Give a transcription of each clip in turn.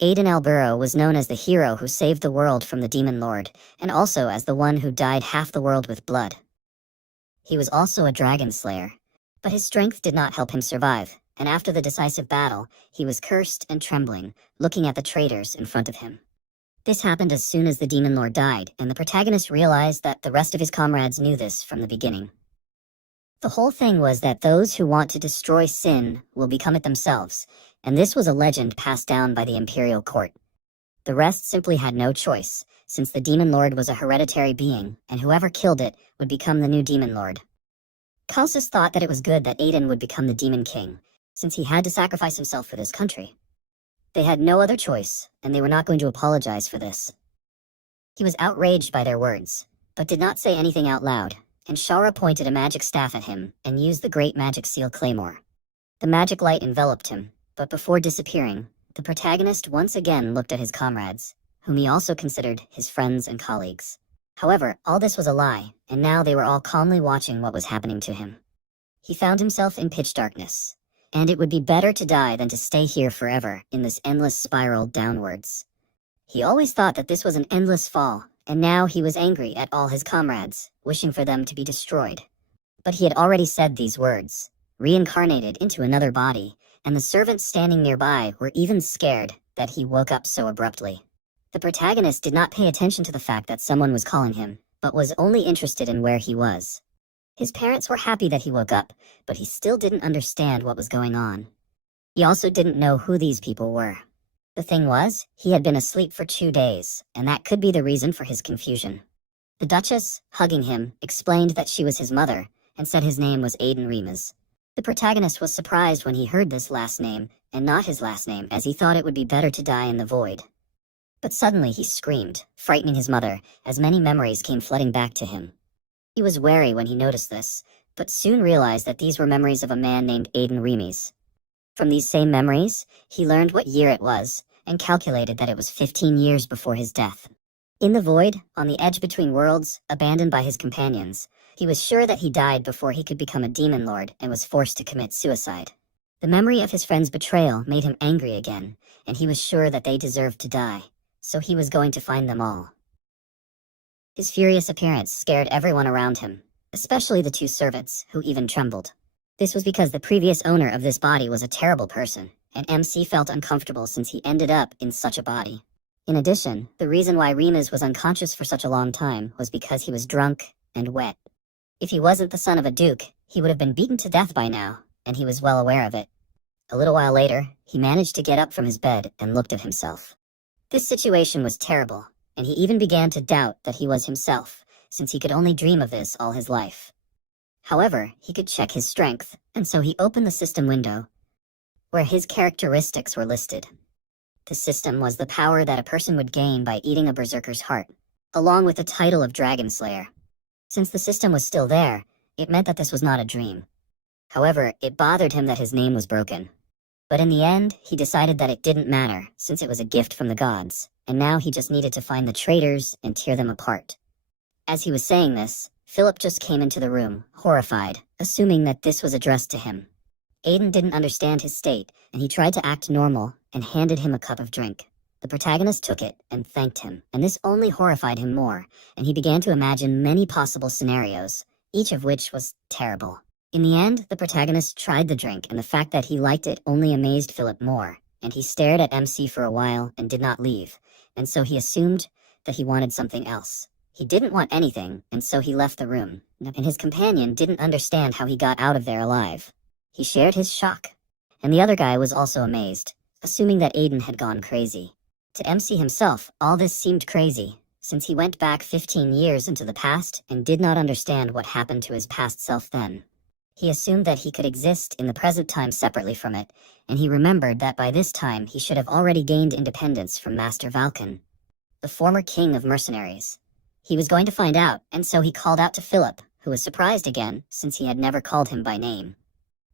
Aiden Alburo was known as the hero who saved the world from the demon lord, and also as the one who dyed half the world with blood. He was also a dragon slayer, but his strength did not help him survive, and after the decisive battle, he was cursed and trembling, looking at the traitors in front of him. This happened as soon as the demon lord died, and the protagonist realized that the rest of his comrades knew this from the beginning. The whole thing was that those who want to destroy sin will become it themselves, and this was a legend passed down by the imperial court. The rest simply had no choice, since the demon lord was a hereditary being, and whoever killed it would become the new demon lord. Calsus thought that it was good that Aiden would become the demon king, since he had to sacrifice himself for this country. They had no other choice, and they were not going to apologize for this. He was outraged by their words, but did not say anything out loud, and Shara pointed a magic staff at him and used the great magic seal claymore. The magic light enveloped him, but before disappearing, the protagonist once again looked at his comrades, whom he also considered his friends and colleagues. However, all this was a lie, and now they were all calmly watching what was happening to him. He found himself in pitch darkness, and it would be better to die than to stay here forever in this endless spiral downwards. He always thought that this was an endless fall, and now he was angry at all his comrades, wishing for them to be destroyed. But he had already said these words, reincarnated into another body, and the servants standing nearby were even scared that he woke up so abruptly. The protagonist did not pay attention to the fact that someone was calling him, but was only interested in where he was. His parents were happy that he woke up, but he still didn't understand what was going on. He also didn't know who these people were. The thing was, he had been asleep for 2 days, and that could be the reason for his confusion. The Duchess, hugging him, explained that she was his mother, and said his name was Aiden Remis. The protagonist was surprised when he heard this last name, and not his last name, as he thought it would be better to die in the void. But suddenly he screamed, frightening his mother, as many memories came flooding back to him. He was wary when he noticed this, but soon realized that these were memories of a man named Aiden Remis. From these same memories, he learned what year it was, and calculated that it was 15 years before his death. In the void, on the edge between worlds, abandoned by his companions, he was sure that he died before he could become a demon lord and was forced to commit suicide. The memory of his friend's betrayal made him angry again, and he was sure that they deserved to die, so he was going to find them all. His furious appearance scared everyone around him, especially the 2 servants, who even trembled. This was because the previous owner of this body was a terrible person, and MC felt uncomfortable since he ended up in such a body. In addition, the reason why Remis was unconscious for such a long time was because he was drunk and wet. If he wasn't the son of a duke, he would have been beaten to death by now, and he was well aware of it. A little while later, he managed to get up from his bed and looked at himself. This situation was terrible, and he even began to doubt that he was himself, since he could only dream of this all his life. However, he could check his strength, and so he opened the system window, where his characteristics were listed. The system was the power that a person would gain by eating a berserker's heart, along with the title of Dragon Slayer. Since the system was still there, it meant that this was not a dream. However, it bothered him that his name was broken. But in the end, he decided that it didn't matter, since it was a gift from the gods, and now he just needed to find the traitors and tear them apart. As he was saying this, Philip just came into the room, horrified, assuming that this was addressed to him. Aiden didn't understand his state, and he tried to act normal and handed him a cup of drink. The protagonist took it and thanked him, and this only horrified him more, and he began to imagine many possible scenarios, each of which was terrible. In the end, the protagonist tried the drink, and the fact that he liked it only amazed Philip more, and he stared at MC for a while and did not leave, and so he assumed that he wanted something else. He didn't want anything, and so he left the room, and his companion didn't understand how he got out of there alive. He shared his shock, and the other guy was also amazed, assuming that Aiden had gone crazy. To MC himself, all this seemed crazy, since he went back 15 years into the past and did not understand what happened to his past self then. He assumed that he could exist in the present time separately from it, and he remembered that by this time he should have already gained independence from Master Valken, the former king of mercenaries. He was going to find out, and so he called out to Philip, who was surprised again, since he had never called him by name.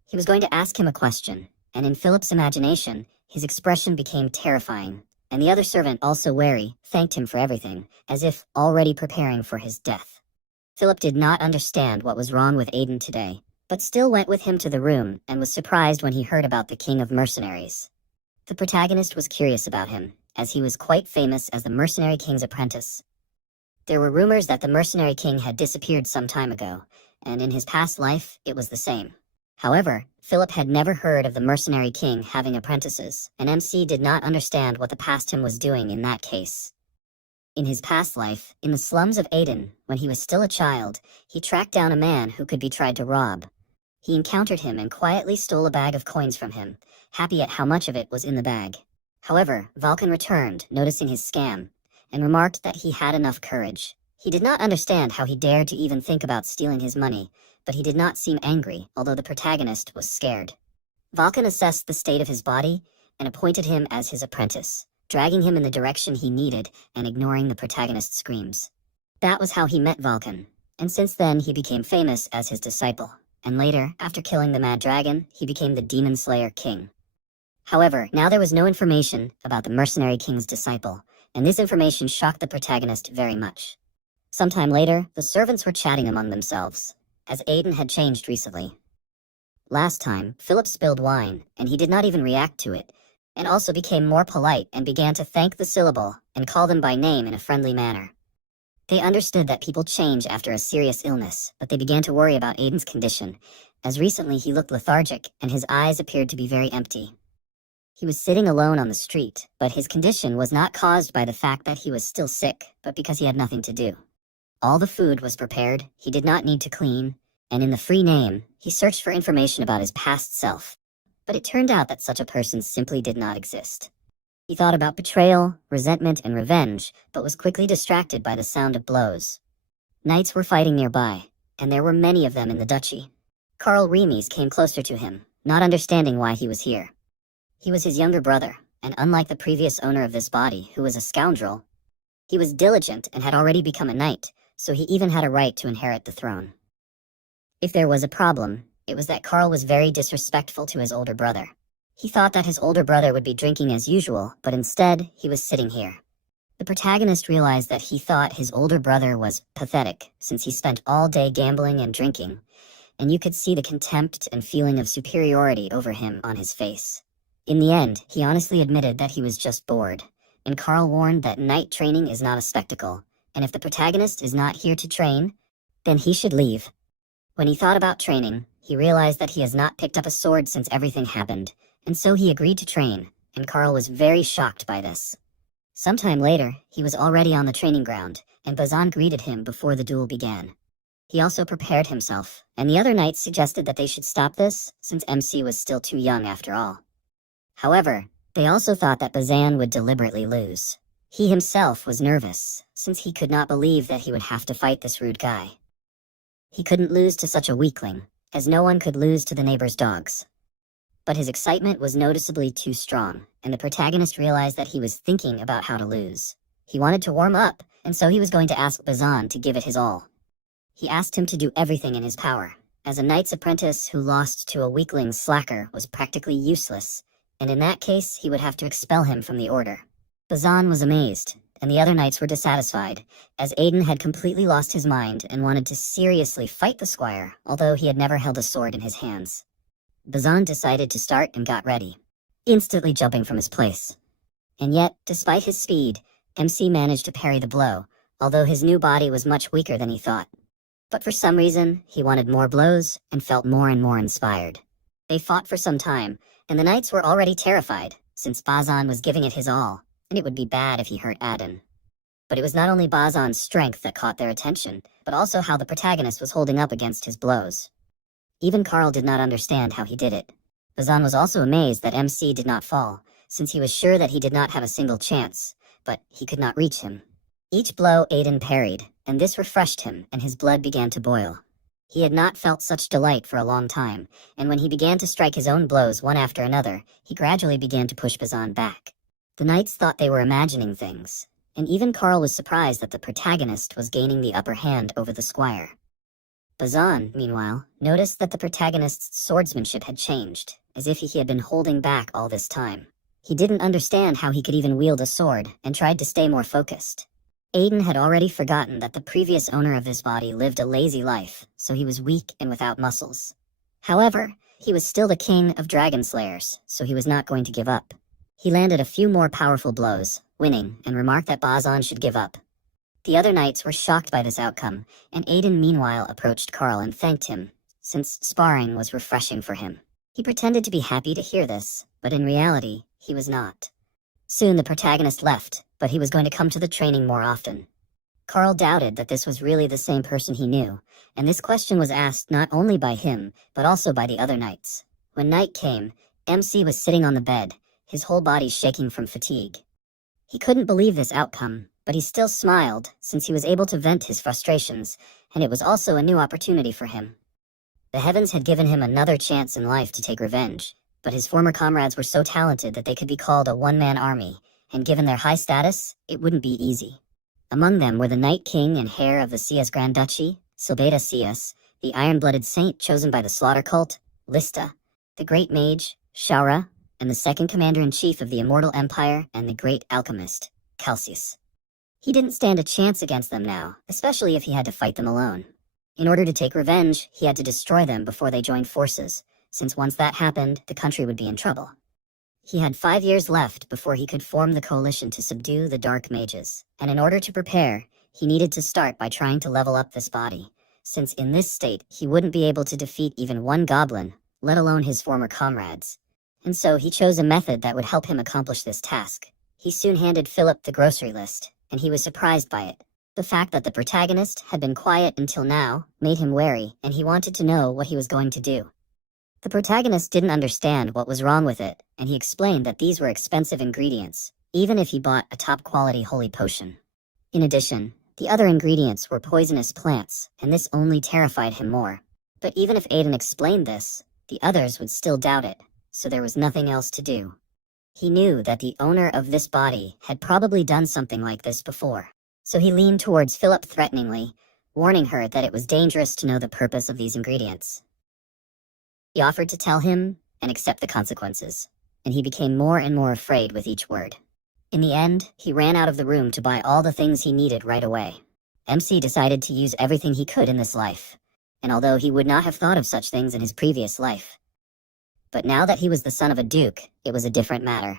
He was going to ask him a question, and in Philip's imagination, his expression became terrifying, and the other servant, also wary, thanked him for everything, as if already preparing for his death. Philip did not understand what was wrong with Aiden today, but still went with him to the room and was surprised when he heard about the king of mercenaries. The protagonist was curious about him, as he was quite famous as the mercenary king's apprentice. There were rumors that the mercenary king had disappeared some time ago, and in his past life, it was the same. However, Philip had never heard of the mercenary king having apprentices, and MC did not understand what the past him was doing in that case. In his past life, in the slums of Aiden, when he was still a child, he tracked down a man who could be tried to rob. He encountered him and quietly stole a bag of coins from him, happy at how much of it was in the bag. However, Vulcan returned, noticing his scam, and remarked that he had enough courage. He did not understand how he dared to even think about stealing his money, but he did not seem angry, although the protagonist was scared. Vulcan assessed the state of his body and appointed him as his apprentice, dragging him in the direction he needed and ignoring the protagonist's screams. That was how he met Vulcan, and since then he became famous as his disciple, and later, after killing the Mad Dragon, he became the Demon Slayer King. However, now there was no information about the mercenary king's disciple, and this information shocked the protagonist very much. Sometime later, the servants were chatting among themselves, as Aiden had changed recently. Last time, Philip spilled wine, and he did not even react to it, and also became more polite and began to thank the syllable and call them by name in a friendly manner. They understood that people change after a serious illness, but they began to worry about Aiden's condition, as recently he looked lethargic and his eyes appeared to be very empty. He was sitting alone on the street, but his condition was not caused by the fact that he was still sick, but because he had nothing to do. All the food was prepared, he did not need to clean, and in the free name, he searched for information about his past self. But it turned out that such a person simply did not exist. He thought about betrayal, resentment, and revenge, but was quickly distracted by the sound of blows. Knights were fighting nearby, and there were many of them in the duchy. Remis came closer to him, not understanding why he was here. He was his younger brother, and unlike the previous owner of this body, who was a scoundrel, he was diligent and had already become a knight, so he even had a right to inherit the throne. If there was a problem, it was that Carl was very disrespectful to his older brother. He thought that his older brother would be drinking as usual, but instead, he was sitting here. The protagonist realized that he thought his older brother was pathetic, since he spent all day gambling and drinking, and you could see the contempt and feeling of superiority over him on his face. In the end, he honestly admitted that he was just bored, and Carl warned that knight training is not a spectacle, and if the protagonist is not here to train, then he should leave. When he thought about training, he realized that he has not picked up a sword since everything happened, and so he agreed to train, and Carl was very shocked by this. Sometime later, he was already on the training ground, and Bazan greeted him before the duel began. He also prepared himself, and the other knights suggested that they should stop this, since MC was still too young after all. However, they also thought that Bazan would deliberately lose. He himself was nervous, since he could not believe that he would have to fight this rude guy. He couldn't lose to such a weakling, as no one could lose to the neighbor's dogs. But his excitement was noticeably too strong, and the protagonist realized that he was thinking about how to lose. He wanted to warm up, and so he was going to ask Bazan to give it his all. He asked him to do everything in his power, as a knight's apprentice who lost to a weakling slacker was practically useless, and in that case he would have to expel him from the order. Bazan was amazed, and the other knights were dissatisfied, as Aiden had completely lost his mind and wanted to seriously fight the squire, although he had never held a sword in his hands. Bazan decided to start and got ready, instantly jumping from his place. And yet, despite his speed, MC managed to parry the blow, although his new body was much weaker than he thought. But for some reason, he wanted more blows and felt more and more inspired. They fought for some time, and the knights were already terrified, since Bazan was giving it his all, and it would be bad if he hurt Aiden. But it was not only Bazan's strength that caught their attention, but also how the protagonist was holding up against his blows. Even Carl did not understand how he did it. Bazan was also amazed that MC did not fall, since he was sure that he did not have a single chance, but he could not reach him. Each blow Aiden parried, and this refreshed him, and his blood began to boil. He had not felt such delight for a long time, and when he began to strike his own blows one after another, he gradually began to push Bazan back. The knights thought they were imagining things, and even Carl was surprised that the protagonist was gaining the upper hand over the squire. Bazan, meanwhile, noticed that the protagonist's swordsmanship had changed, as if he had been holding back all this time. He didn't understand how he could even wield a sword, and tried to stay more focused. Aiden had already forgotten that the previous owner of this body lived a lazy life, so he was weak and without muscles. However, he was still the king of dragon slayers, so he was not going to give up. He landed a few more powerful blows, winning, and remarked that Bazan should give up. The other knights were shocked by this outcome, and Aiden meanwhile approached Carl and thanked him, since sparring was refreshing for him. He pretended to be happy to hear this, but in reality, he was not. Soon the protagonist left, but he was going to come to the training more often. Carl doubted that this was really the same person he knew, and this question was asked not only by him, but also by the other knights. When night came, MC was sitting on the bed, his whole body shaking from fatigue. He couldn't believe this outcome, but he still smiled, since he was able to vent his frustrations, and it was also a new opportunity for him. The heavens had given him another chance in life to take revenge, but his former comrades were so talented that they could be called a one-man army, and given their high status, it wouldn't be easy. Among them were the Night King and heir of the Sias Grand Duchy, Silbeda Sias, the iron-blooded saint chosen by the Slaughter Cult, Lista, the great mage, Shaura, and the second commander-in-chief of the Immortal Empire and the great alchemist, Calcius. He didn't stand a chance against them now, especially if he had to fight them alone. In order to take revenge, he had to destroy them before they joined forces, since once that happened, the country would be in trouble. He had 5 years left before he could form the coalition to subdue the Dark Mages, and in order to prepare, he needed to start by trying to level up this body, since in this state he wouldn't be able to defeat even one goblin, let alone his former comrades. And so he chose a method that would help him accomplish this task. He soon handed Philip the grocery list, and he was surprised by it. The fact that the protagonist had been quiet until now made him wary, and he wanted to know what he was going to do. The protagonist didn't understand what was wrong with it, and he explained that these were expensive ingredients, even if he bought a top-quality holy potion. In addition, the other ingredients were poisonous plants, and this only terrified him more. But even if Aiden explained this, the others would still doubt it, so there was nothing else to do. He knew that the owner of this body had probably done something like this before, so he leaned towards Philip threateningly, warning her that it was dangerous to know the purpose of these ingredients. He offered to tell him and accept the consequences, and he became more and more afraid with each word. In the end, he ran out of the room to buy all the things he needed right away. MC decided to use everything he could in this life, and although he would not have thought of such things in his previous life. But now that he was the son of a duke, it was a different matter.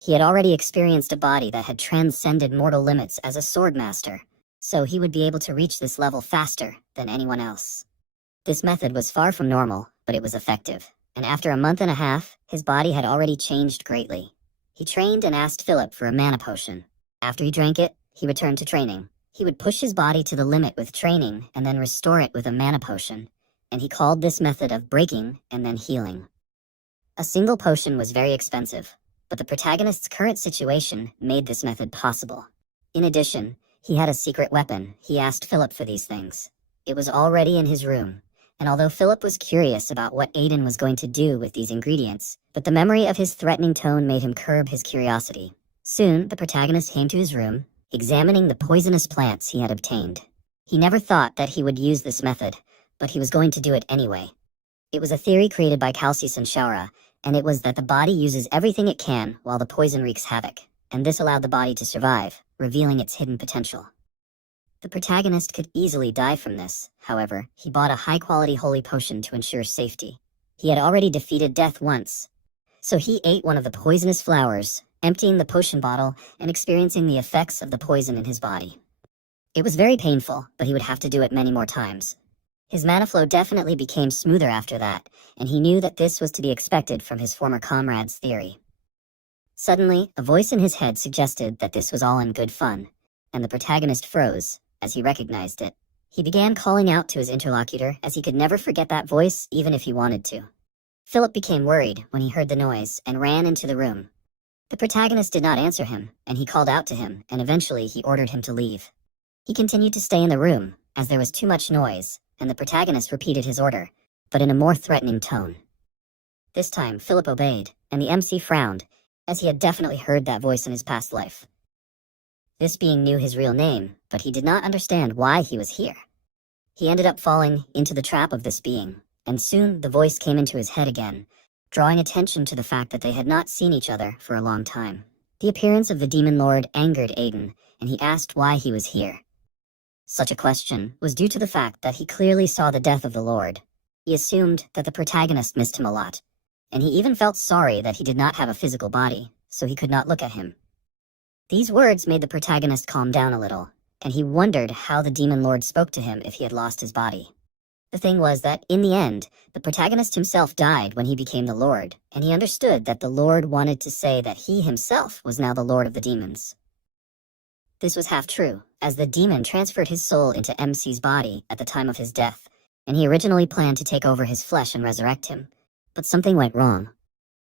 He had already experienced a body that had transcended mortal limits as a swordmaster, so he would be able to reach this level faster than anyone else. This method was far from normal, but it was effective, and after a month and a half, his body had already changed greatly. He trained and asked Philip for a mana potion. After he drank it, he returned to training. He would push his body to the limit with training and then restore it with a mana potion, and he called this method of breaking and then healing. A single potion was very expensive, but the protagonist's current situation made this method possible. In addition, he had a secret weapon. He asked Philip for these things. It was already in his room, and although Philip was curious about what Aiden was going to do with these ingredients, but the memory of his threatening tone made him curb his curiosity. Soon, the protagonist came to his room, examining the poisonous plants he had obtained. He never thought that he would use this method, but he was going to do it anyway. It was a theory created by Calcius and Shaura, and it was that the body uses everything it can while the poison wreaks havoc, and this allowed the body to survive, revealing its hidden potential. The protagonist could easily die from this. However, he bought a high-quality holy potion to ensure safety. He had already defeated death once, so he ate one of the poisonous flowers, emptying the potion bottle and experiencing the effects of the poison in his body. It was very painful, but he would have to do it many more times. His mana flow definitely became smoother after that, and he knew that this was to be expected from his former comrade's theory. Suddenly, a voice in his head suggested that this was all in good fun, and the protagonist froze as he recognized it. He began calling out to his interlocutor as he could never forget that voice even if he wanted to. Philip became worried when he heard the noise and ran into the room. The protagonist did not answer him, and he called out to him, and eventually he ordered him to leave. He continued to stay in the room, as there was too much noise, and the protagonist repeated his order, but in a more threatening tone. This time, Philip obeyed, and the MC frowned, as he had definitely heard that voice in his past life. This being knew his real name, but he did not understand why he was here. He ended up falling into the trap of this being, and soon the voice came into his head again, drawing attention to the fact that they had not seen each other for a long time. The appearance of the demon lord angered Aiden, and he asked why he was here. Such a question was due to the fact that he clearly saw the death of the Lord. He assumed that the protagonist missed him a lot, and he even felt sorry that he did not have a physical body, so he could not look at him. These words made the protagonist calm down a little, and he wondered how the demon lord spoke to him if he had lost his body. The thing was that, in the end, the protagonist himself died when he became the lord, and he understood that the lord wanted to say that he himself was now the lord of the demons. This was half true, as the demon transferred his soul into MC's body at the time of his death, and he originally planned to take over his flesh and resurrect him. But something went wrong.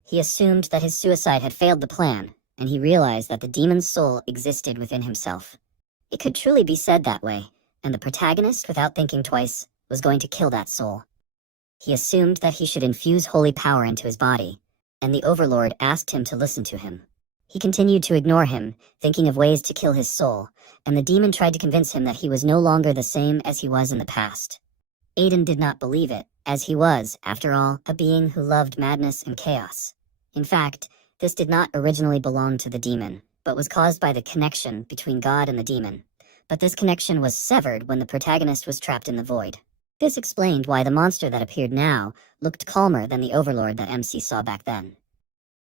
He assumed that his suicide had failed the plan, and he realized that the demon's soul existed within himself. It could truly be said that way, and the protagonist, without thinking twice, was going to kill that soul. He assumed that he should infuse holy power into his body, and the overlord asked him to listen to him. He continued to ignore him, thinking of ways to kill his soul, and the demon tried to convince him that he was no longer the same as he was in the past. Aiden did not believe it, as he was, after all, a being who loved madness and chaos. In fact, this did not originally belong to the demon, but was caused by the connection between God and the demon. But this connection was severed when the protagonist was trapped in the void. This explained why the monster that appeared now looked calmer than the overlord that MC saw back then.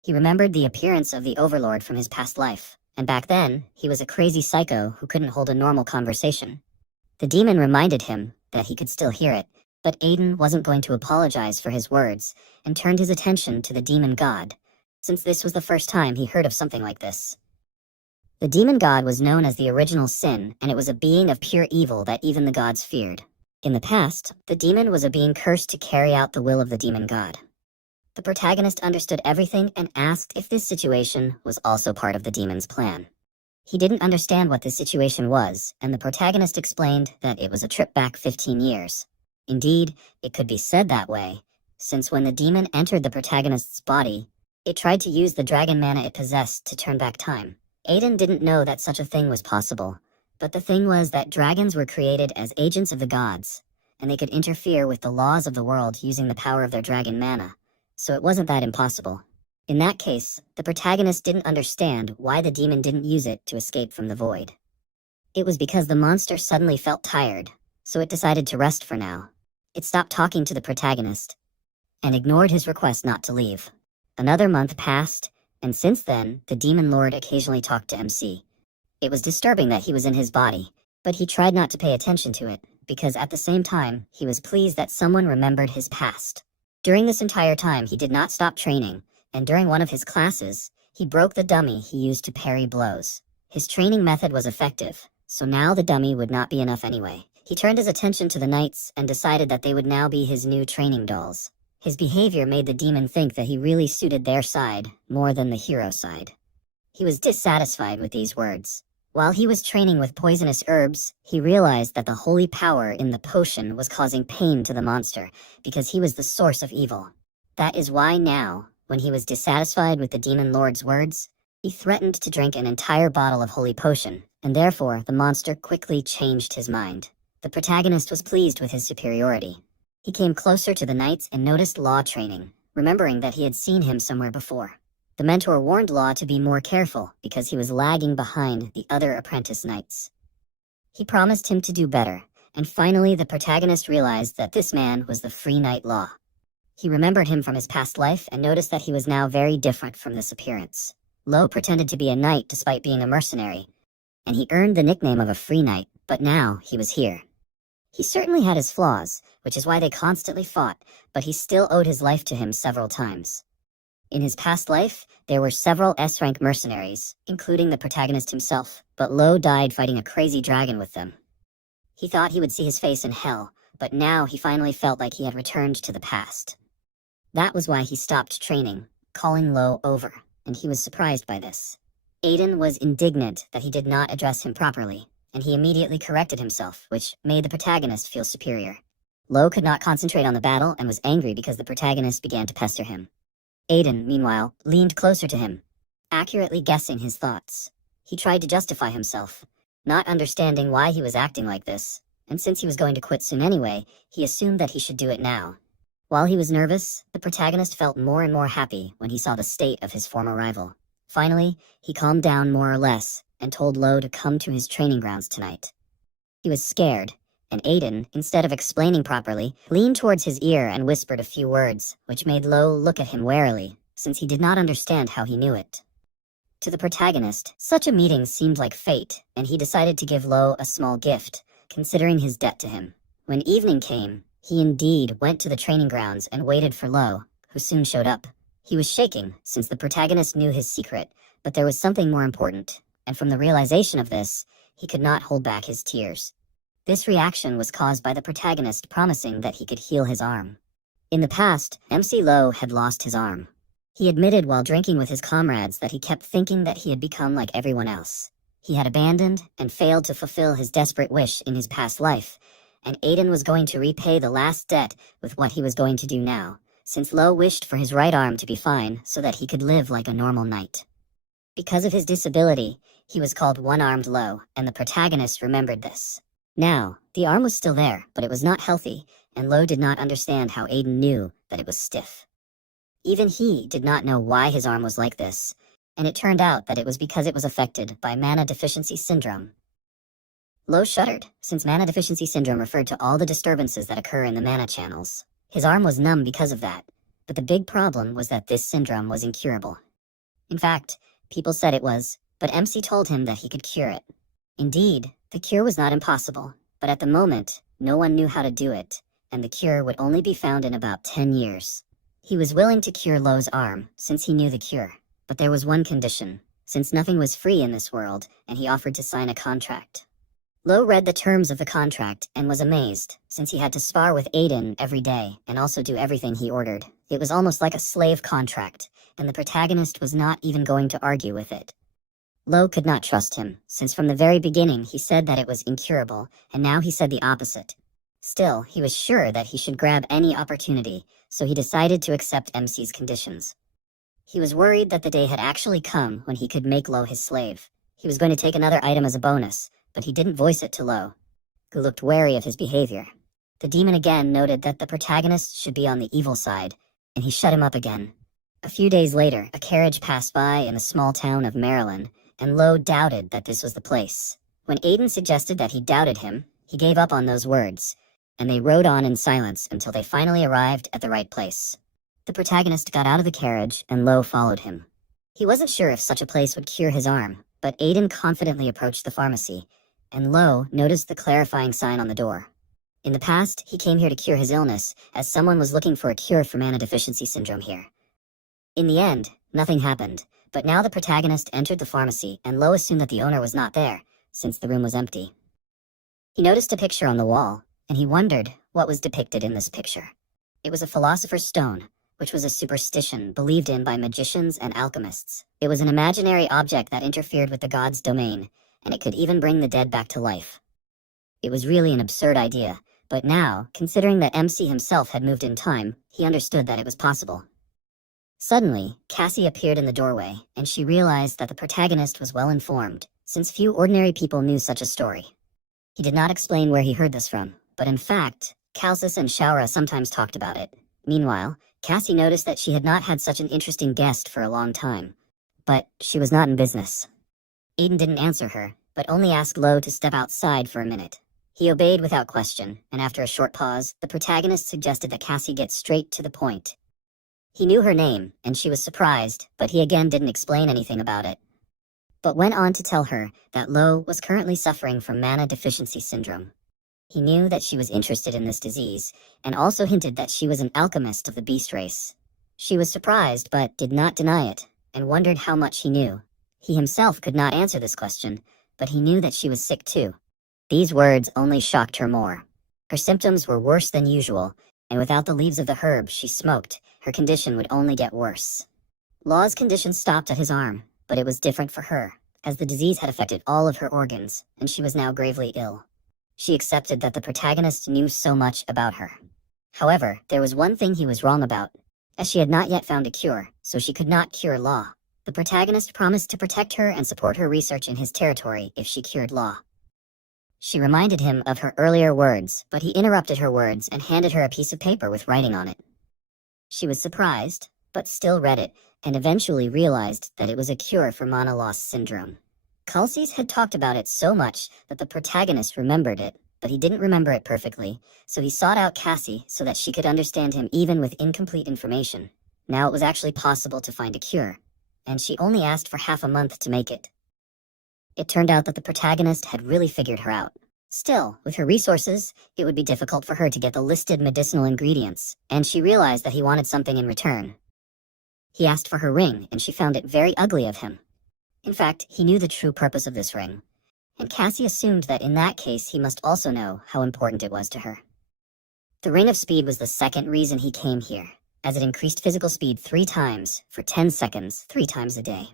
He remembered the appearance of the overlord from his past life, and back then, he was a crazy psycho who couldn't hold a normal conversation. The demon reminded him that he could still hear it, but Aiden wasn't going to apologize for his words, and turned his attention to the demon god, since this was the first time he heard of something like this. The demon god was known as the original sin, and it was a being of pure evil that even the gods feared. In the past, the demon was a being cursed to carry out the will of the demon god. The protagonist understood everything and asked if this situation was also part of the demon's plan. He didn't understand what this situation was, and the protagonist explained that it was a trip back 15 years. Indeed, it could be said that way, since when the demon entered the protagonist's body, it tried to use the dragon mana it possessed to turn back time. Aiden didn't know that such a thing was possible, but the thing was that dragons were created as agents of the gods, and they could interfere with the laws of the world using the power of their dragon mana, so it wasn't that impossible. In that case, the protagonist didn't understand why the demon didn't use it to escape from the void. It was because the monster suddenly felt tired, so it decided to rest for now. It stopped talking to the protagonist, and ignored his request not to leave. Another month passed, and since then, the demon lord occasionally talked to MC. It was disturbing that he was in his body, but he tried not to pay attention to it, because at the same time, he was pleased that someone remembered his past. During this entire time, he did not stop training, and during one of his classes, he broke the dummy he used to parry blows. His training method was effective, so now the dummy would not be enough anyway. He turned his attention to the knights and decided that they would now be his new training dolls. His behavior made the demon think that he really suited their side more than the hero side. He was dissatisfied with these words. While he was training with poisonous herbs, he realized that the holy power in the potion was causing pain to the monster because he was the source of evil. That is why now, when he was dissatisfied with the demon lord's words, he threatened to drink an entire bottle of holy potion, and therefore the monster quickly changed his mind. The protagonist was pleased with his superiority. He came closer to the knights and noticed Law training, remembering that he had seen him somewhere before. The mentor warned Law to be more careful because he was lagging behind the other apprentice knights. He promised him to do better, and finally the protagonist realized that this man was the free knight Law. He remembered him from his past life and noticed that he was now very different from this appearance. Law pretended to be a knight despite being a mercenary, and he earned the nickname of a free knight, but now he was here. He certainly had his flaws, which is why they constantly fought, but he still owed his life to him several times. In his past life, there were several S-rank mercenaries, including the protagonist himself, but Lo died fighting a crazy dragon with them. He thought he would see his face in hell, but now he finally felt like he had returned to the past. That was why he stopped training, calling Lo over, and he was surprised by this. Aiden was indignant that he did not address him properly, and he immediately corrected himself, which made the protagonist feel superior. Lo could not concentrate on the battle and was angry because the protagonist began to pester him. Aiden, meanwhile, leaned closer to him, accurately guessing his thoughts. He tried to justify himself, not understanding why he was acting like this, and since he was going to quit soon anyway, he assumed that he should do it now. While he was nervous, the protagonist felt more and more happy when he saw the state of his former rival. Finally, he calmed down more or less, and told Lo to come to his training grounds tonight. He was scared, and Aiden, instead of explaining properly, leaned towards his ear and whispered a few words, which made Lo look at him warily, since he did not understand how he knew it. To the protagonist, such a meeting seemed like fate, and he decided to give Lo a small gift, considering his debt to him. When evening came, he indeed went to the training grounds and waited for Lo, who soon showed up. He was shaking, since the protagonist knew his secret, but there was something more important, and from the realization of this, he could not hold back his tears. This reaction was caused by the protagonist promising that he could heal his arm. In the past, MC Lo had lost his arm. He admitted while drinking with his comrades that he kept thinking that he had become like everyone else. He had abandoned and failed to fulfill his desperate wish in his past life, and Aiden was going to repay the last debt with what he was going to do now, since Lo wished for his right arm to be fine so that he could live like a normal knight. Because of his disability, he was called One-Armed Lo, and the protagonist remembered this. Now, the arm was still there, but it was not healthy, and Lo did not understand how Aiden knew that it was stiff. Even he did not know why his arm was like this, and it turned out that it was because it was affected by mana deficiency syndrome. Lo shuddered, since mana deficiency syndrome referred to all the disturbances that occur in the mana channels. His arm was numb because of that, but the big problem was that this syndrome was incurable. In fact, people said it was, but MC told him that he could cure it. Indeed, the cure was not impossible, but at the moment, no one knew how to do it, and the cure would only be found in about 10 years. He was willing to cure Lo's arm, since he knew the cure, but there was one condition, since nothing was free in this world, and he offered to sign a contract. Lo read the terms of the contract and was amazed, since he had to spar with Aiden every day and also do everything he ordered. It was almost like a slave contract, and the protagonist was not even going to argue with it. Lo could not trust him, since from the very beginning he said that it was incurable, and now he said the opposite. Still, he was sure that he should grab any opportunity, so he decided to accept MC's conditions. He was worried that the day had actually come when he could make Lo his slave. He was going to take another item as a bonus, but he didn't voice it to Lo, who looked wary of his behavior. The demon again noted that the protagonist should be on the evil side, and he shut him up again. A few days later, a carriage passed by in a small town of Maryland, and Lo doubted that this was the place. When Aiden suggested that he doubted him, he gave up on those words, and they rode on in silence until they finally arrived at the right place. The protagonist got out of the carriage, and Lo followed him. He wasn't sure if such a place would cure his arm, but Aiden confidently approached the pharmacy, and Lo noticed the clarifying sign on the door. In the past, he came here to cure his illness, as someone was looking for a cure for mana deficiency syndrome here. In the end, nothing happened, but now the protagonist entered the pharmacy, and Lo assumed that the owner was not there, since the room was empty. He noticed a picture on the wall, and he wondered what was depicted in this picture. It was a philosopher's stone, which was a superstition believed in by magicians and alchemists. It was an imaginary object that interfered with the god's domain, and it could even bring the dead back to life. It was really an absurd idea, but now, considering that MC himself had moved in time, he understood that it was possible. Suddenly, Cassie appeared in the doorway, and she realized that the protagonist was well informed, since few ordinary people knew such a story. He did not explain where he heard this from, but in fact, Calcis and Shaura sometimes talked about it. Meanwhile, Cassie noticed that she had not had such an interesting guest for a long time. But she was not in business. Aiden didn't answer her, but only asked Lo to step outside for a minute. He obeyed without question, and after a short pause, the protagonist suggested that Cassie get straight to the point. He knew her name, and she was surprised, but he again didn't explain anything about it, but went on to tell her that Lo was currently suffering from mana deficiency syndrome. He knew that she was interested in this disease, and also hinted that she was an alchemist of the beast race. She was surprised, but did not deny it, and wondered how much he knew. He himself could not answer this question, but he knew that she was sick too. These words only shocked her more. Her symptoms were worse than usual, and without the leaves of the herb she smoked, her condition would only get worse. Law's condition stopped at his arm, but it was different for her, as the disease had affected all of her organs, and she was now gravely ill. She accepted that the protagonist knew so much about her. However, there was one thing he was wrong about, as she had not yet found a cure, so she could not cure Law. The protagonist promised to protect her and support her research in his territory if she cured Law. She reminded him of her earlier words, but he interrupted her words and handed her a piece of paper with writing on it. She was surprised, but still read it, and eventually realized that it was a cure for mana loss syndrome. Calcis had talked about it so much that the protagonist remembered it, but he didn't remember it perfectly, so he sought out Cassie so that she could understand him even with incomplete information. Now it was actually possible to find a cure. and she only asked for half a month to make it. It turned out that the protagonist had really figured her out. Still, with her resources, it would be difficult for her to get the listed medicinal ingredients, and she realized that he wanted something in return. He asked for her ring, and she found it very ugly of him. In fact, he knew the true purpose of this ring, and Cassie assumed that in that case he must also know how important it was to her. The Ring of Speed was the second reason he came here, as it increased physical speed 3 times for 10 seconds 3 times a day.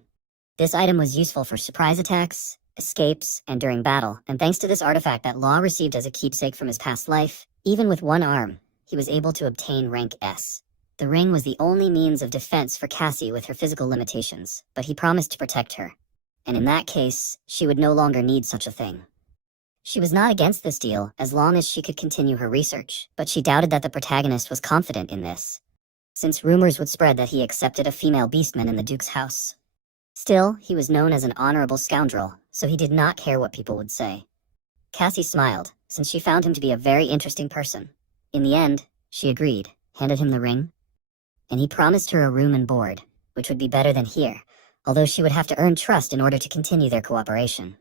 This item was useful for surprise attacks, escapes, and during battle, and thanks to this artifact that Law received as a keepsake from his past life, even with 1 arm, he was able to obtain rank S. The ring was the only means of defense for Cassie with her physical limitations, but he promised to protect her, and in that case, she would no longer need such a thing. She was not against this deal as long as she could continue her research, but she doubted that the protagonist was confident in this, since rumors would spread that he accepted a female beastman in the Duke's house. Still, he was known as an honorable scoundrel, so he did not care what people would say. Cassie smiled, since she found him to be a very interesting person. In the end, she agreed, handed him the ring, and he promised her a room and board, which would be better than here, although she would have to earn trust in order to continue their cooperation.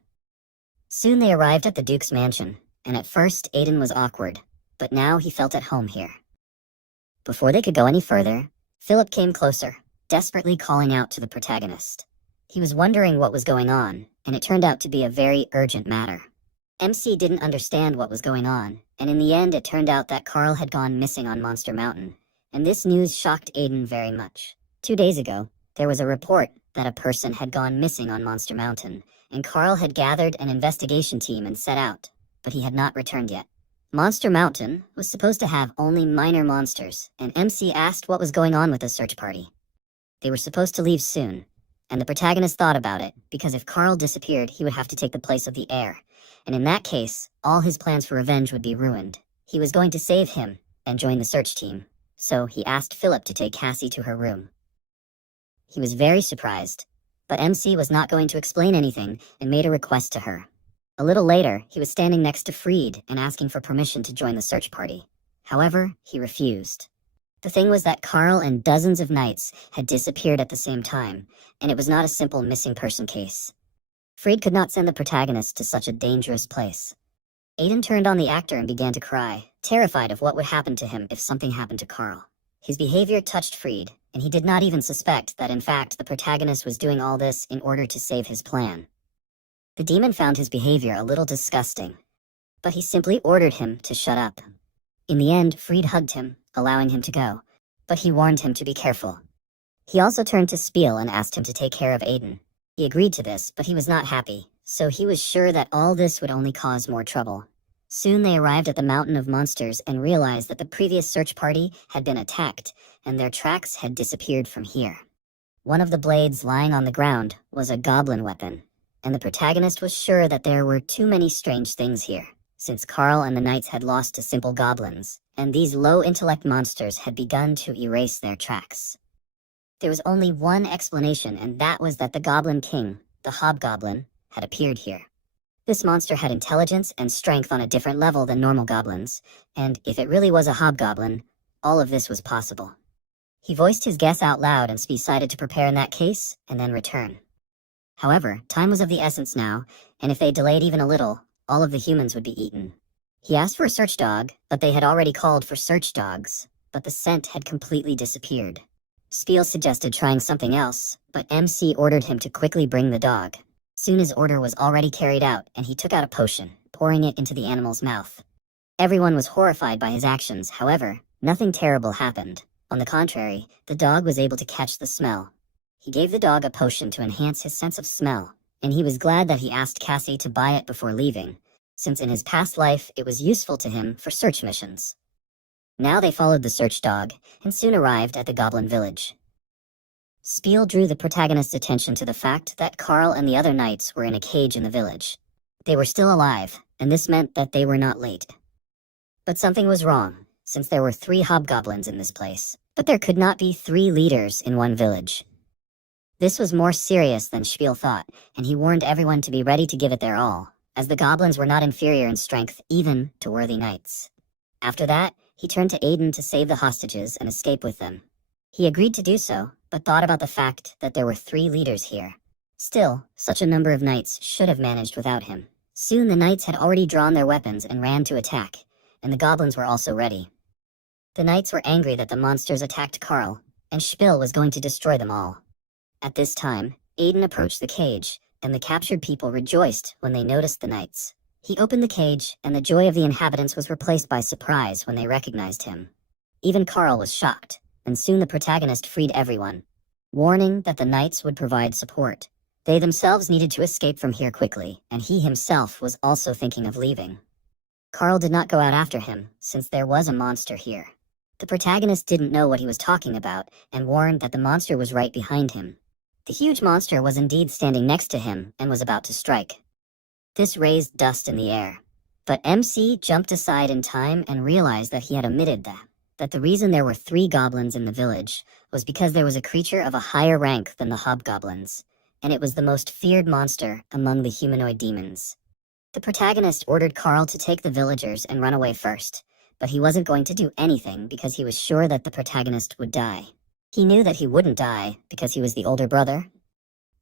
Soon they arrived at the Duke's mansion, and at first Aiden was awkward, but now he felt at home here. Before they could go any further, Philip came closer, desperately calling out to the protagonist. He was wondering what was going on, and it turned out to be a very urgent matter. MC didn't understand what was going on, and in the end it turned out that Carl had gone missing on Monster Mountain, and this news shocked Aiden very much. 2 days ago, there was a report that a person had gone missing on Monster Mountain, and Carl had gathered an investigation team and set out, but he had not returned yet. Monster Mountain was supposed to have only minor monsters, and MC asked what was going on with the search party. They were supposed to leave soon, and the protagonist thought about it, because if Carl disappeared, he would have to take the place of the heir, and in that case, all his plans for revenge would be ruined. He was going to save him and join the search team, so he asked Philip to take Cassie to her room. He was very surprised, but MC was not going to explain anything and made a request to her. A little later, he was standing next to Fried and asking for permission to join the search party. However, he refused. The thing was that Carl and dozens of knights had disappeared at the same time, and it was not a simple missing person case. Fried could not send the protagonist to such a dangerous place. Aiden turned on the actor and began to cry, terrified of what would happen to him if something happened to Carl. His behavior touched Fried, and he did not even suspect that in fact the protagonist was doing all this in order to save his plan. The demon found his behavior a little disgusting, but he simply ordered him to shut up. In the end, Fried hugged him, allowing him to go, but he warned him to be careful. He also turned to Spiel and asked him to take care of Aiden. He agreed to this, but he was not happy, so he was sure that all this would only cause more trouble. Soon they arrived at the Mountain of Monsters and realized that the previous search party had been attacked, and their tracks had disappeared from here. One of the blades lying on the ground was a goblin weapon, and the protagonist was sure that there were too many strange things here, since Carl and the knights had lost to simple goblins, and these low-intellect monsters had begun to erase their tracks. There was only one explanation, and that was that the Goblin King, the Hobgoblin, had appeared here. This monster had intelligence and strength on a different level than normal goblins, and if it really was a hobgoblin, all of this was possible. He voiced his guess out loud and decided to prepare in that case, and then return. However, time was of the essence now, and if they delayed even a little, all of the humans would be eaten. He asked for a search dog, but they had already called for search dogs, but the scent had completely disappeared. Spiel suggested trying something else, but MC ordered him to quickly bring the dog. Soon his order was already carried out, and he took out a potion, pouring it into the animal's mouth. Everyone was horrified by his actions, however, nothing terrible happened. On the contrary, the dog was able to catch the smell. He gave the dog a potion to enhance his sense of smell, and he was glad that he asked Cassie to buy it before leaving, since in his past life it was useful to him for search missions. Now they followed the search dog, and soon arrived at the Goblin Village. Spiel drew the protagonist's attention to the fact that Carl and the other knights were in a cage in the village. They were still alive, and this meant that they were not late. But something was wrong, since there were 3 hobgoblins in this place, but there could not be 3 leaders in one village. This was more serious than Spiel thought, and he warned everyone to be ready to give it their all, as the goblins were not inferior in strength even to worthy knights. After that, he turned to Aiden to save the hostages and escape with them. He agreed to do so, but thought about the fact that there were 3 leaders here. Still, such a number of knights should have managed without him. Soon the knights had already drawn their weapons and ran to attack, and the goblins were also ready. The knights were angry that the monsters attacked Carl, and Spiel was going to destroy them all. At this time, Aiden approached the cage, and the captured people rejoiced when they noticed the knights. He opened the cage, and the joy of the inhabitants was replaced by surprise when they recognized him. Even Carl was shocked, and soon the protagonist freed everyone, warning that the knights would provide support. They themselves needed to escape from here quickly, and he himself was also thinking of leaving. Carl did not go out after him, since there was a monster here. The protagonist didn't know what he was talking about, and warned that the monster was right behind him. The huge monster was indeed standing next to him, and was about to strike. This raised dust in the air. But MC jumped aside in time and realized that he had omitted that the reason there were 3 goblins in the village was because there was a creature of a higher rank than the hobgoblins, and it was the most feared monster among the humanoid demons. The protagonist ordered Carl to take the villagers and run away first, but he wasn't going to do anything because he was sure that the protagonist would die. He knew that he wouldn't die because he was the older brother.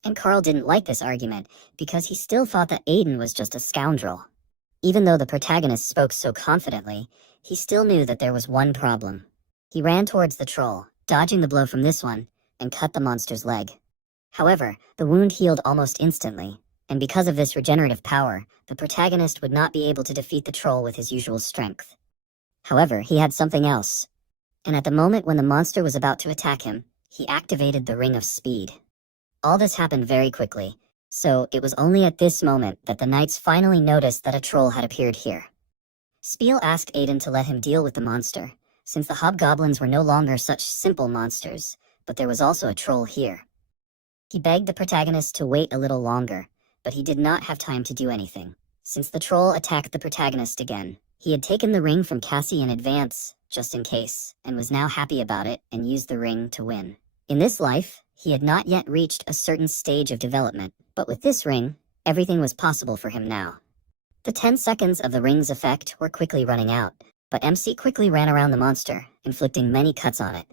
And Carl didn't like this argument because he still thought that Aiden was just a scoundrel. Even though the protagonist spoke so confidently, he still knew that there was one problem. He ran towards the troll, dodging the blow from this one, and cut the monster's leg. However, the wound healed almost instantly, and because of this regenerative power, the protagonist would not be able to defeat the troll with his usual strength. However, he had something else. And at the moment when the monster was about to attack him, he activated the Ring of Speed. All this happened very quickly, so it was only at this moment that the knights finally noticed that a troll had appeared here. Spiel asked Aiden to let him deal with the monster, since the hobgoblins were no longer such simple monsters, but there was also a troll here. He begged the protagonist to wait a little longer, but he did not have time to do anything. Since the troll attacked the protagonist again, he had taken the ring from Cassie in advance, just in case, and was now happy about it and used the ring to win. In this life, he had not yet reached a certain stage of development, but with this ring, everything was possible for him now. The 10 seconds of the ring's effect were quickly running out, but MC quickly ran around the monster, inflicting many cuts on it.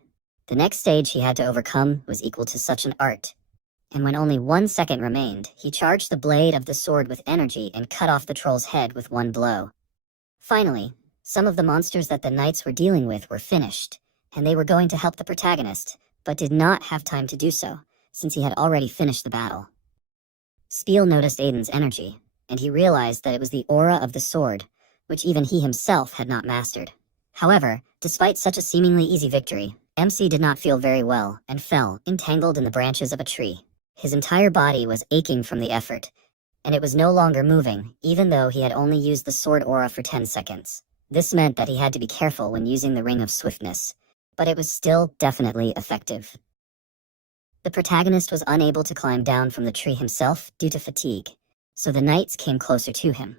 The next stage he had to overcome was equal to such an art. And when only 1 second remained, he charged the blade of the sword with energy and cut off the troll's head with one blow. Finally, some of the monsters that the knights were dealing with were finished, and they were going to help the protagonist, but did not have time to do so, since he had already finished the battle. Spiel noticed Aiden's energy, and he realized that it was the aura of the sword, which even he himself had not mastered. However, despite such a seemingly easy victory, MC did not feel very well and fell, entangled in the branches of a tree. His entire body was aching from the effort, and it was no longer moving, even though he had only used the sword aura for 10 seconds. This meant that he had to be careful when using the Ring of Swiftness, but it was still definitely effective. The protagonist was unable to climb down from the tree himself due to fatigue, so the knights came closer to him.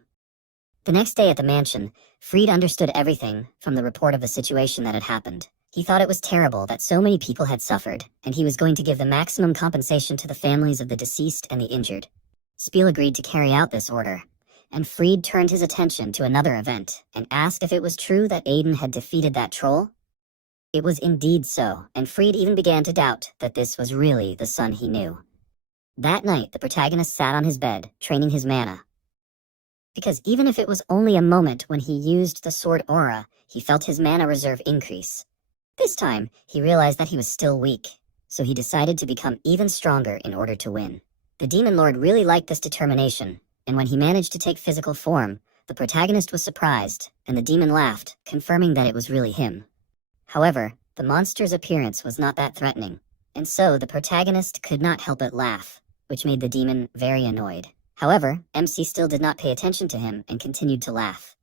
The next day at the mansion, Fried understood everything from the report of the situation that had happened. He thought it was terrible that so many people had suffered, and he was going to give the maximum compensation to the families of the deceased and the injured. Spiel agreed to carry out this order, and Fried turned his attention to another event and asked if it was true that Aiden had defeated that troll. It was indeed so, and Fried even began to doubt that this was really the son he knew. That night, the protagonist sat on his bed, training his mana. Because even if it was only a moment when he used the sword aura, he felt his mana reserve increase. This time, he realized that he was still weak, so he decided to become even stronger in order to win. The Demon Lord really liked this determination, and when he managed to take physical form, the protagonist was surprised, and the demon laughed, confirming that it was really him. However, the monster's appearance was not that threatening, and so the protagonist could not help but laugh, which made the demon very annoyed. However, MC still did not pay attention to him and continued to laugh.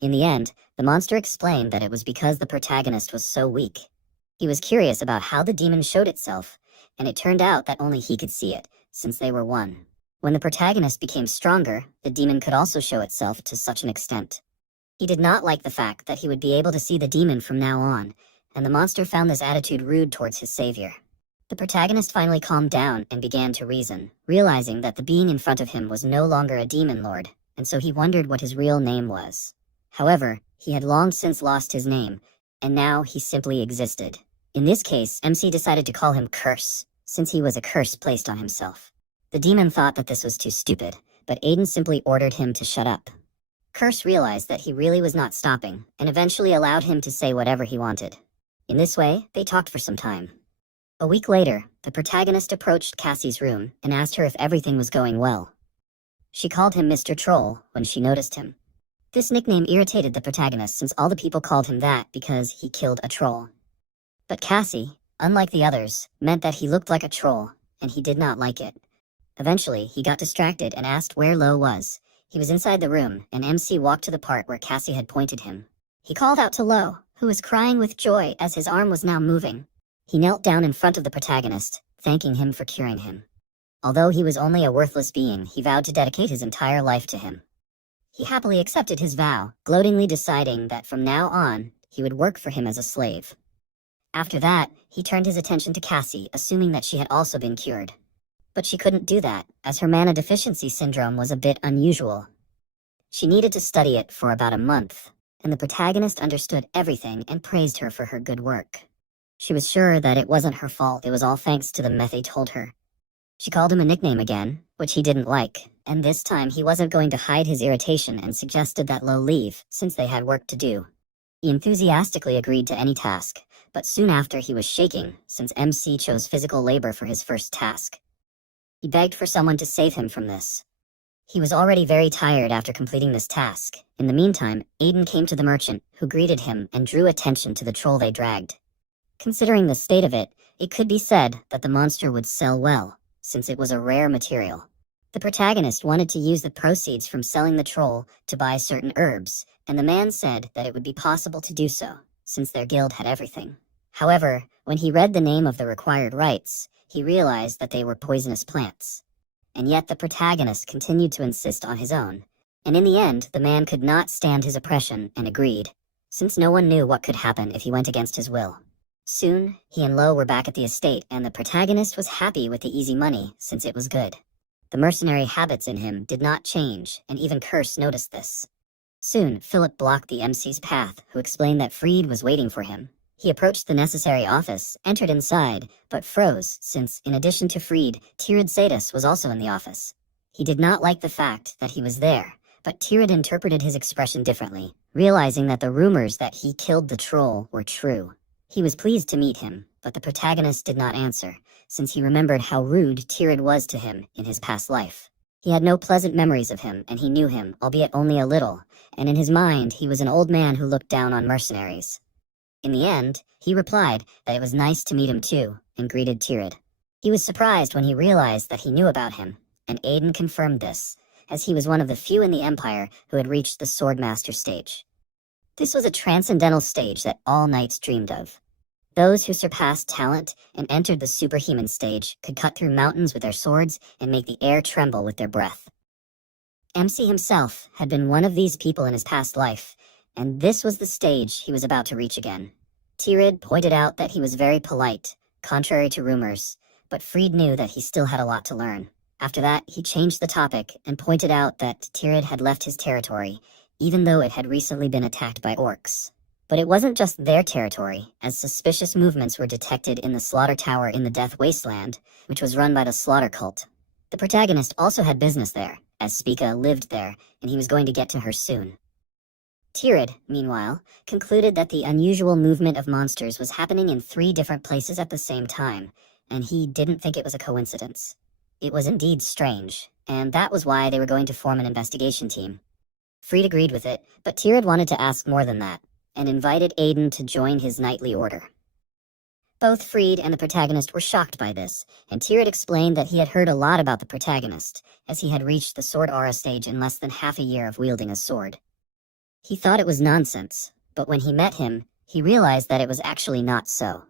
In the end, the monster explained that it was because the protagonist was so weak. He was curious about how the demon showed itself, and it turned out that only he could see it, since they were one. When the protagonist became stronger, the demon could also show itself to such an extent. He did not like the fact that he would be able to see the demon from now on, and the monster found this attitude rude towards his savior. The protagonist finally calmed down and began to reason, realizing that the being in front of him was no longer a demon lord, and so he wondered what his real name was. However, he had long since lost his name, and now he simply existed. In this case, MC decided to call him Curse, since he was a curse placed on himself. The demon thought that this was too stupid, but Aiden simply ordered him to shut up. Curse realized that he really was not stopping, and eventually allowed him to say whatever he wanted. In this way, they talked for some time. A week later, the protagonist approached Cassie's room and asked her if everything was going well. She called him Mr. Troll when she noticed him. This nickname irritated the protagonist since all the people called him that because he killed a troll. But Cassie, unlike the others, meant that he looked like a troll, and he did not like it. Eventually, he got distracted and asked where Lo was. He was inside the room, and MC walked to the part where Cassie had pointed him. He called out to Lo, who was crying with joy as his arm was now moving. He knelt down in front of the protagonist, thanking him for curing him. Although he was only a worthless being, he vowed to dedicate his entire life to him. He happily accepted his vow, gloatingly deciding that from now on, he would work for him as a slave. After that, he turned his attention to Cassie, assuming that she had also been cured. But she couldn't do that, as her mana deficiency syndrome was a bit unusual. She needed to study it for about a month, and the protagonist understood everything and praised her for her good work. She was sure that it wasn't her fault, it was all thanks to the meth they told her. She called him a nickname again, which he didn't like, and this time he wasn't going to hide his irritation and suggested that Lo leave, since they had work to do. He enthusiastically agreed to any task, but soon after he was shaking, since MC chose physical labor for his first task. He begged for someone to save him from this. He was already very tired after completing this task. In the meantime, Aiden came to the merchant, who greeted him and drew attention to the troll they dragged. Considering the state of it, it could be said that the monster would sell well, since it was a rare material. The protagonist wanted to use the proceeds from selling the troll to buy certain herbs, and the man said that it would be possible to do so, since their guild had everything. However, when he read the name of the required rites, he realized that they were poisonous plants. And yet the protagonist continued to insist on his own, and in the end the man could not stand his oppression and agreed, since no one knew what could happen if he went against his will. Soon, he and Lo were back at the estate, and the protagonist was happy with the easy money, since it was good. The mercenary habits in him did not change, and even Curse noticed this. Soon, Philip blocked the MC's path, who explained that Freed was waiting for him. He approached the necessary office, entered inside, but froze, since, in addition to Freed, Tirid Sadis was also in the office. He did not like the fact that he was there, but Tirid interpreted his expression differently, realizing that the rumors that he killed the troll were true. He was pleased to meet him, but the protagonist did not answer, since he remembered how rude Tirid was to him in his past life. He had no pleasant memories of him, and he knew him, albeit only a little, and in his mind he was an old man who looked down on mercenaries. In the end, he replied that it was nice to meet him too, and greeted Tirid. He was surprised when he realized that he knew about him, and Aiden confirmed this, as he was one of the few in the Empire who had reached the Swordmaster stage. This was a transcendental stage that all knights dreamed of. Those who surpassed talent and entered the superhuman stage could cut through mountains with their swords and make the air tremble with their breath. MC himself had been one of these people in his past life, and this was the stage he was about to reach again. Tirid pointed out that he was very polite, contrary to rumors, but Freed knew that he still had a lot to learn. After that, he changed the topic and pointed out that Tirid had left his territory, even though it had recently been attacked by orcs. But it wasn't just their territory, as suspicious movements were detected in the Slaughter Tower in the Death Wasteland, which was run by the Slaughter Cult. The protagonist also had business there, as Spica lived there, and he was going to get to her soon. Tirid, meanwhile, concluded that the unusual movement of monsters was happening in 3 different places at the same time, and he didn't think it was a coincidence. It was indeed strange, and that was why they were going to form an investigation team. Freed agreed with it, but Tirid wanted to ask more than that, and invited Aiden to join his knightly order. Both Freed and the protagonist were shocked by this, and Tirid explained that he had heard a lot about the protagonist, as he had reached the Sword Aura stage in less than half a year of wielding a sword. He thought it was nonsense, but when he met him, he realized that it was actually not so.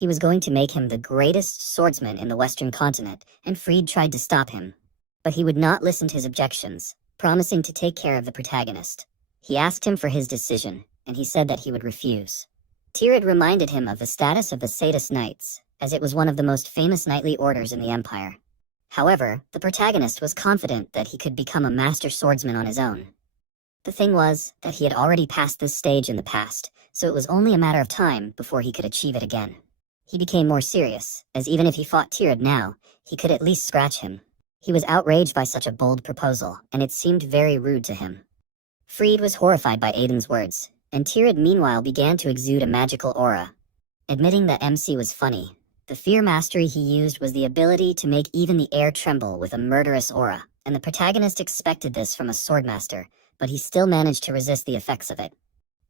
He was going to make him the greatest swordsman in the Western continent, and Freed tried to stop him. But he would not listen to his objections, promising to take care of the protagonist. He asked him for his decision, and he said that he would refuse. Tirid reminded him of the status of the Sadis Knights, as it was one of the most famous knightly orders in the Empire. However, the protagonist was confident that he could become a master swordsman on his own. The thing was that he had already passed this stage in the past, so it was only a matter of time before he could achieve it again. He became more serious, as even if he fought Tirad now, he could at least scratch him. He was outraged by such a bold proposal, and it seemed very rude to him. Freed was horrified by Aiden's words, and Tirad meanwhile began to exude a magical aura. Admitting that MC was funny, the fear mastery he used was the ability to make even the air tremble with a murderous aura, and the protagonist expected this from a swordmaster, but he still managed to resist the effects of it.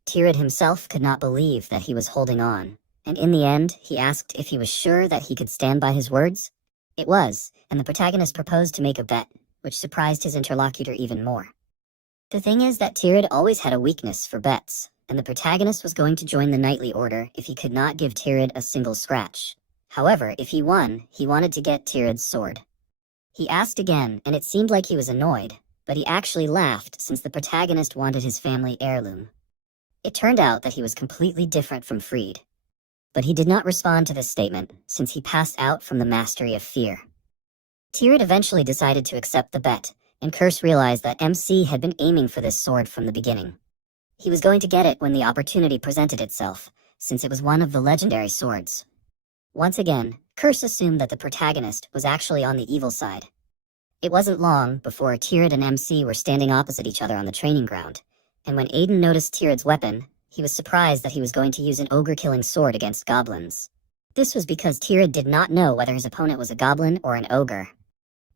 Tirad himself could not believe that he was holding on, and in the end, he asked if he was sure that he could stand by his words. It was, and the protagonist proposed to make a bet, which surprised his interlocutor even more. The thing is that Tirad always had a weakness for bets, and the protagonist was going to join the knightly order if he could not give Tirad a single scratch. However, if he won, he wanted to get Tirad's sword. He asked again, and it seemed like he was annoyed, but he actually laughed since the protagonist wanted his family heirloom. It turned out that he was completely different from Freed. But he did not respond to this statement, since he passed out from the mastery of fear. Tirad eventually decided to accept the bet, and Curse realized that MC had been aiming for this sword from the beginning. He was going to get it when the opportunity presented itself, since it was one of the legendary swords. Once again, Curse assumed that the protagonist was actually on the evil side. It wasn't long before Tirad and MC were standing opposite each other on the training ground, and when Aiden noticed Tirad's weapon, he was surprised that he was going to use an ogre-killing sword against goblins. This was because Tirad did not know whether his opponent was a goblin or an ogre.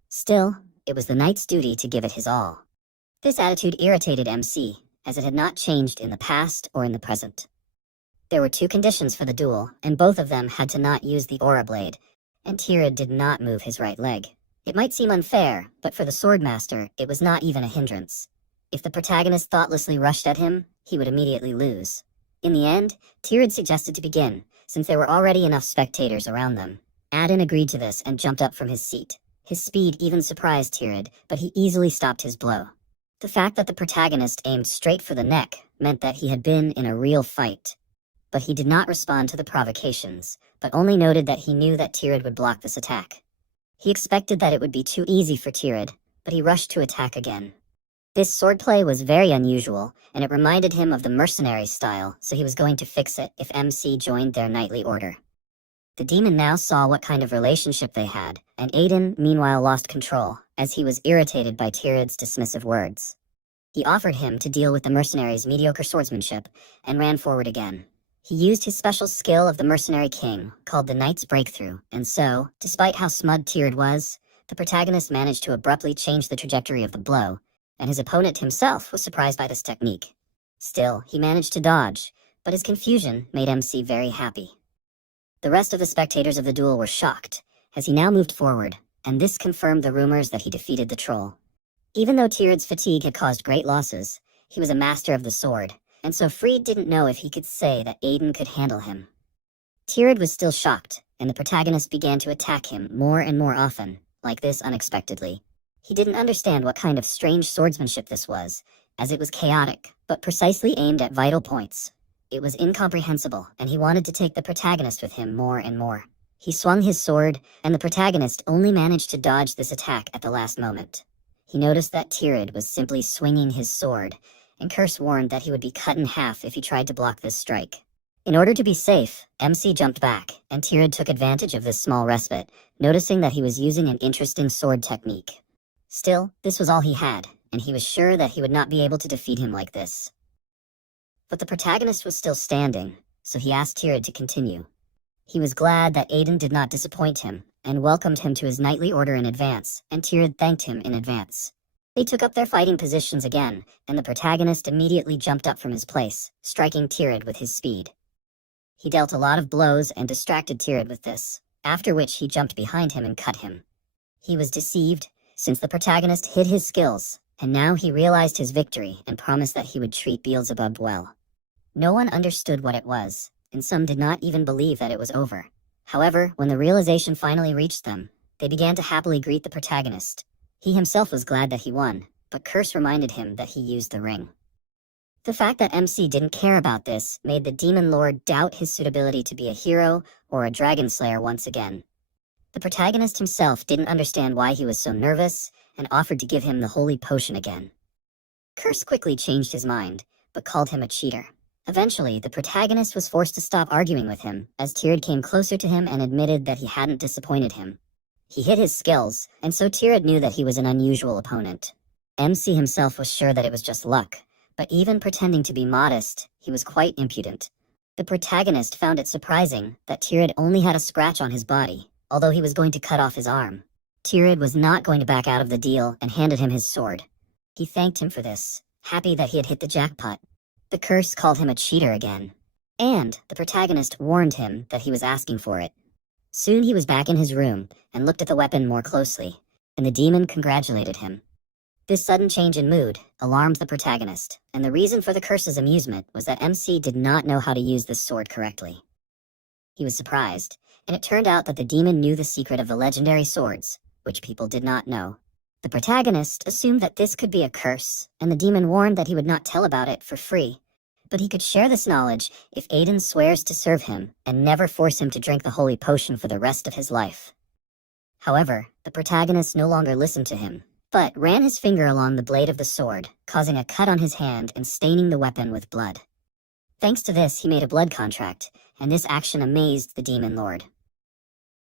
Still, it was the knight's duty to give it his all. This attitude irritated MC, as it had not changed in the past or in the present. There were two conditions for the duel, and both of them had to not use the aura blade, and Tirad did not move his right leg. It might seem unfair, but for the swordmaster, it was not even a hindrance. If the protagonist thoughtlessly rushed at him, he would immediately lose. In the end, Tirad suggested to begin, since there were already enough spectators around them. Aiden agreed to this and jumped up from his seat. His speed even surprised Tirad, but he easily stopped his blow. The fact that the protagonist aimed straight for the neck meant that he had been in a real fight. But he did not respond to the provocations, but only noted that he knew that Tirad would block this attack. He expected that it would be too easy for Tirad, but he rushed to attack again. This swordplay was very unusual, and it reminded him of the mercenary style, so he was going to fix it if MC joined their knightly order. The demon now saw what kind of relationship they had, and Aiden meanwhile lost control, as he was irritated by Tirad's dismissive words. He offered him to deal with the mercenary's mediocre swordsmanship, and ran forward again. He used his special skill of the mercenary king, called the Knight's Breakthrough, and so, despite how smug Tirad was, the protagonist managed to abruptly change the trajectory of the blow, and his opponent himself was surprised by this technique. Still, he managed to dodge, but his confusion made MC very happy. The rest of the spectators of the duel were shocked, as he now moved forward, and this confirmed the rumors that he defeated the troll. Even though Tirad's fatigue had caused great losses, he was a master of the sword, and so Freed didn't know if he could say that Aiden could handle him. Tirad was still shocked, and the protagonist began to attack him more and more often, like this unexpectedly. He didn't understand what kind of strange swordsmanship this was, as it was chaotic, but precisely aimed at vital points. It was incomprehensible, and he wanted to take the protagonist with him more and more. He swung his sword, and the protagonist only managed to dodge this attack at the last moment. He noticed that Tirad was simply swinging his sword, and Curse warned that he would be cut in half if he tried to block this strike. In order to be safe, MC jumped back, and Tirad took advantage of this small respite, noticing that he was using an interesting sword technique. Still, this was all he had, and he was sure that he would not be able to defeat him like this. But the protagonist was still standing, so he asked Tirad to continue. He was glad that Aiden did not disappoint him, and welcomed him to his knightly order in advance, and Tirad thanked him in advance. They took up their fighting positions again, and the protagonist immediately jumped up from his place, striking Tirad with his speed. He dealt a lot of blows and distracted Tirad with this, after which he jumped behind him and cut him. He was deceived, since the protagonist hid his skills, and now he realized his victory and promised that he would treat Beelzebub well. No one understood what it was, and some did not even believe that it was over. However, when the realization finally reached them, they began to happily greet the protagonist. He himself was glad that he won, but Curse reminded him that he used the ring. The fact that MC didn't care about this made the demon lord doubt his suitability to be a hero or a dragon slayer once again. The protagonist himself didn't understand why he was so nervous, and offered to give him the holy potion again. Curse quickly changed his mind, but called him a cheater. Eventually, the protagonist was forced to stop arguing with him, as Tirad came closer to him and admitted that he hadn't disappointed him. He hid his skills, and so Tirad knew that he was an unusual opponent. MC himself was sure that it was just luck, but even pretending to be modest, he was quite impudent. The protagonist found it surprising that Tirad only had a scratch on his body, although he was going to cut off his arm. Tirad was not going to back out of the deal and handed him his sword. He thanked him for this, happy that he had hit the jackpot. The curse called him a cheater again, and the protagonist warned him that he was asking for it. Soon he was back in his room and looked at the weapon more closely, and the demon congratulated him. This sudden change in mood alarmed the protagonist, and the reason for the curse's amusement was that MC did not know how to use this sword correctly. He was surprised, and it turned out that the demon knew the secret of the legendary swords, which people did not know. The protagonist assumed that this could be a curse, and the demon warned that he would not tell about it for free, but he could share this knowledge if Aiden swears to serve him and never force him to drink the holy potion for the rest of his life. However, the protagonist no longer listened to him, but ran his finger along the blade of the sword, causing a cut on his hand and staining the weapon with blood. Thanks to this, he made a blood contract, and this action amazed the demon lord.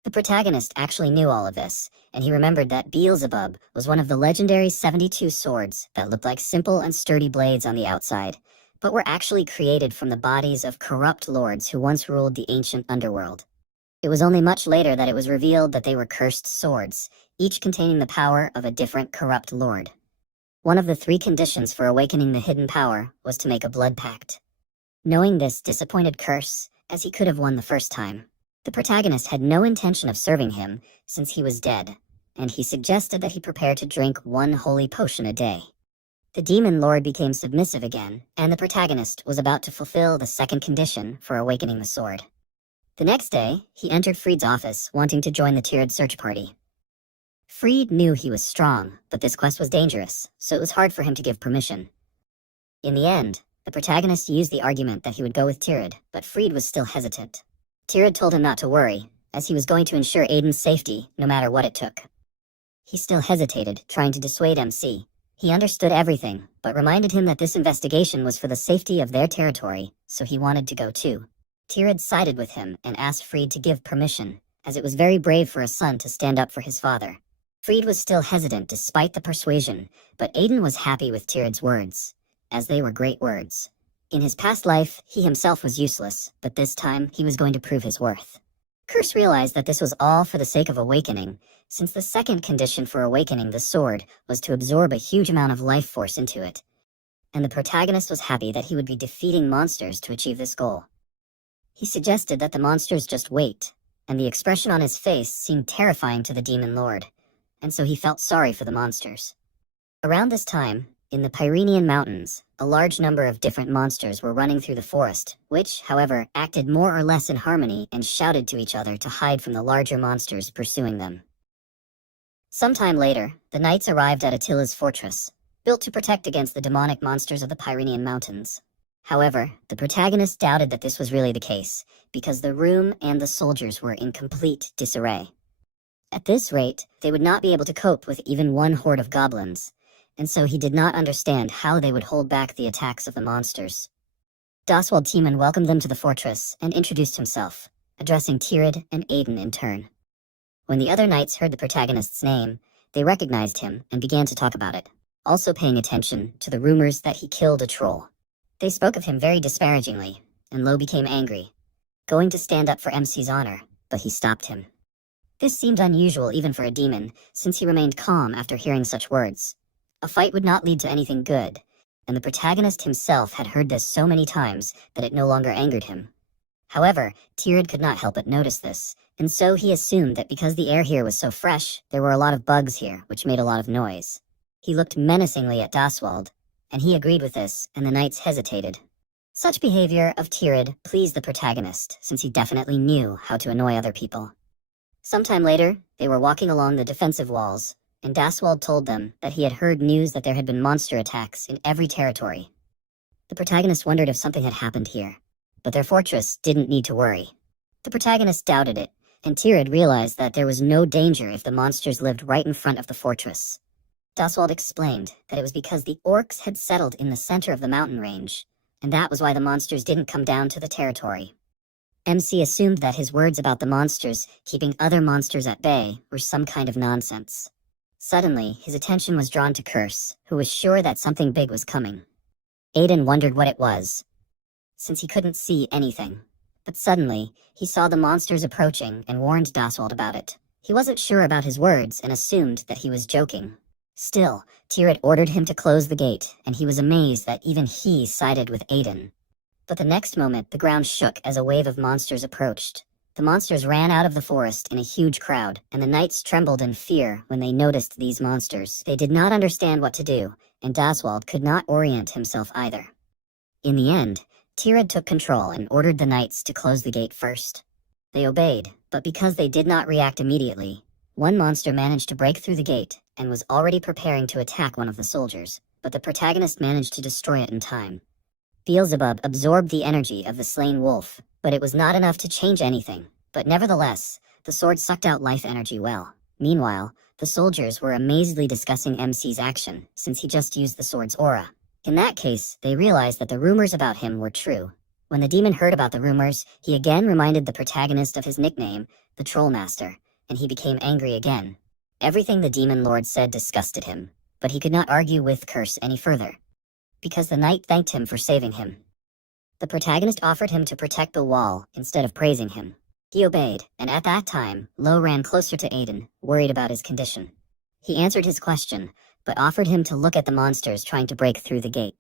The protagonist actually knew all of this, and he remembered that Beelzebub was one of the legendary 72 swords that looked like simple and sturdy blades on the outside, but were actually created from the bodies of corrupt lords who once ruled the ancient underworld. It was only much later that it was revealed that they were cursed swords, each containing the power of a different corrupt lord. One of the 3 conditions for awakening the hidden power was to make a blood pact. Knowing this disappointed Curse, as he could have won the first time, the protagonist had no intention of serving him since he was dead, and he suggested that he prepare to drink 1 holy potion a day. The demon lord became submissive again, and the protagonist was about to fulfill the 2nd condition for awakening the sword. The next day, he entered Freed's office, wanting to join the Tirad search party. Freed knew he was strong, but this quest was dangerous, so it was hard for him to give permission. In the end, the protagonist used the argument that he would go with Tirad, but Freed was still hesitant. Tirad told him not to worry, as he was going to ensure Aiden's safety, no matter what it took. He still hesitated, trying to dissuade MC. He understood everything, but reminded him that this investigation was for the safety of their territory, so he wanted to go too. Tirad sided with him and asked Freed to give permission, as it was very brave for a son to stand up for his father. Freed was still hesitant despite the persuasion, but Aiden was happy with Tirad's words, as they were great words. In his past life, he himself was useless, but this time he was going to prove his worth. Curse realized that this was all for the sake of awakening, since the 2nd condition for awakening the sword was to absorb a huge amount of life force into it. And the protagonist was happy that he would be defeating monsters to achieve this goal. He suggested that the monsters just wait, and the expression on his face seemed terrifying to the demon lord, and so he felt sorry for the monsters. Around this time, in the Pyrenean Mountains, a large number of different monsters were running through the forest, which, however, acted more or less in harmony and shouted to each other to hide from the larger monsters pursuing them. Sometime later, the knights arrived at Attila's fortress, built to protect against the demonic monsters of the Pyrenean Mountains. However, the protagonist doubted that this was really the case, because the room and the soldiers were in complete disarray. At this rate, they would not be able to cope with even 1 horde of goblins, and so he did not understand how they would hold back the attacks of the monsters. Doswald Tiemann welcomed them to the fortress and introduced himself, addressing Tirad and Aiden in turn. When the other knights heard the protagonist's name, they recognized him and began to talk about it, also paying attention to the rumors that he killed a troll. They spoke of him very disparagingly, and Lo became angry, going to stand up for MC's honor, but he stopped him. This seemed unusual even for a demon, since he remained calm after hearing such words. A fight would not lead to anything good, and the protagonist himself had heard this so many times that it no longer angered him. However, Tirad could not help but notice this, and so he assumed that because the air here was so fresh, there were a lot of bugs here, which made a lot of noise. He looked menacingly at Doswald, and he agreed with this, and the knights hesitated. Such behavior of Tirad pleased the protagonist, since he definitely knew how to annoy other people. Sometime later, they were walking along the defensive walls, and Doswald told them that he had heard news that there had been monster attacks in every territory. The protagonist wondered if something had happened here, but their fortress didn't need to worry. The protagonist doubted it, and Tirad realized that there was no danger if the monsters lived right in front of the fortress. Doswald explained that it was because the orcs had settled in the center of the mountain range, and that was why the monsters didn't come down to the territory. MC assumed that his words about the monsters keeping other monsters at bay were some kind of nonsense. Suddenly, his attention was drawn to Curse, who was sure that something big was coming. Aiden wondered what it was, since he couldn't see anything. But suddenly, he saw the monsters approaching and warned Daswald about it. He wasn't sure about his words and assumed that he was joking. Still, Tirad ordered him to close the gate, and he was amazed that even he sided with Aiden. But the next moment, the ground shook as a wave of monsters approached. The monsters ran out of the forest in a huge crowd, and the knights trembled in fear when they noticed these monsters. They did not understand what to do, and Daswald could not orient himself either. In the end, Tirad took control and ordered the knights to close the gate first. They obeyed, but because they did not react immediately, one monster managed to break through the gate and was already preparing to attack one of the soldiers, but the protagonist managed to destroy it in time. Beelzebub absorbed the energy of the slain wolf, but it was not enough to change anything. But nevertheless, the sword sucked out life energy well. Meanwhile, the soldiers were amazedly discussing MC's action, since he just used the sword's aura. In that case, they realized that the rumors about him were true. When the demon heard about the rumors, he again reminded the protagonist of his nickname, the Trollmaster, and he became angry again. Everything the demon lord said disgusted him, but he could not argue with Curse any further, because the knight thanked him for saving him. The protagonist offered him to protect the wall instead of praising him. He obeyed, and at that time, Lo ran closer to Aiden, worried about his condition. He answered his question, but offered him to look at the monsters trying to break through the gate.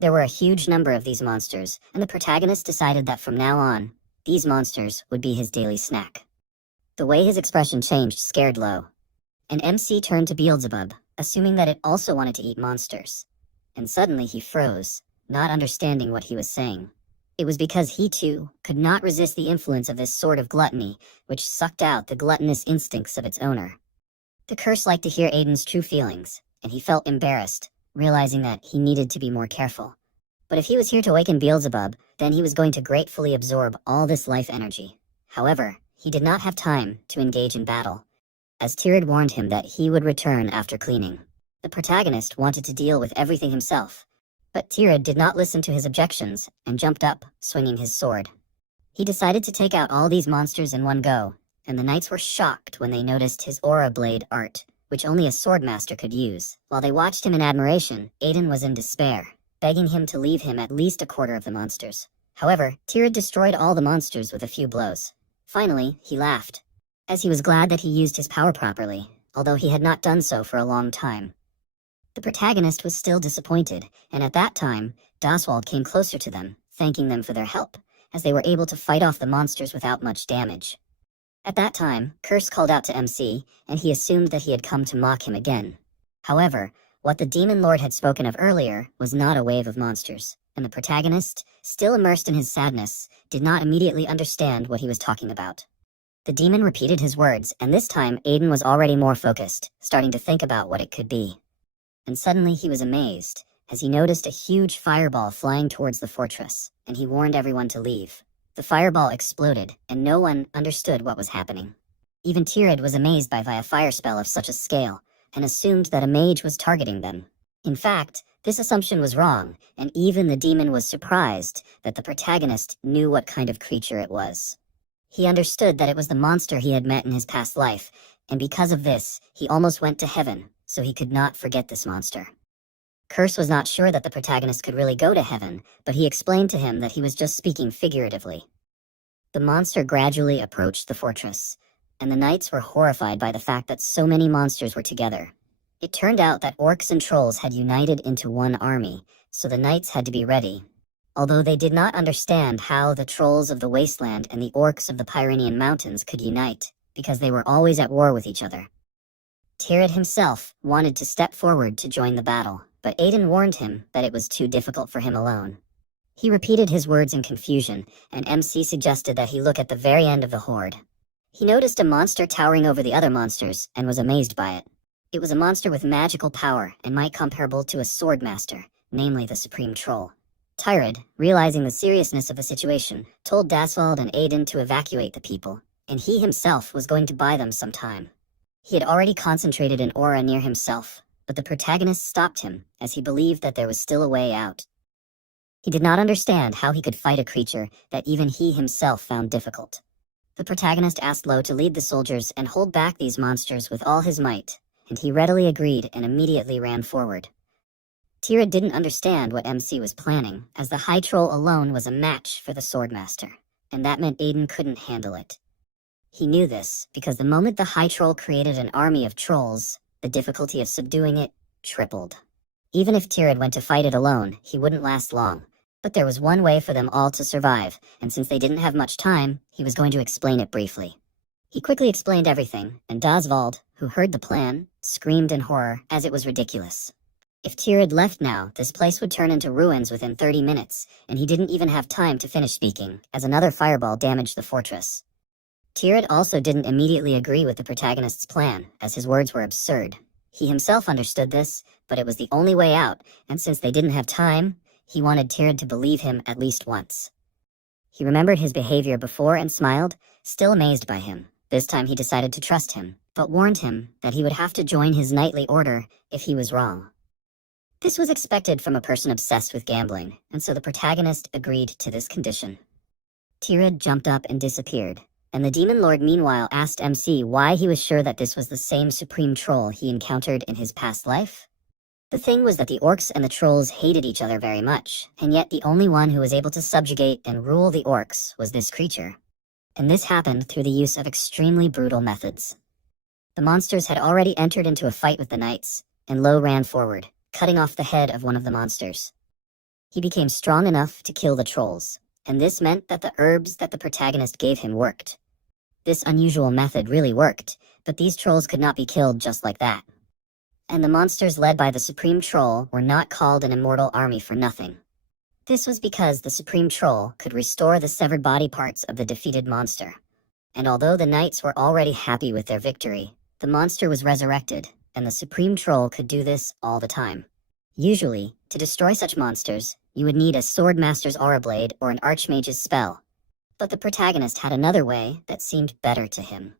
There were a huge number of these monsters, and the protagonist decided that from now on, these monsters would be his daily snack. The way his expression changed scared Lo, and MC turned to Beelzebub, assuming that it also wanted to eat monsters. And suddenly he froze, not understanding what he was saying. It was because he too could not resist the influence of this sort of gluttony, which sucked out the gluttonous instincts of its owner. The Curse liked to hear Aiden's true feelings, and he felt embarrassed, realizing that he needed to be more careful. But if he was here to awaken Beelzebub, then he was going to gratefully absorb all this life energy. However, he did not have time to engage in battle, as Tirad warned him that he would return after cleaning. The protagonist wanted to deal with everything himself, but Tirad did not listen to his objections and jumped up, swinging his sword. He decided to take out all these monsters in one go, and the knights were shocked when they noticed his aura blade art, which only a swordmaster could use. While they watched him in admiration, Aiden was in despair, begging him to leave him at least a quarter of the monsters. However, Tirad destroyed all the monsters with a few blows. Finally, he laughed, as he was glad that he used his power properly, although he had not done so for a long time. The protagonist was still disappointed, and at that time, Daswald came closer to them, thanking them for their help, as they were able to fight off the monsters without much damage. At that time, Curse called out to MC, and he assumed that he had come to mock him again. However, what the demon lord had spoken of earlier was not a wave of monsters, and the protagonist, still immersed in his sadness, did not immediately understand what he was talking about. The demon repeated his words, and this time Aiden was already more focused, starting to think about what it could be. And suddenly he was amazed, as he noticed a huge fireball flying towards the fortress, and he warned everyone to leave. The fireball exploded, and no one understood what was happening. Even Tirad was amazed by a fire spell of such a scale, and assumed that a mage was targeting them. In fact, this assumption was wrong, and even the demon was surprised that the protagonist knew what kind of creature it was. He understood that it was the monster he had met in his past life, and because of this, he almost went to heaven, so he could not forget this monster. Curse was not sure that the protagonist could really go to heaven, but he explained to him that he was just speaking figuratively. The monster gradually approached the fortress, and the knights were horrified by the fact that so many monsters were together. It turned out that orcs and trolls had united into one army, so the knights had to be ready. Although they did not understand how the trolls of the wasteland and the orcs of the Pyrenean mountains could unite, because they were always at war with each other. Tirad himself wanted to step forward to join the battle, but Aiden warned him that it was too difficult for him alone. He repeated his words in confusion, and MC suggested that he look at the very end of the horde. He noticed a monster towering over the other monsters, and was amazed by it. It was a monster with magical power, and might comparable to a swordmaster, namely the Supreme Troll. Tirad, realizing the seriousness of the situation, told Daswald and Aiden to evacuate the people, and he himself was going to buy them some time. He had already concentrated an aura near himself, but the protagonist stopped him, as he believed that there was still a way out. He did not understand how he could fight a creature that even he himself found difficult. The protagonist asked Lo to lead the soldiers and hold back these monsters with all his might, and he readily agreed and immediately ran forward. Tira didn't understand what MC was planning, as the High Troll alone was a match for the Swordmaster, and that meant Aiden couldn't handle it. He knew this, because the moment the High Troll created an army of trolls, the difficulty of subduing it tripled. Even if Tyrad went to fight it alone, he wouldn't last long. But there was one way for them all to survive, and since they didn't have much time, he was going to explain it briefly. He quickly explained everything, and Dosvald, who heard the plan, screamed in horror, as it was ridiculous. If Tyrad left now, this place would turn into ruins within 30 minutes, and he didn't even have time to finish speaking, as another fireball damaged the fortress. Tyrad also didn't immediately agree with the protagonist's plan, as his words were absurd. He himself understood this, but it was the only way out, and since they didn't have time, he wanted Tyrad to believe him at least once. He remembered his behavior before and smiled, still amazed by him. This time he decided to trust him, but warned him that he would have to join his knightly order if he was wrong. This was expected from a person obsessed with gambling, and so the protagonist agreed to this condition. Tyrad jumped up and disappeared, and the Demon Lord meanwhile asked MC why he was sure that this was the same supreme troll he encountered in his past life. The thing was that the orcs and the trolls hated each other very much, and yet the only one who was able to subjugate and rule the orcs was this creature. And this happened through the use of extremely brutal methods. The monsters had already entered into a fight with the knights, and Lo ran forward, cutting off the head of one of the monsters. He became strong enough to kill the trolls, and this meant that the herbs that the protagonist gave him worked. This unusual method really worked, but these trolls could not be killed just like that. And the monsters led by the Supreme Troll were not called an immortal army for nothing. This was because the Supreme Troll could restore the severed body parts of the defeated monster. And although the knights were already happy with their victory, the monster was resurrected, and the Supreme Troll could do this all the time. Usually, to destroy such monsters, you would need a Swordmaster's Aura Blade or an Archmage's spell. But the protagonist had another way that seemed better to him.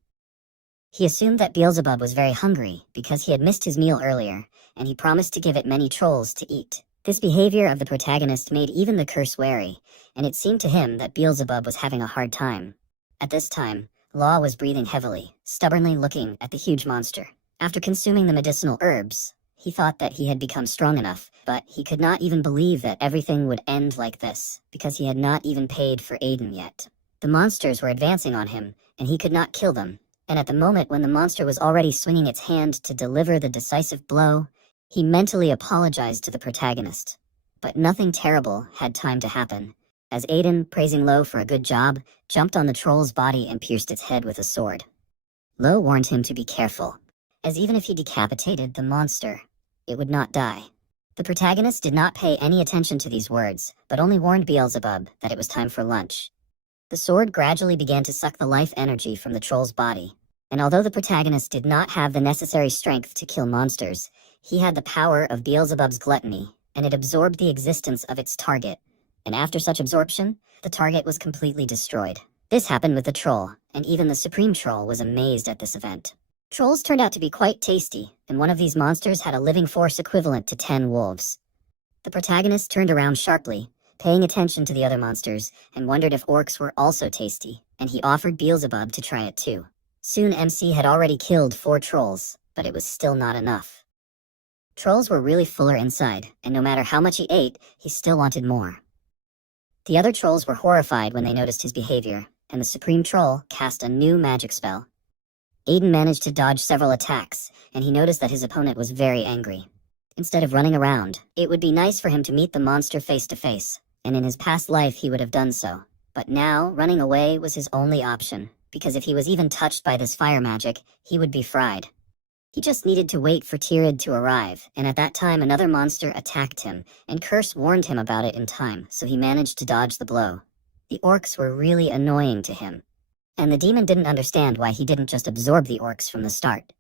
He assumed that Beelzebub was very hungry because he had missed his meal earlier, and he promised to give it many trolls to eat. This behavior of the protagonist made even the curse wary, and it seemed to him that Beelzebub was having a hard time. At this time, Law was breathing heavily, stubbornly looking at the huge monster. After consuming the medicinal herbs, he thought that he had become strong enough, but he could not even believe that everything would end like this, because he had not even paid for Aiden yet. The monsters were advancing on him, and he could not kill them. And at the moment when the monster was already swinging its hand to deliver the decisive blow, he mentally apologized to the protagonist. But nothing terrible had time to happen, as Aiden, praising Lo for a good job, jumped on the troll's body and pierced its head with a sword. Lo warned him to be careful, as even if he decapitated the monster, it would not die. The protagonist did not pay any attention to these words, but only warned Beelzebub that it was time for lunch. The sword gradually began to suck the life energy from the troll's body, and although the protagonist did not have the necessary strength to kill monsters, he had the power of Beelzebub's gluttony, and it absorbed the existence of its target. And after such absorption, the target was completely destroyed. This happened with the troll, and even the Supreme Troll was amazed at this event. Trolls turned out to be quite tasty, and one of these monsters had a living force equivalent to 10 wolves. The protagonist turned around sharply, paying attention to the other monsters, and wondered if orcs were also tasty, and he offered Beelzebub to try it too. Soon MC had already killed 4 trolls, but it was still not enough. Trolls were really fuller inside, and no matter how much he ate, he still wanted more. The other trolls were horrified when they noticed his behavior, and the Supreme Troll cast a new magic spell. Aiden managed to dodge several attacks, and he noticed that his opponent was very angry. Instead of running around, it would be nice for him to meet the monster face to face, and in his past life he would have done so. But now, running away was his only option, because if he was even touched by this fire magic, he would be fried. He just needed to wait for Tyrad to arrive, and at that time another monster attacked him, and Curse warned him about it in time, so he managed to dodge the blow. The orcs were really annoying to him, and the demon didn't understand why he didn't just absorb the orcs from the start.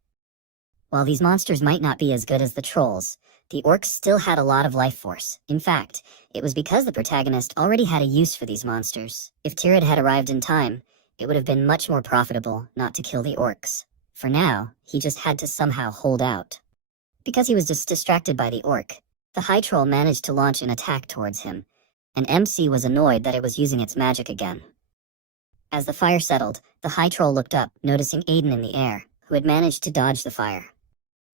While these monsters might not be as good as the trolls, the orcs still had a lot of life force. In fact, it was because the protagonist already had a use for these monsters. If Tyrad had arrived in time, it would have been much more profitable not to kill the orcs. For now, he just had to somehow hold out. Because he was just distracted by the orc, the High Troll managed to launch an attack towards him, and MC was annoyed that it was using its magic again. As the fire settled, the high troll looked up, noticing Aiden in the air, who had managed to dodge the fire.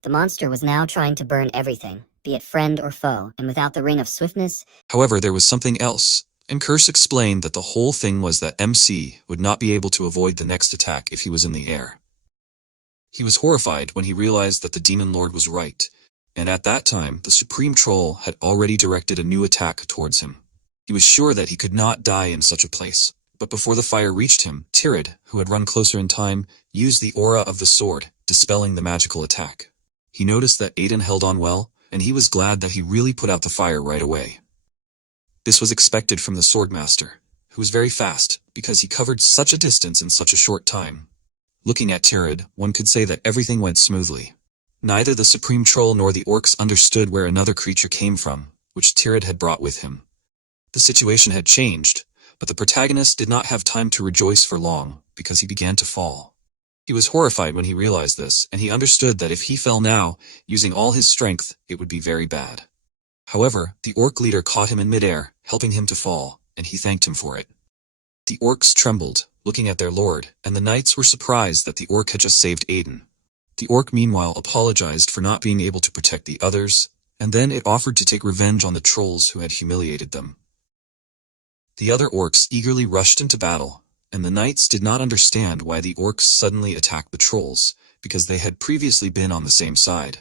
The monster was now trying to burn everything, be it friend or foe, and without the ring of swiftness. However, there was something else, and Curse explained that the whole thing was that MC would not be able to avoid the next attack if he was in the air. He was horrified when he realized that the Demon Lord was right, and at that time the Supreme Troll had already directed a new attack towards him. He was sure that he could not die in such a place, but before the fire reached him, Tirid, who had run closer in time, used the aura of the sword, dispelling the magical attack. He noticed that Aiden held on well, and he was glad that he really put out the fire right away. This was expected from the Swordmaster, who was very fast, because he covered such a distance in such a short time. Looking at Tirid, one could say that everything went smoothly. Neither the Supreme Troll nor the orcs understood where another creature came from, which Tirid had brought with him. The situation had changed, but the protagonist did not have time to rejoice for long, because he began to fall. He was horrified when he realized this, and he understood that if he fell now, using all his strength, it would be very bad. However, the orc leader caught him in midair, helping him to fall, and he thanked him for it. The orcs trembled, looking at their lord, and the knights were surprised that the orc had just saved Aiden. The orc meanwhile apologized for not being able to protect the others, and then it offered to take revenge on the trolls who had humiliated them. The other orcs eagerly rushed into battle, and the knights did not understand why the orcs suddenly attacked the trolls, because they had previously been on the same side.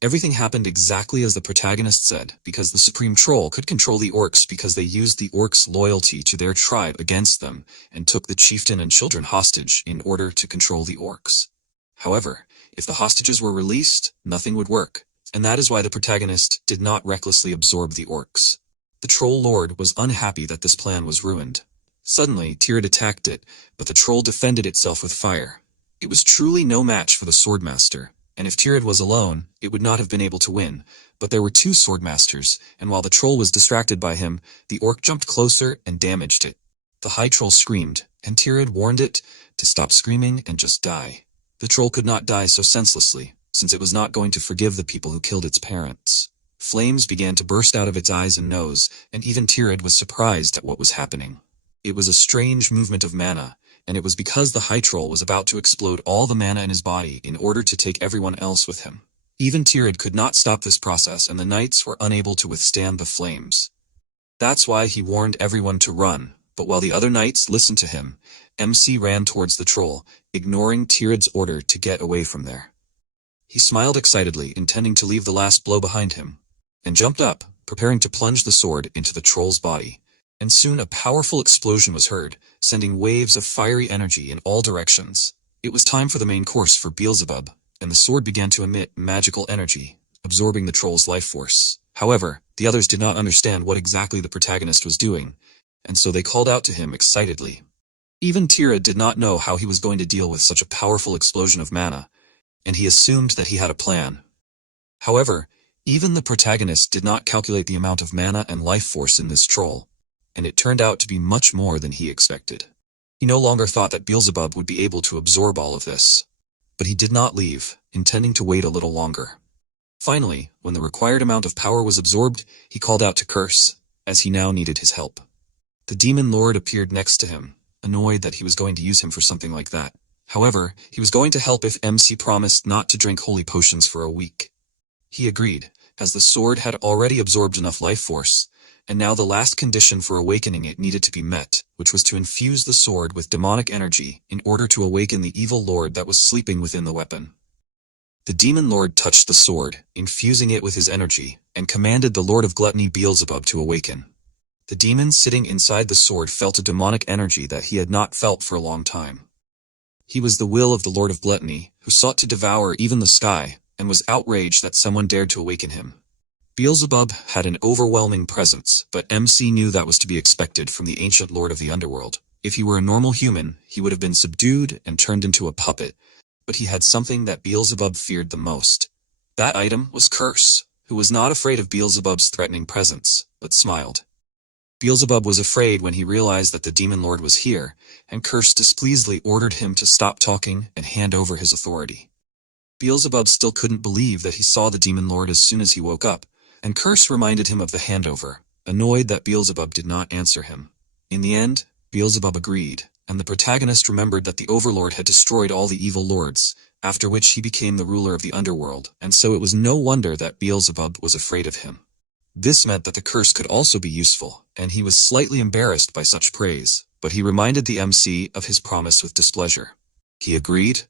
Everything happened exactly as the protagonist said, because the Supreme Troll could control the orcs because they used the orcs' loyalty to their tribe against them, and took the chieftain and children hostage in order to control the orcs. However, if the hostages were released, nothing would work, and that is why the protagonist did not recklessly absorb the orcs. The Troll Lord was unhappy that this plan was ruined. Suddenly, Tirid attacked it, but the troll defended itself with fire. It was truly no match for the Swordmaster, and if Tirid was alone, it would not have been able to win, but there were two Swordmasters, and while the troll was distracted by him, the orc jumped closer and damaged it. The high troll screamed, and Tirid warned it to stop screaming and just die. The troll could not die so senselessly, since it was not going to forgive the people who killed its parents. Flames began to burst out of its eyes and nose, and even Tirid was surprised at what was happening. It was a strange movement of mana, and it was because the high troll was about to explode all the mana in his body in order to take everyone else with him. Even Tirid could not stop this process, and the knights were unable to withstand the flames. That's why he warned everyone to run, but while the other knights listened to him, MC ran towards the troll, ignoring Tirid's order to get away from there. He smiled excitedly, intending to leave the last blow behind him, and jumped up, preparing to plunge the sword into the troll's body. And soon a powerful explosion was heard, sending waves of fiery energy in all directions. It was time for the main course for Beelzebub, and the sword began to emit magical energy, absorbing the troll's life force. However, the others did not understand what exactly the protagonist was doing, and so they called out to him excitedly. Even Tirid did not know how he was going to deal with such a powerful explosion of mana, and he assumed that he had a plan. However, even the protagonist did not calculate the amount of mana and life force in this troll, and it turned out to be much more than he expected. He no longer thought that Beelzebub would be able to absorb all of this. But he did not leave, intending to wait a little longer. Finally, when the required amount of power was absorbed, he called out to Curse, as he now needed his help. The Demon Lord appeared next to him, annoyed that he was going to use him for something like that. However, he was going to help if MC promised not to drink holy potions for a week. He agreed, as the sword had already absorbed enough life force, and now the last condition for awakening it needed to be met, which was to infuse the sword with demonic energy in order to awaken the evil lord that was sleeping within the weapon. The Demon Lord touched the sword, infusing it with his energy, and commanded the Lord of Gluttony Beelzebub to awaken. The demon sitting inside the sword felt a demonic energy that he had not felt for a long time. He was the will of the Lord of Gluttony, who sought to devour even the sky, and was outraged that someone dared to awaken him. Beelzebub had an overwhelming presence, but MC knew that was to be expected from the ancient lord of the underworld. If he were a normal human, he would have been subdued and turned into a puppet, but he had something that Beelzebub feared the most. That item was Curse, who was not afraid of Beelzebub's threatening presence, but smiled. Beelzebub was afraid when he realized that the Demon Lord was here, and Curse displeasedly ordered him to stop talking and hand over his authority. Beelzebub still couldn't believe that he saw the Demon Lord as soon as he woke up, and Curse reminded him of the handover, annoyed that Beelzebub did not answer him. In the end, Beelzebub agreed, and the protagonist remembered that the overlord had destroyed all the evil lords, after which he became the ruler of the underworld, and so it was no wonder that Beelzebub was afraid of him. This meant that the curse could also be useful, and he was slightly embarrassed by such praise, but he reminded the MC of his promise with displeasure. He agreed,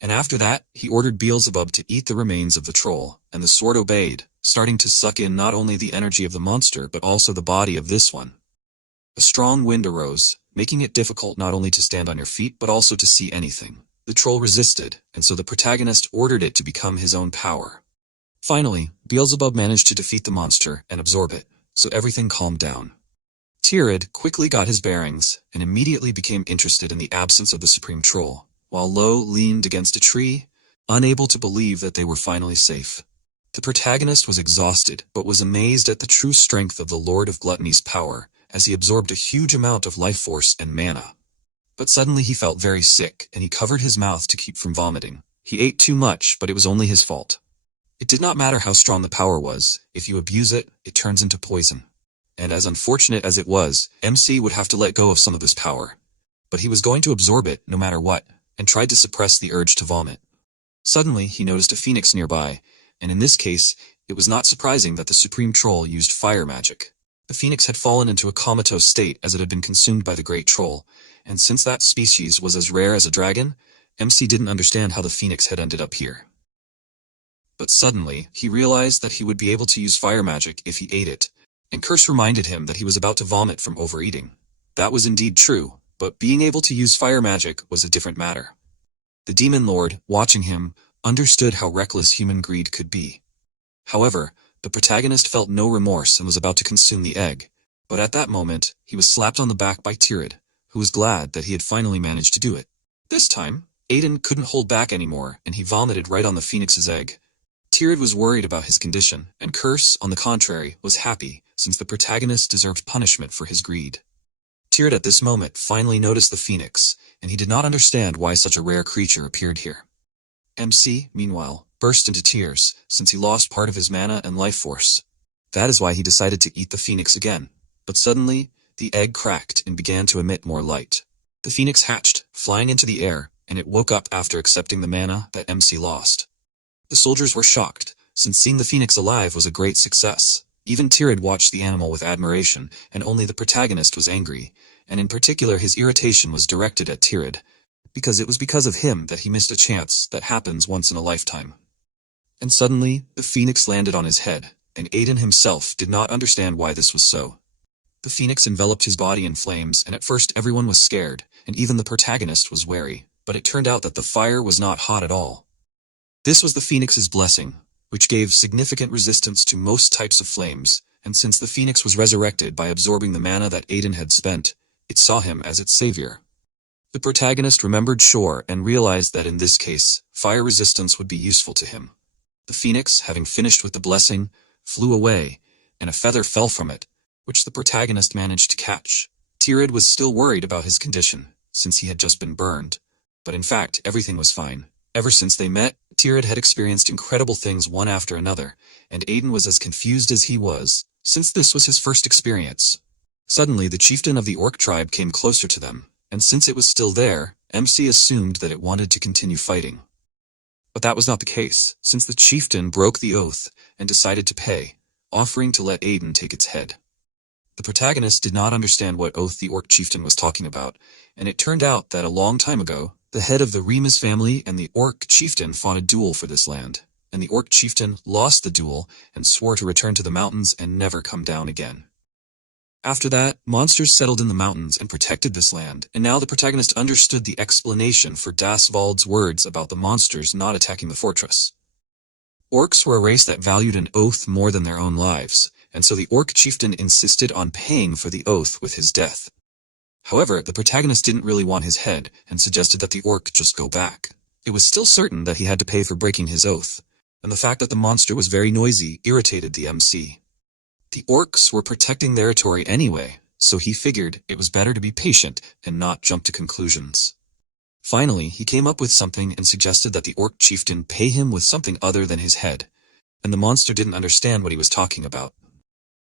and after that, he ordered Beelzebub to eat the remains of the troll, and the sword obeyed, starting to suck in not only the energy of the monster but also the body of this one. A strong wind arose, making it difficult not only to stand on your feet but also to see anything. The troll resisted, and so the protagonist ordered it to become his own power. Finally, Beelzebub managed to defeat the monster and absorb it, so everything calmed down. Tirid quickly got his bearings, and immediately became interested in the absence of the supreme troll, while Lo leaned against a tree, unable to believe that they were finally safe. The protagonist was exhausted, but was amazed at the true strength of the Lord of Gluttony's power, as he absorbed a huge amount of life force and mana. But suddenly he felt very sick, and he covered his mouth to keep from vomiting. He ate too much, but it was only his fault. It did not matter how strong the power was, if you abuse it, it turns into poison. And as unfortunate as it was, MC would have to let go of some of this power. But he was going to absorb it, no matter what, and tried to suppress the urge to vomit. Suddenly, he noticed a phoenix nearby, and in this case, it was not surprising that the supreme troll used fire magic. The phoenix had fallen into a comatose state as it had been consumed by the great troll, and since that species was as rare as a dragon, MC didn't understand how the phoenix had ended up here. But suddenly, he realized that he would be able to use fire magic if he ate it, and Curse reminded him that he was about to vomit from overeating. That was indeed true, but being able to use fire magic was a different matter. The demon lord, watching him, understood how reckless human greed could be. However, the protagonist felt no remorse and was about to consume the egg, but at that moment, he was slapped on the back by Tirid, who was glad that he had finally managed to do it. This time, Aiden couldn't hold back anymore, and he vomited right on the phoenix's egg. Tirid was worried about his condition, and Curse, on the contrary, was happy, since the protagonist deserved punishment for his greed. Tirid at this moment finally noticed the phoenix, and he did not understand why such a rare creature appeared here. MC, meanwhile, burst into tears, since he lost part of his mana and life force. That is why he decided to eat the phoenix again. But suddenly, the egg cracked and began to emit more light. The phoenix hatched, flying into the air, and it woke up after accepting the mana that MC lost. The soldiers were shocked, since seeing the phoenix alive was a great success. Even Tirid watched the animal with admiration, and only the protagonist was angry, and in particular his irritation was directed at Tirid, because it was because of him that he missed a chance that happens once in a lifetime. And suddenly, the phoenix landed on his head, and Aiden himself did not understand why this was so. The phoenix enveloped his body in flames, and at first everyone was scared, and even the protagonist was wary, but it turned out that the fire was not hot at all. This was the phoenix's blessing, which gave significant resistance to most types of flames, and since the phoenix was resurrected by absorbing the mana that Aiden had spent, it saw him as its savior. The protagonist remembered Shore and realized that in this case, fire resistance would be useful to him. The phoenix, having finished with the blessing, flew away, and a feather fell from it, which the protagonist managed to catch. Tirid was still worried about his condition, since he had just been burned, but in fact everything was fine. Ever since they met, Tirid had experienced incredible things one after another, and Aiden was as confused as he was, since this was his first experience. Suddenly the chieftain of the orc tribe came closer to them, and since it was still there, MC assumed that it wanted to continue fighting. But that was not the case, since the chieftain broke the oath and decided to pay, offering to let Aiden take its head. The protagonist did not understand what oath the orc chieftain was talking about, and it turned out that a long time ago, the head of the Remis family and the orc chieftain fought a duel for this land, and the orc chieftain lost the duel and swore to return to the mountains and never come down again. After that, monsters settled in the mountains and protected this land, and now the protagonist understood the explanation for Dasvald's words about the monsters not attacking the fortress. Orcs were a race that valued an oath more than their own lives, and so the orc chieftain insisted on paying for the oath with his death. However, the protagonist didn't really want his head, and suggested that the orc just go back. It was still certain that he had to pay for breaking his oath, and the fact that the monster was very noisy irritated the MC. The orcs were protecting their territory anyway, so he figured it was better to be patient and not jump to conclusions. Finally, he came up with something and suggested that the orc chieftain pay him with something other than his head, and the monster didn't understand what he was talking about.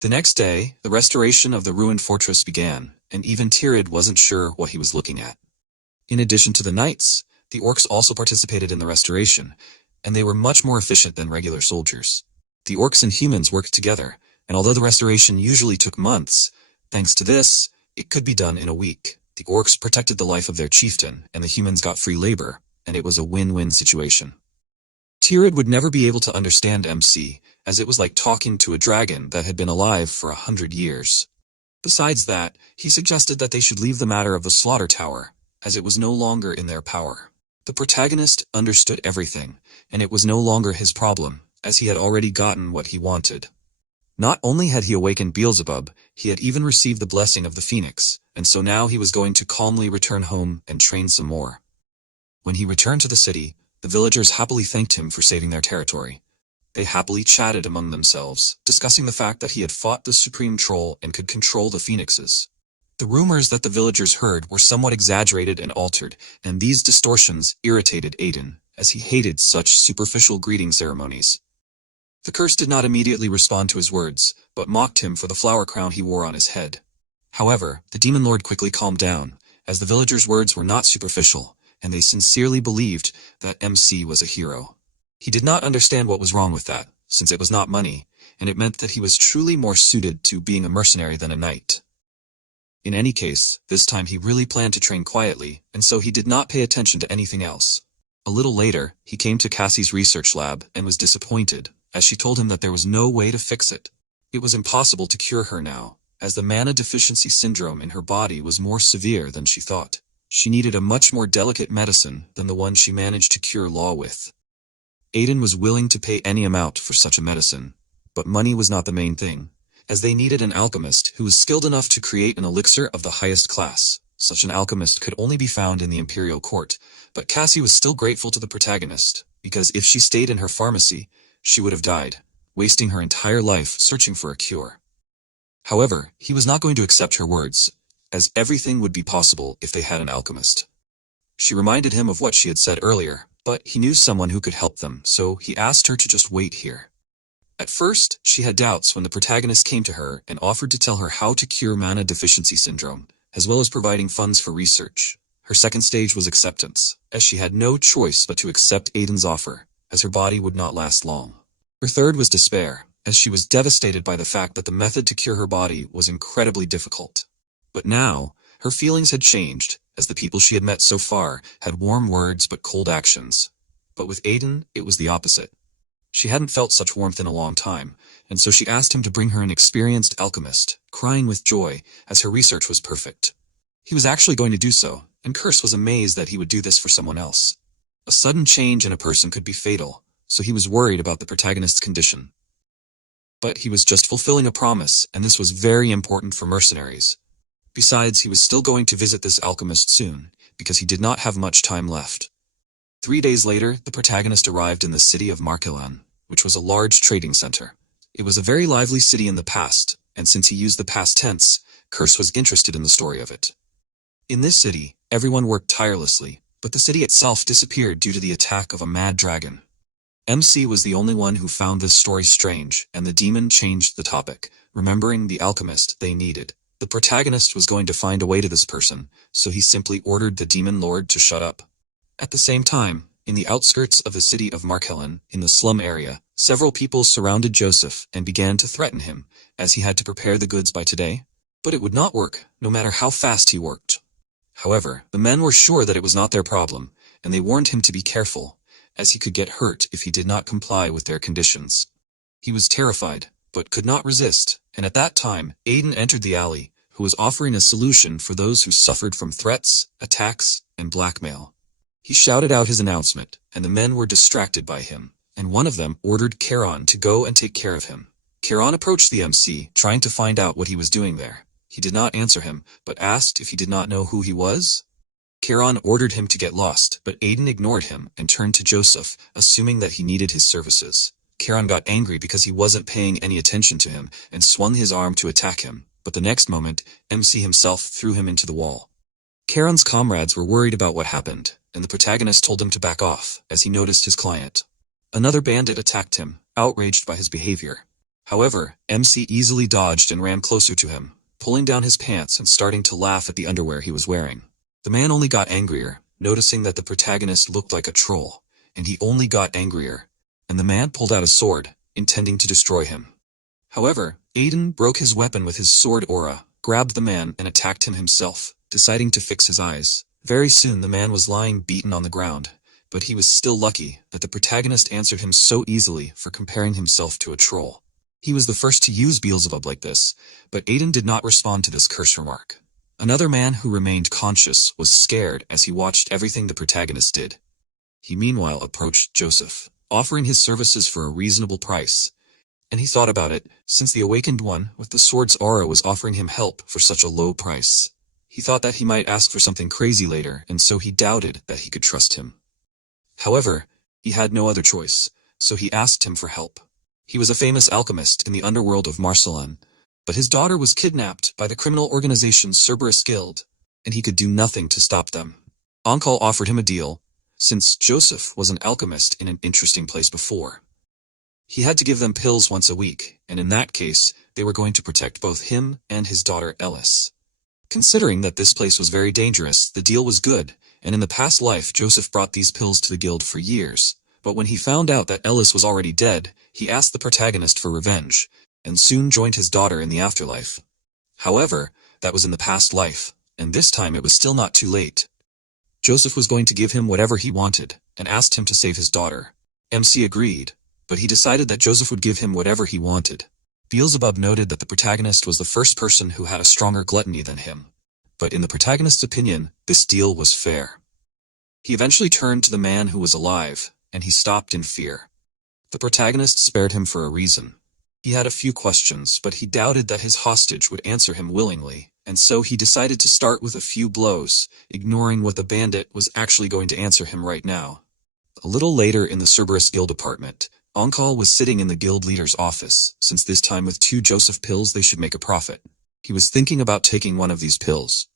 The next day, the restoration of the ruined fortress began, and even Tirid wasn't sure what he was looking at. In addition to the knights, the orcs also participated in the restoration, and they were much more efficient than regular soldiers. The orcs and humans worked together, and although the restoration usually took months, thanks to this, it could be done in a week. The orcs protected the life of their chieftain, and the humans got free labor, and it was a win-win situation. Tirid would never be able to understand MC, as it was like talking to a dragon that had been alive for 100 years. Besides that, he suggested that they should leave the matter of the slaughter tower, as it was no longer in their power. The protagonist understood everything, and it was no longer his problem, as he had already gotten what he wanted. Not only had he awakened Beelzebub, he had even received the blessing of the Phoenix, and so now he was going to calmly return home and train some more. When he returned to the city, the villagers happily thanked him for saving their territory. They happily chatted among themselves, discussing the fact that he had fought the supreme troll and could control the phoenixes. The rumors that the villagers heard were somewhat exaggerated and altered, and these distortions irritated Aiden, as he hated such superficial greeting ceremonies. The curse did not immediately respond to his words, but mocked him for the flower crown he wore on his head. However, the demon lord quickly calmed down, as the villagers' words were not superficial, and they sincerely believed that MC was a hero. He did not understand what was wrong with that, since it was not money, and it meant that he was truly more suited to being a mercenary than a knight. In any case, this time he really planned to train quietly, and so he did not pay attention to anything else. A little later, he came to Cassie's research lab and was disappointed, as she told him that there was no way to fix it. It was impossible to cure her now, as the mana deficiency syndrome in her body was more severe than she thought. She needed a much more delicate medicine than the one she managed to cure Law with. Aiden was willing to pay any amount for such a medicine, but money was not the main thing, as they needed an alchemist who was skilled enough to create an elixir of the highest class. Such an alchemist could only be found in the imperial court, but Cassie was still grateful to the protagonist, because if she stayed in her pharmacy, she would have died, wasting her entire life searching for a cure. However, he was not going to accept her words, as everything would be possible if they had an alchemist. She reminded him of what she had said earlier, but he knew someone who could help them, so he asked her to just wait here. At first, she had doubts when the protagonist came to her and offered to tell her how to cure mana deficiency syndrome, as well as providing funds for research. Her second stage was acceptance, as she had no choice but to accept Aiden's offer, as her body would not last long. Her third was despair, as she was devastated by the fact that the method to cure her body was incredibly difficult. But now, her feelings had changed, as the people she had met so far had warm words but cold actions. But with Aiden, it was the opposite. She hadn't felt such warmth in a long time, and so she asked him to bring her an experienced alchemist, crying with joy, as her research was perfect. He was actually going to do so, and Curse was amazed that he would do this for someone else. A sudden change in a person could be fatal, so he was worried about the protagonist's condition. But he was just fulfilling a promise, and this was very important for mercenaries. Besides, he was still going to visit this alchemist soon, because he did not have much time left. 3 days later, the protagonist arrived in the city of Markellan, which was a large trading center. It was a very lively city in the past, and since he used the past tense, Curse was interested in the story of it. In this city, everyone worked tirelessly, but the city itself disappeared due to the attack of a mad dragon. MC was the only one who found this story strange, and the demon changed the topic, remembering the alchemist they needed. The protagonist was going to find a way to this person, so he simply ordered the demon lord to shut up. At the same time, in the outskirts of the city of Markellan, in the slum area, several people surrounded Joseph and began to threaten him, as he had to prepare the goods by today. But it would not work, no matter how fast he worked. However, the men were sure that it was not their problem, and they warned him to be careful, as he could get hurt if he did not comply with their conditions. He was terrified, but could not resist, and at that time, Aiden entered the alley, who was offering a solution for those who suffered from threats, attacks, and blackmail. He shouted out his announcement, and the men were distracted by him, and one of them ordered Charon to go and take care of him. Charon approached the MC, trying to find out what he was doing there. He did not answer him, but asked if he did not know who he was. Charon ordered him to get lost, but Aiden ignored him and turned to Joseph, assuming that he needed his services. Charon got angry because he wasn't paying any attention to him and swung his arm to attack him, but the next moment, MC himself threw him into the wall. Charon's comrades were worried about what happened, and the protagonist told him to back off, as he noticed his client. Another bandit attacked him, outraged by his behavior. However, MC easily dodged and ran closer to him, pulling down his pants and starting to laugh at the underwear he was wearing. The man only got angrier, noticing that the protagonist looked like a troll, and he only got angrier, and the man pulled out a sword, intending to destroy him. However, Aiden broke his weapon with his sword aura, grabbed the man and attacked him himself, deciding to fix his eyes. Very soon the man was lying beaten on the ground, but he was still lucky that the protagonist answered him so easily for comparing himself to a troll. He was the first to use Beelzebub like this, but Aiden did not respond to this curse remark. Another man who remained conscious was scared as he watched everything the protagonist did. He meanwhile approached Joseph, offering his services for a reasonable price. And he thought about it, since the awakened one with the sword's aura was offering him help for such a low price. He thought that he might ask for something crazy later, and so he doubted that he could trust him. However, he had no other choice, so he asked him for help. He was a famous alchemist in the underworld of Marcelin, but his daughter was kidnapped by the criminal organization Cerberus Guild, and he could do nothing to stop them. Onkal offered him a deal, since Joseph was an alchemist in an interesting place before. He had to give them pills once a week, and in that case, they were going to protect both him and his daughter Ellis. Considering that this place was very dangerous, the deal was good, and in the past life Joseph brought these pills to the guild for years. But when he found out that Ellis was already dead, he asked the protagonist for revenge, and soon joined his daughter in the afterlife. However, that was in the past life, and this time it was still not too late. Joseph was going to give him whatever he wanted, and asked him to save his daughter. MC agreed, but he decided that Joseph would give him whatever he wanted. Beelzebub noted that the protagonist was the first person who had a stronger gluttony than him, but in the protagonist's opinion, this deal was fair. He eventually turned to the man who was alive, and he stopped in fear. The protagonist spared him for a reason. He had a few questions, but he doubted that his hostage would answer him willingly, and so he decided to start with a few blows, ignoring what the bandit was actually going to answer him right now. A little later in the Cerberus Guild apartment, Onkal was sitting in the guild leader's office, since this time with 2 Joseph pills they should make a profit. He was thinking about taking one of these pills,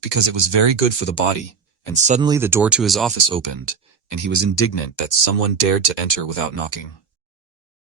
because it was very good for the body, and suddenly the door to his office opened, and he was indignant that someone dared to enter without knocking.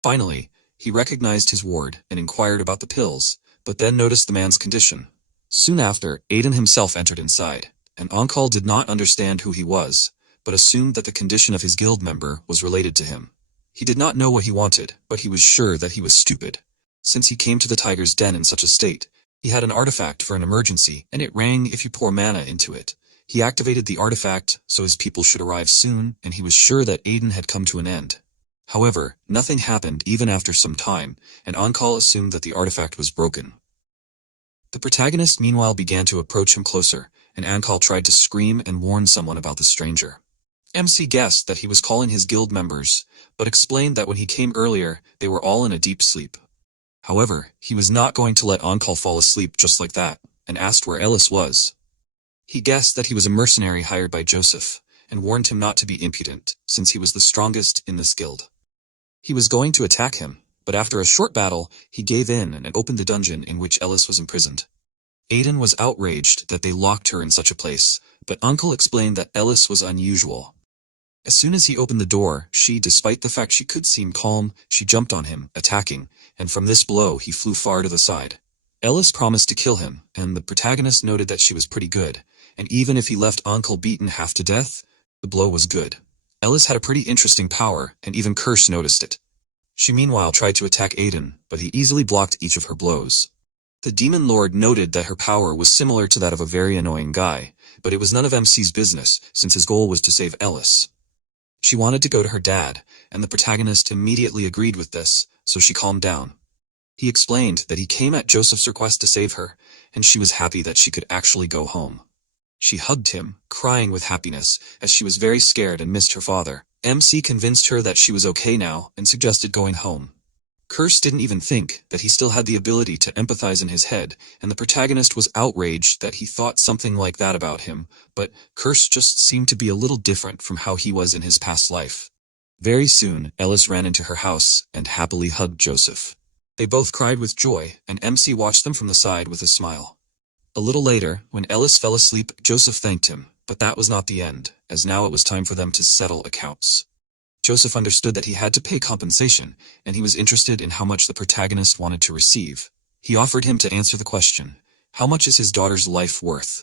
Finally, he recognized his ward and inquired about the pills, but then noticed the man's condition. Soon after, Aiden himself entered inside, and Onkal did not understand who he was, but assumed that the condition of his guild member was related to him. He did not know what he wanted, but he was sure that he was stupid. Since he came to the tiger's den in such a state, he had an artifact for an emergency, and it rang if you pour mana into it. He activated the artifact so his people should arrive soon, and he was sure that Aiden had come to an end. However, nothing happened even after some time, and Onkal assumed that the artifact was broken. The protagonist meanwhile began to approach him closer, and Onkal tried to scream and warn someone about the stranger. MC guessed that he was calling his guild members, but explained that when he came earlier, they were all in a deep sleep. However, he was not going to let Onkal fall asleep just like that, and asked where Ellis was. He guessed that he was a mercenary hired by Joseph, and warned him not to be impudent, since he was the strongest in this guild. He was going to attack him, but after a short battle, he gave in and opened the dungeon in which Ellis was imprisoned. Aiden was outraged that they locked her in such a place, but Uncle explained that Ellis was unusual. As soon as he opened the door, despite the fact she could seem calm, she jumped on him, attacking, and from this blow he flew far to the side. Ellis promised to kill him, and the protagonist noted that she was pretty good, and even if he left Uncle beaten half to death, the blow was good. Ellis had a pretty interesting power, and even Kirsch noticed it. She meanwhile tried to attack Aiden, but he easily blocked each of her blows. The demon lord noted that her power was similar to that of a very annoying guy, but it was none of MC's business, since his goal was to save Ellis. She wanted to go to her dad, and the protagonist immediately agreed with this, so she calmed down. He explained that he came at Joseph's request to save her, and she was happy that she could actually go home. She hugged him, crying with happiness, as she was very scared and missed her father. MC convinced her that she was okay now, and suggested going home. Kirsch didn't even think that he still had the ability to empathize in his head, and the protagonist was outraged that he thought something like that about him, but Kirsch just seemed to be a little different from how he was in his past life. Very soon, Ellis ran into her house and happily hugged Joseph. They both cried with joy, and MC watched them from the side with a smile. A little later, when Ellis fell asleep, Joseph thanked him, but that was not the end, as now it was time for them to settle accounts. Joseph understood that he had to pay compensation, and he was interested in how much the protagonist wanted to receive. He offered him to answer the question, how much is his daughter's life worth?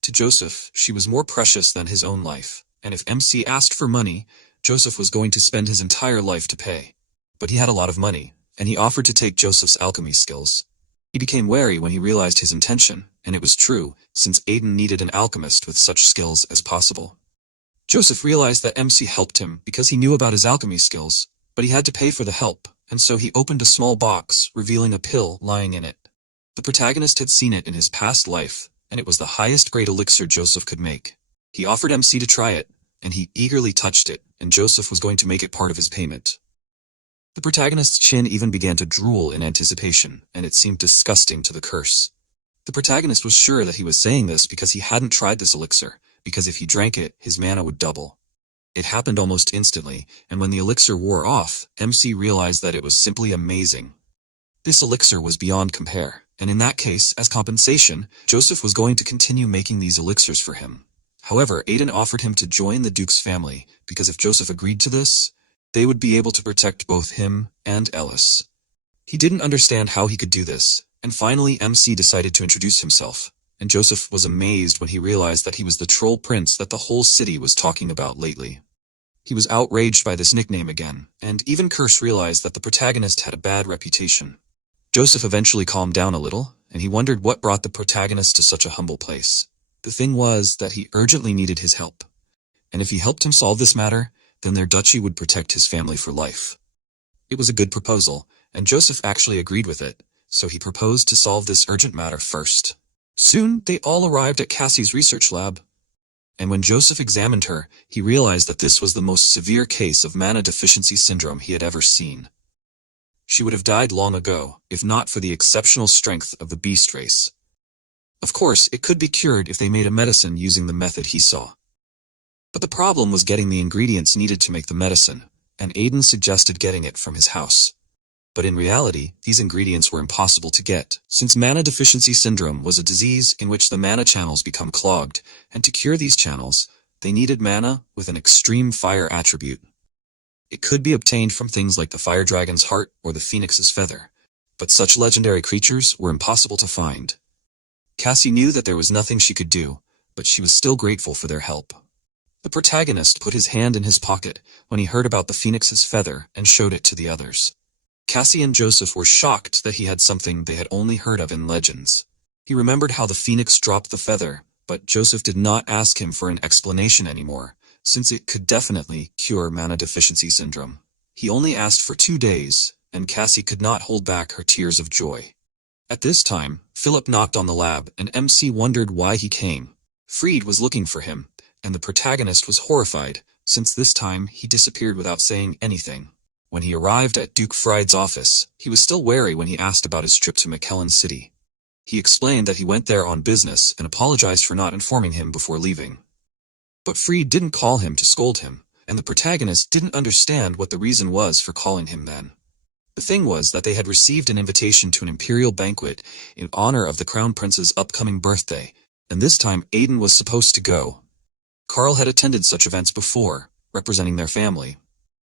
To Joseph, she was more precious than his own life, and if MC asked for money, Joseph was going to spend his entire life to pay. But he had a lot of money, and he offered to take Joseph's alchemy skills. He became wary when he realized his intention, and it was true, since Aiden needed an alchemist with such skills as possible. Joseph realized that MC helped him because he knew about his alchemy skills, but he had to pay for the help, and so he opened a small box, revealing a pill lying in it. The protagonist had seen it in his past life, and it was the highest grade elixir Joseph could make. He offered MC to try it, and he eagerly touched it, and Joseph was going to make it part of his payment. The protagonist's chin even began to drool in anticipation, and it seemed disgusting to the curse. The protagonist was sure that he was saying this because he hadn't tried this elixir, because if he drank it, his mana would double. It happened almost instantly, and when the elixir wore off, MC realized that it was simply amazing. This elixir was beyond compare, and in that case, as compensation, Joseph was going to continue making these elixirs for him. However, Aiden offered him to join the Duke's family, because if Joseph agreed to this, they would be able to protect both him and Ellis. He didn't understand how he could do this, and finally MC decided to introduce himself, and Joseph was amazed when he realized that he was the troll prince that the whole city was talking about lately. He was outraged by this nickname again, and even Curse realized that the protagonist had a bad reputation. Joseph eventually calmed down a little, and he wondered what brought the protagonist to such a humble place. The thing was that he urgently needed his help, and if he helped him solve this matter, then their duchy would protect his family for life. It was a good proposal, and Joseph actually agreed with it, so he proposed to solve this urgent matter first. Soon, they all arrived at Cassie's research lab, and when Joseph examined her, he realized that this was the most severe case of mana deficiency syndrome he had ever seen. She would have died long ago, if not for the exceptional strength of the beast race. Of course, it could be cured if they made a medicine using the method he saw. But the problem was getting the ingredients needed to make the medicine, and Aiden suggested getting it from his house. But in reality, these ingredients were impossible to get, since mana deficiency syndrome was a disease in which the mana channels become clogged, and to cure these channels, they needed mana with an extreme fire attribute. It could be obtained from things like the fire dragon's heart or the phoenix's feather, but such legendary creatures were impossible to find. Cassie knew that there was nothing she could do, but she was still grateful for their help. The protagonist put his hand in his pocket when he heard about the phoenix's feather and showed it to the others. Cassie and Joseph were shocked that he had something they had only heard of in legends. He remembered how the phoenix dropped the feather, but Joseph did not ask him for an explanation anymore, since it could definitely cure mana deficiency syndrome. He only asked for 2 days, and Cassie could not hold back her tears of joy. At this time, Philip knocked on the lab, and MC wondered why he came. Fried was looking for him, and the protagonist was horrified, since this time he disappeared without saying anything. When he arrived at Duke Fried's office, he was still wary when he asked about his trip to McKellen City. He explained that he went there on business and apologized for not informing him before leaving. But Fried didn't call him to scold him, and the protagonist didn't understand what the reason was for calling him then. The thing was that they had received an invitation to an imperial banquet in honor of the crown prince's upcoming birthday, and this time Aiden was supposed to go. Carl had attended such events before, representing their family.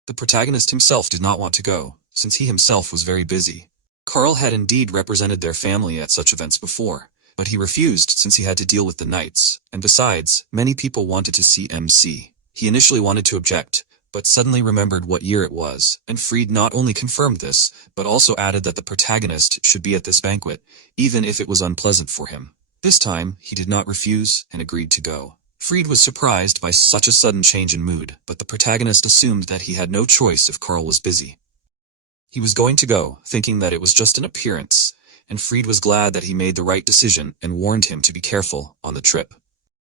The protagonist himself did not want to go, since he himself was very busy. Carl had indeed represented their family at such events before, but he refused since he had to deal with the knights, and besides, many people wanted to see MC. He initially wanted to object, but suddenly remembered what year it was, and Fried not only confirmed this, but also added that the protagonist should be at this banquet, even if it was unpleasant for him. This time, he did not refuse and agreed to go. Fried was surprised by such a sudden change in mood, but the protagonist assumed that he had no choice if Carl was busy. He was going to go, thinking that it was just an appearance, and Fried was glad that he made the right decision and warned him to be careful on the trip.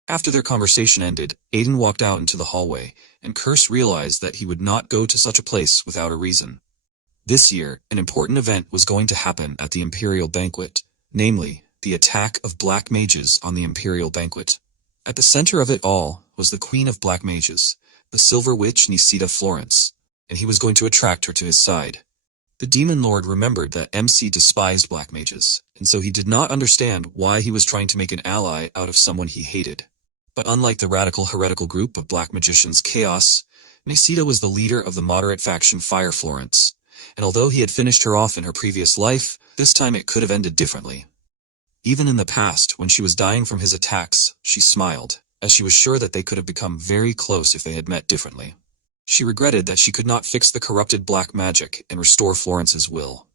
After their conversation ended, Aiden walked out into the hallway, and Curse realized that he would not go to such a place without a reason. This year, an important event was going to happen at the imperial banquet, namely, the attack of black mages on the imperial banquet. At the center of it all was the Queen of Black Mages, the Silver Witch Nisita Florence, and he was going to attract her to his side. The Demon Lord remembered that MC despised black mages, and so he did not understand why he was trying to make an ally out of someone he hated. But unlike the radical heretical group of black magicians Chaos, Meisto was the leader of the moderate faction Fire Florence, and although he had finished her off in her previous life, this time it could have ended differently. Even in the past, when she was dying from his attacks, she smiled, as she was sure that they could have become very close if they had met differently. She regretted that she could not fix the corrupted black magic and restore Florence's will.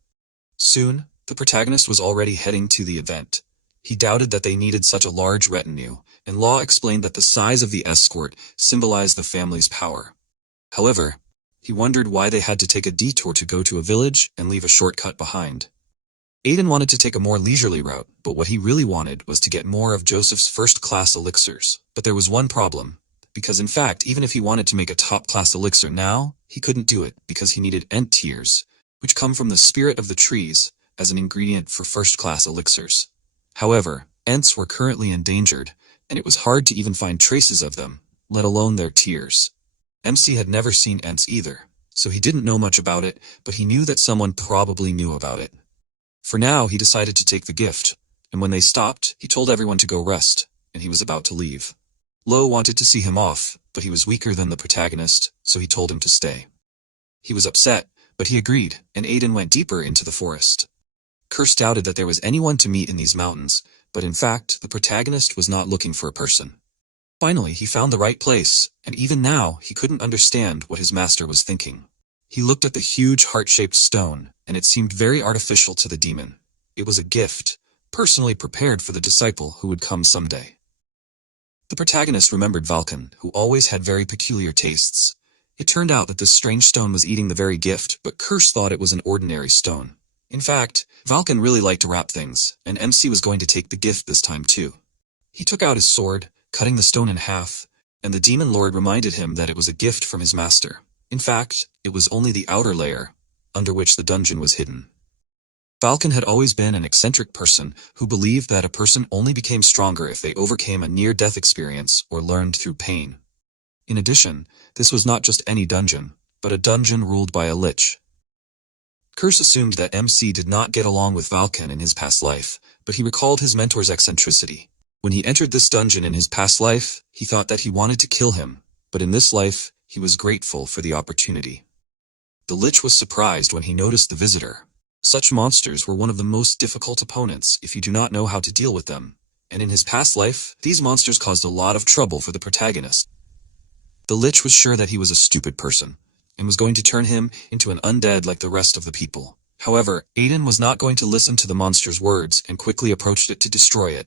Soon, the protagonist was already heading to the event. He doubted that they needed such a large retinue, and Law explained that the size of the escort symbolized the family's power. However, he wondered why they had to take a detour to go to a village and leave a shortcut behind. Aiden wanted to take a more leisurely route, but what he really wanted was to get more of Joseph's first-class elixirs. But there was one problem, because in fact, even if he wanted to make a top-class elixir now, he couldn't do it because he needed ent tears, which come from the spirit of the trees, as an ingredient for first-class elixirs. However, ents were currently endangered, and it was hard to even find traces of them, let alone their tears. MC had never seen ents either, so he didn't know much about it, but he knew that someone probably knew about it. For now, he decided to take the gift, and when they stopped, he told everyone to go rest, and he was about to leave. Lo wanted to see him off, but he was weaker than the protagonist, so he told him to stay. He was upset, but he agreed, and Aiden went deeper into the forest. Curse doubted that there was anyone to meet in these mountains, but in fact, the protagonist was not looking for a person. Finally, he found the right place, and even now, he couldn't understand what his master was thinking. He looked at the huge heart-shaped stone, and it seemed very artificial to the demon. It was a gift, personally prepared for the disciple who would come someday. The protagonist remembered Vulcan, who always had very peculiar tastes. It turned out that this strange stone was eating the very gift, but Curse thought it was an ordinary stone. In fact, Vulcan really liked to wrap things, and MC was going to take the gift this time too. He took out his sword, cutting the stone in half, and the demon lord reminded him that it was a gift from his master. In fact, it was only the outer layer, under which the dungeon was hidden. Vulcan had always been an eccentric person who believed that a person only became stronger if they overcame a near-death experience or learned through pain. In addition, this was not just any dungeon, but a dungeon ruled by a lich. Curse assumed that MC did not get along with Vulcan in his past life, but he recalled his mentor's eccentricity. When he entered this dungeon in his past life, he thought that he wanted to kill him, but in this life, he was grateful for the opportunity. The lich was surprised when he noticed the visitor. Such monsters were one of the most difficult opponents if you do not know how to deal with them, and in his past life, these monsters caused a lot of trouble for the protagonist. The lich was sure that he was a stupid person, and was going to turn him into an undead like the rest of the people. However, Aiden was not going to listen to the monster's words and quickly approached it to destroy it,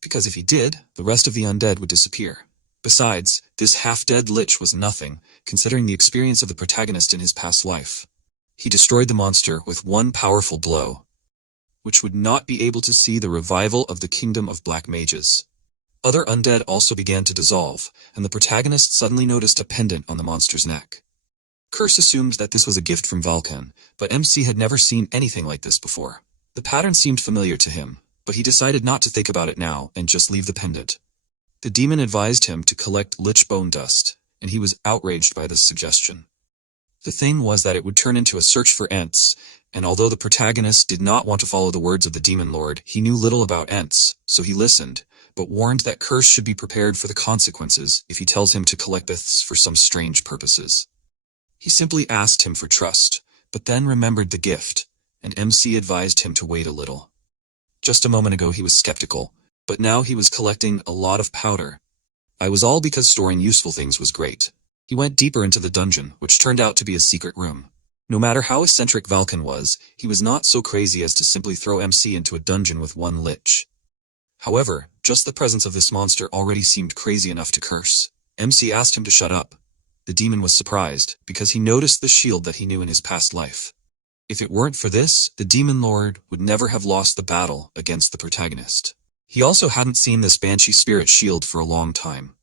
because if he did, the rest of the undead would disappear. Besides, this half-dead lich was nothing, considering the experience of the protagonist in his past life. He destroyed the monster with one powerful blow, which would not be able to see the revival of the kingdom of black mages. Other undead also began to dissolve, and the protagonist suddenly noticed a pendant on the monster's neck. Curse assumed that this was a gift from Vulcan, but MC had never seen anything like this before. The pattern seemed familiar to him, but he decided not to think about it now and just leave the pendant. The demon advised him to collect lich bone dust, and he was outraged by this suggestion. The thing was that it would turn into a search for ents, and although the protagonist did not want to follow the words of the demon lord, he knew little about ents, so he listened, but warned that Curse should be prepared for the consequences if he tells him to collect this for some strange purposes. He simply asked him for trust, but then remembered the gift, and MC advised him to wait a little. Just a moment ago he was skeptical, but now he was collecting a lot of powder. I was all because storing useful things was great. He went deeper into the dungeon, which turned out to be a secret room. No matter how eccentric Vulcan was, he was not so crazy as to simply throw MC into a dungeon with one lich. However, just the presence of this monster already seemed crazy enough to Curse. MC asked him to shut up. The demon was surprised, because he noticed the shield that he knew in his past life. If it weren't for this, the demon lord would never have lost the battle against the protagonist. He also hadn't seen this banshee spirit shield for a long time.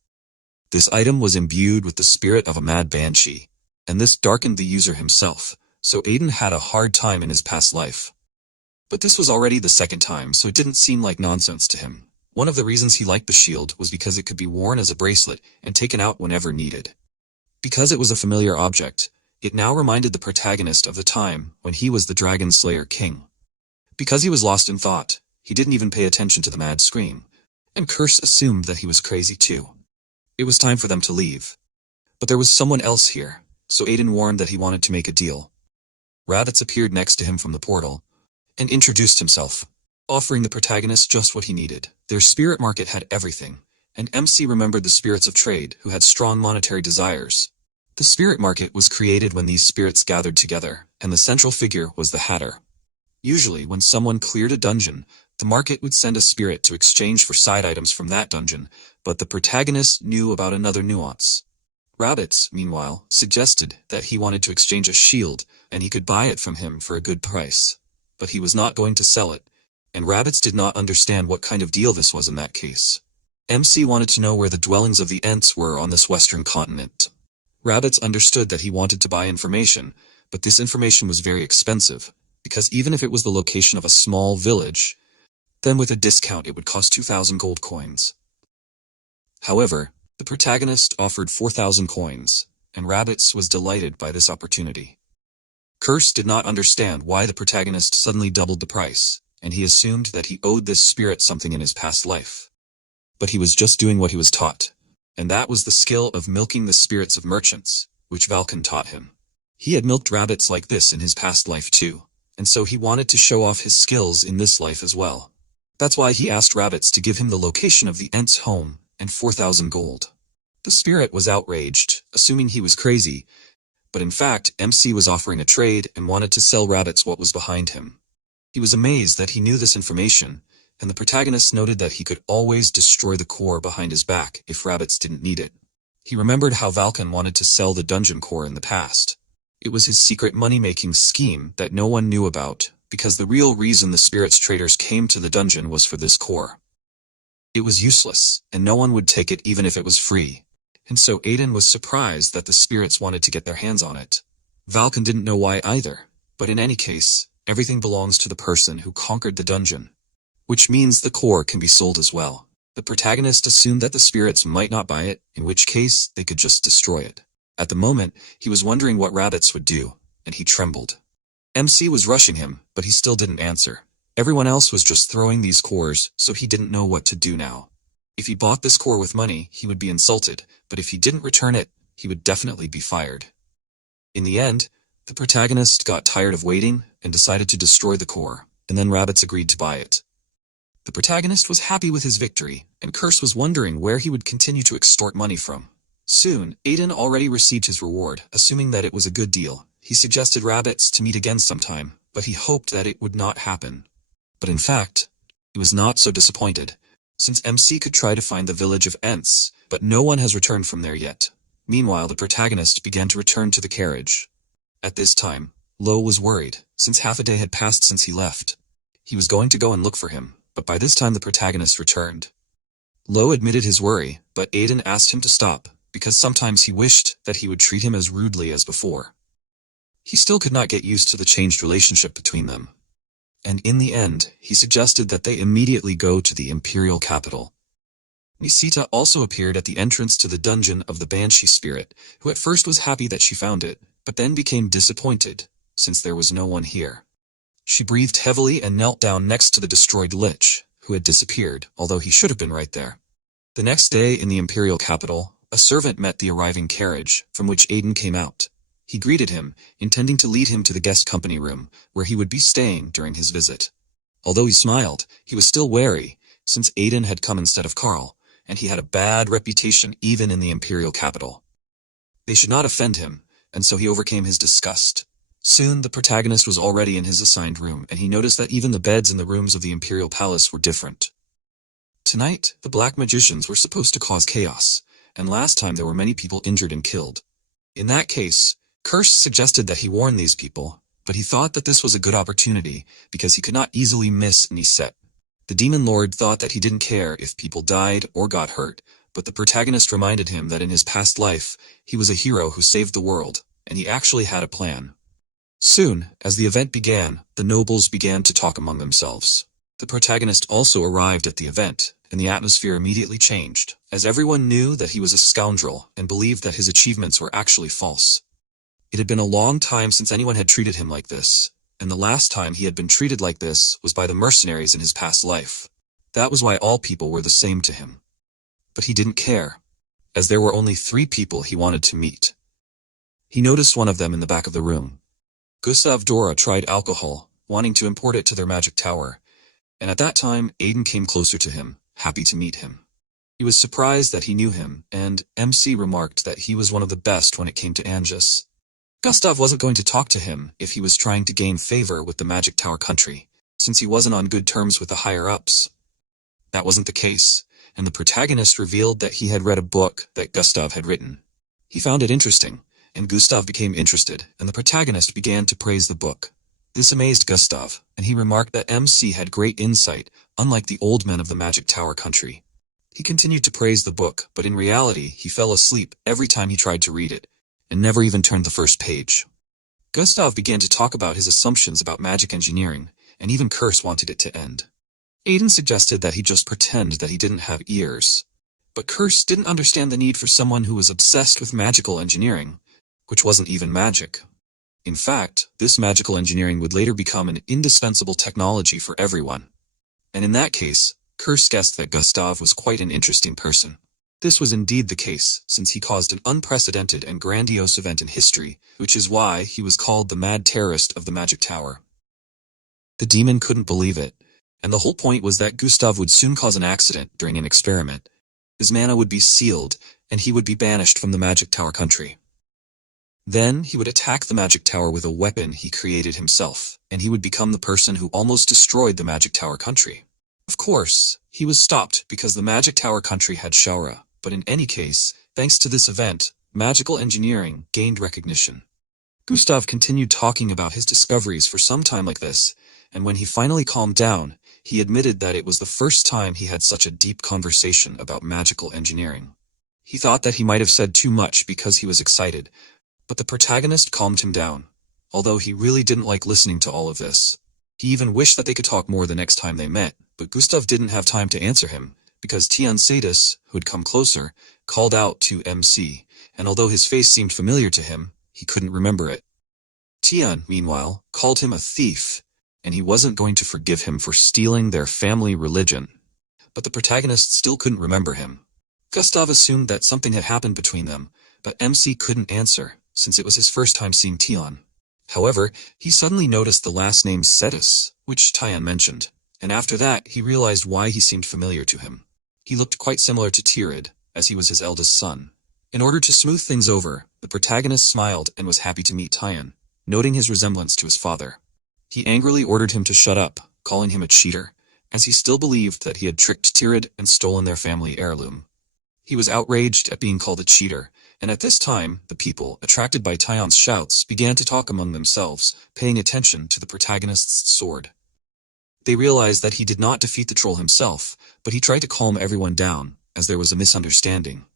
This item was imbued with the spirit of a mad banshee, and this darkened the user himself, so Aiden had a hard time in his past life. But this was already the second time, so it didn't seem like nonsense to him. One of the reasons he liked the shield was because it could be worn as a bracelet and taken out whenever needed. Because it was a familiar object, it now reminded the protagonist of the time when he was the Dragon Slayer King. Because he was lost in thought, he didn't even pay attention to the mad scream, and Curse assumed that he was crazy too. It was time for them to leave. But there was someone else here. so Aiden warned that he wanted to make a deal. Rabbits appeared next to him from the portal and introduced himself, offering the protagonist just what he needed. Their spirit market had everything, and MC remembered the spirits of trade who had strong monetary desires. The spirit market was created when these spirits gathered together, and the central figure was the Hatter. Usually, when someone cleared a dungeon, the market would send a spirit to exchange for side items from that dungeon, but the protagonist knew about another nuance. Rabbits, meanwhile, suggested that he wanted to exchange a shield, and he could buy it from him for a good price. But he was not going to sell it, and Rabbits did not understand what kind of deal this was in that case. MC wanted to know where the dwellings of the Ents were on this western continent. Rabbits understood that he wanted to buy information, but this information was very expensive, because even if it was the location of a small village, then with a discount it would cost 2,000 gold coins. However, the protagonist offered 4,000 coins, and Rabbits was delighted by this opportunity. Curse did not understand why the protagonist suddenly doubled the price, and he assumed that he owed this spirit something in his past life. But he was just doing what he was taught, and that was the skill of milking the spirits of merchants, which Valken taught him. He had milked rabbits like this in his past life too, and so he wanted to show off his skills in this life as well. That's why he asked Rabbits to give him the location of the Ent's home and 4,000 gold. The spirit was outraged, assuming he was crazy, but in fact MC was offering a trade and wanted to sell Rabbits what was behind him. He was amazed that he knew this information, and the protagonist noted that he could always destroy the core behind his back if Rabbits didn't need it. He remembered how Valken wanted to sell the dungeon core in the past. It was his secret money-making scheme that no one knew about, because the real reason the spirits traders came to the dungeon was for this core. It was useless, and no one would take it even if it was free. And so Aiden was surprised that the spirits wanted to get their hands on it. Valken didn't know why either, but in any case, everything belongs to the person who conquered the dungeon, which means the core can be sold as well. The protagonist assumed that the spirits might not buy it, in which case they could just destroy it. At the moment, he was wondering what Rabbits would do, and he trembled. MC was rushing him, but he still didn't answer. Everyone else was just throwing these cores, so he didn't know what to do now. If he bought this core with money, he would be insulted, but if he didn't return it, he would definitely be fired. In the end, the protagonist got tired of waiting and decided to destroy the core, and then Rabbits agreed to buy it. The protagonist was happy with his victory, and Curse was wondering where he would continue to extort money from. Soon, Aiden already received his reward, assuming that it was a good deal. He suggested Rabbits to meet again sometime, but he hoped that it would not happen. But in fact, he was not so disappointed, since MC could try to find the village of Ents, but no one has returned from there yet. Meanwhile, the protagonist began to return to the carriage. At this time, Lo was worried, since half a day had passed since he left. He was going to go and look for him, but by this time the protagonist returned. Lo admitted his worry, but Aiden asked him to stop, because sometimes he wished that he would treat him as rudely as before. He still could not get used to the changed relationship between them. And in the end, he suggested that they immediately go to the imperial capital. Nisita also appeared at the entrance to the dungeon of the Banshee spirit, who at first was happy that she found it, but then became disappointed, since there was no one here. She breathed heavily and knelt down next to the destroyed Lich, who had disappeared, although he should have been right there. The next day in the imperial capital, a servant met the arriving carriage, from which Aiden came out. He greeted him, intending to lead him to the guest company room, where he would be staying during his visit. Although he smiled, he was still wary, since Aiden had come instead of Carl, and he had a bad reputation even in the imperial capital. They should not offend him, and so he overcame his disgust. Soon the protagonist was already in his assigned room, and he noticed that even the beds in the rooms of the imperial palace were different. Tonight, the black magicians were supposed to cause chaos, and last time there were many people injured and killed. In that case, Curse suggested that he warn these people, but he thought that this was a good opportunity, because he could not easily miss Niset. The demon lord thought that he didn't care if people died or got hurt, but the protagonist reminded him that in his past life, he was a hero who saved the world, and he actually had a plan. Soon, as the event began, the nobles began to talk among themselves. The protagonist also arrived at the event, and the atmosphere immediately changed, as everyone knew that he was a scoundrel and believed that his achievements were actually false. It had been a long time since anyone had treated him like this, and the last time he had been treated like this was by the mercenaries in his past life. That was why all people were the same to him. But he didn't care, as there were only 3 people he wanted to meet. He noticed one of them in the back of the room. Gustav Dora tried alcohol, wanting to import it to their magic tower, and at that time Aiden came closer to him, happy to meet him. He was surprised that he knew him, and MC remarked that he was one of the best when it came to Angus. Gustav wasn't going to talk to him if he was trying to gain favor with the Magic Tower country, since he wasn't on good terms with the higher-ups. That wasn't the case, and the protagonist revealed that he had read a book that Gustav had written. He found it interesting, and Gustav became interested, and the protagonist began to praise the book. This amazed Gustav, and he remarked that MC had great insight, unlike the old men of the Magic Tower country. He continued to praise the book, but in reality he fell asleep every time he tried to read it, and never even turned the first page. Gustav began to talk about his assumptions about magic engineering, and even Curse wanted it to end. Aiden suggested that he just pretend that he didn't have ears. But Curse didn't understand the need for someone who was obsessed with magical engineering, which wasn't even magic. In fact, this magical engineering would later become an indispensable technology for everyone. And in that case, Curse guessed that Gustav was quite an interesting person. This was indeed the case, since he caused an unprecedented and grandiose event in history, which is why he was called the mad terrorist of the Magic Tower. The demon couldn't believe it, and the whole point was that Gustav would soon cause an accident during an experiment. His mana would be sealed, and he would be banished from the Magic Tower country. Then he would attack the Magic Tower with a weapon he created himself, and he would become the person who almost destroyed the Magic Tower country. Of course, he was stopped because the Magic Tower country had Shaura, but in any case, thanks to this event, magical engineering gained recognition. Gustav continued talking about his discoveries for some time like this, and when he finally calmed down, he admitted that it was the first time he had such a deep conversation about magical engineering. He thought that he might have said too much because he was excited, but the protagonist calmed him down, although he really didn't like listening to all of this. He even wished that they could talk more the next time they met, but Gustav didn't have time to answer him, because Tian Sadis, who had come closer, called out to MC, and although his face seemed familiar to him, he couldn't remember it. Tian, meanwhile, called him a thief, and he wasn't going to forgive him for stealing their family religion. But the protagonist still couldn't remember him. Gustav assumed that something had happened between them, but MC couldn't answer, since it was his first time seeing Tian. However, he suddenly noticed the last name Sedis, which Tian mentioned, and after that he realized why he seemed familiar to him. He looked quite similar to Tirid, as he was his eldest son. In order to smooth things over, the protagonist smiled and was happy to meet Tian, noting his resemblance to his father. He angrily ordered him to shut up, calling him a cheater, as he still believed that he had tricked Tirid and stolen their family heirloom. He was outraged at being called a cheater, and at this time, the people, attracted by Tian's shouts, began to talk among themselves, paying attention to the protagonist's sword. They realized that he did not defeat the troll himself, but he tried to calm everyone down, as there was a misunderstanding.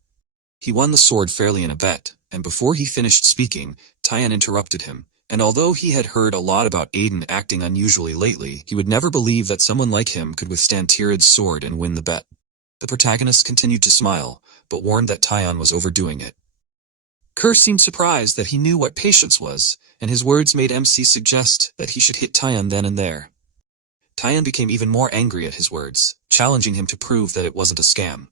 He won the sword fairly in a bet, and before he finished speaking, Tian interrupted him, and although he had heard a lot about Aiden acting unusually lately, he would never believe that someone like him could withstand Tirid's sword and win the bet. The protagonist continued to smile, but warned that Tian was overdoing it. Kerr seemed surprised that he knew what patience was, and his words made MC suggest that he should hit Tian then and there. Tian became even more angry at his words, challenging him to prove that it wasn't a scam.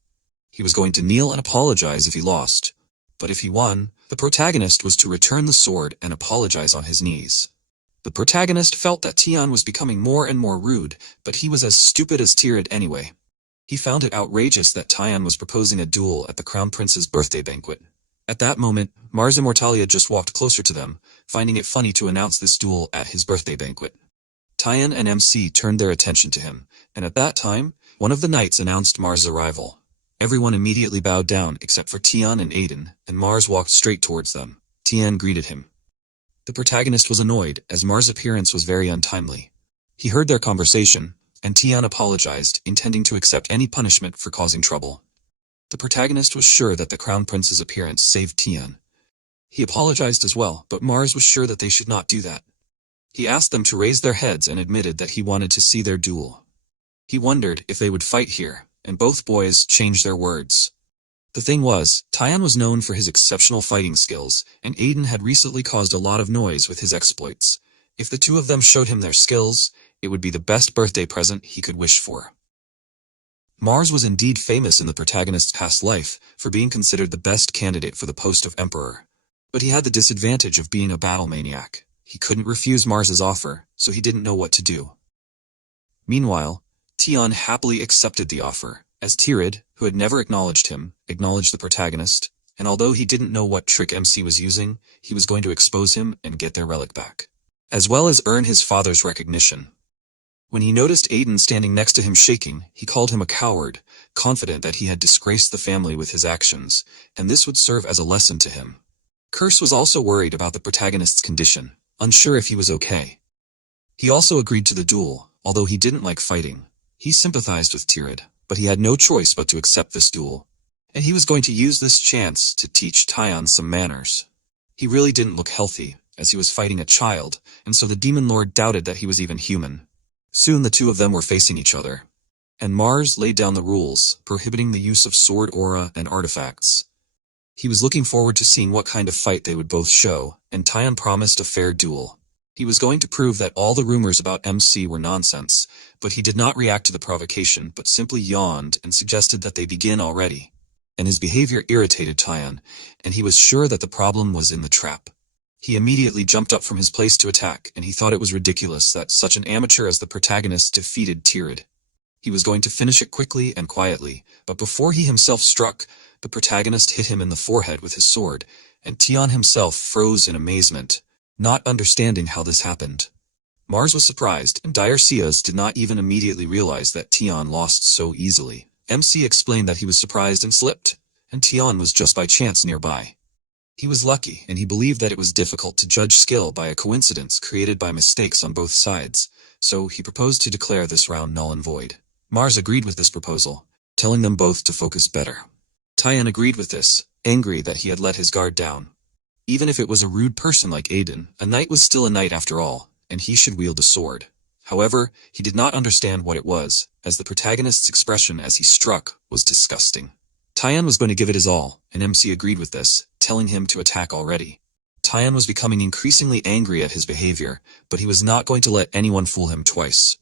He was going to kneel and apologize if he lost, but if he won, the protagonist was to return the sword and apologize on his knees. The protagonist felt that Tian was becoming more and more rude, but he was as stupid as Tirid anyway. He found it outrageous that Tian was proposing a duel at the Crown Prince's birthday banquet. At that moment, Mars Immortalia just walked closer to them, finding it funny to announce this duel at his birthday banquet. Tian and MC turned their attention to him, and at that time, one of the knights announced Mars' arrival. Everyone immediately bowed down except for Tian and Aiden, and Mars walked straight towards them. Tian greeted him. The protagonist was annoyed, as Mars' appearance was very untimely. He heard their conversation, and Tian apologized, intending to accept any punishment for causing trouble. The protagonist was sure that the Crown Prince's appearance saved Tian. He apologized as well, but Mars was sure that they should not do that. He asked them to raise their heads and admitted that he wanted to see their duel. He wondered if they would fight here, and both boys changed their words. The thing was, Tian was known for his exceptional fighting skills, and Aiden had recently caused a lot of noise with his exploits. If the two of them showed him their skills, it would be the best birthday present he could wish for. Mars was indeed famous in the protagonist's past life for being considered the best candidate for the post of emperor. But he had the disadvantage of being a battle maniac. He couldn't refuse Mars's offer, so he didn't know what to do. Meanwhile, Tion happily accepted the offer, as Tirid, who had never acknowledged him, acknowledged the protagonist, and although he didn't know what trick MC was using, he was going to expose him and get their relic back, as well as earn his father's recognition. When he noticed Aiden standing next to him shaking, he called him a coward, confident that he had disgraced the family with his actions, and this would serve as a lesson to him. Curse was also worried about the protagonist's condition, unsure if he was okay. He also agreed to the duel, although he didn't like fighting. He sympathized with Tirid, but he had no choice but to accept this duel. And he was going to use this chance to teach Tion some manners. He really didn't look healthy, as he was fighting a child, and so the demon lord doubted that he was even human. Soon the two of them were facing each other. And Mars laid down the rules, prohibiting the use of sword aura and artifacts. He was looking forward to seeing what kind of fight they would both show, and Tion promised a fair duel. He was going to prove that all the rumors about MC were nonsense, but he did not react to the provocation but simply yawned and suggested that they begin already. And his behavior irritated Tion, and he was sure that the problem was in the trap. He immediately jumped up from his place to attack, and he thought it was ridiculous that such an amateur as the protagonist defeated Tirid. He was going to finish it quickly and quietly, but before he himself struck, the protagonist hit him in the forehead with his sword, and Tion himself froze in amazement, not understanding how this happened. Mars was surprised, and Diarceus did not even immediately realize that Tion lost so easily. MC explained that he was surprised and slipped, and Tion was just by chance nearby. He was lucky, and he believed that it was difficult to judge skill by a coincidence created by mistakes on both sides, so he proposed to declare this round null and void. Mars agreed with this proposal, telling them both to focus better. Tion agreed with this, angry that he had let his guard down. Even if it was a rude person like Aiden, a knight was still a knight after all, and he should wield a sword. However, he did not understand what it was, as the protagonist's expression as he struck was disgusting. Tion was going to give it his all, and MC agreed with this, telling him to attack already. Tion was becoming increasingly angry at his behavior, but he was not going to let anyone fool him twice.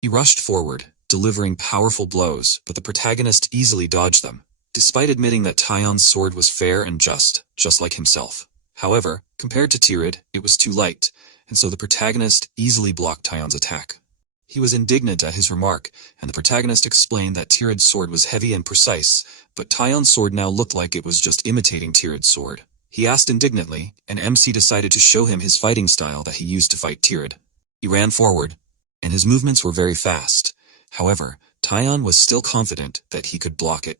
He rushed forward, delivering powerful blows, but the protagonist easily dodged them, despite admitting that Tion's sword was fair and just like himself. However, compared to Tirid, it was too light, and so the protagonist easily blocked Tion's attack. He was indignant at his remark, and the protagonist explained that Tirid's sword was heavy and precise, but Tion's sword now looked like it was just imitating Tirid's sword. He asked indignantly, and MC decided to show him his fighting style that he used to fight Tirid. He ran forward, and his movements were very fast. However, Tion was still confident that he could block it.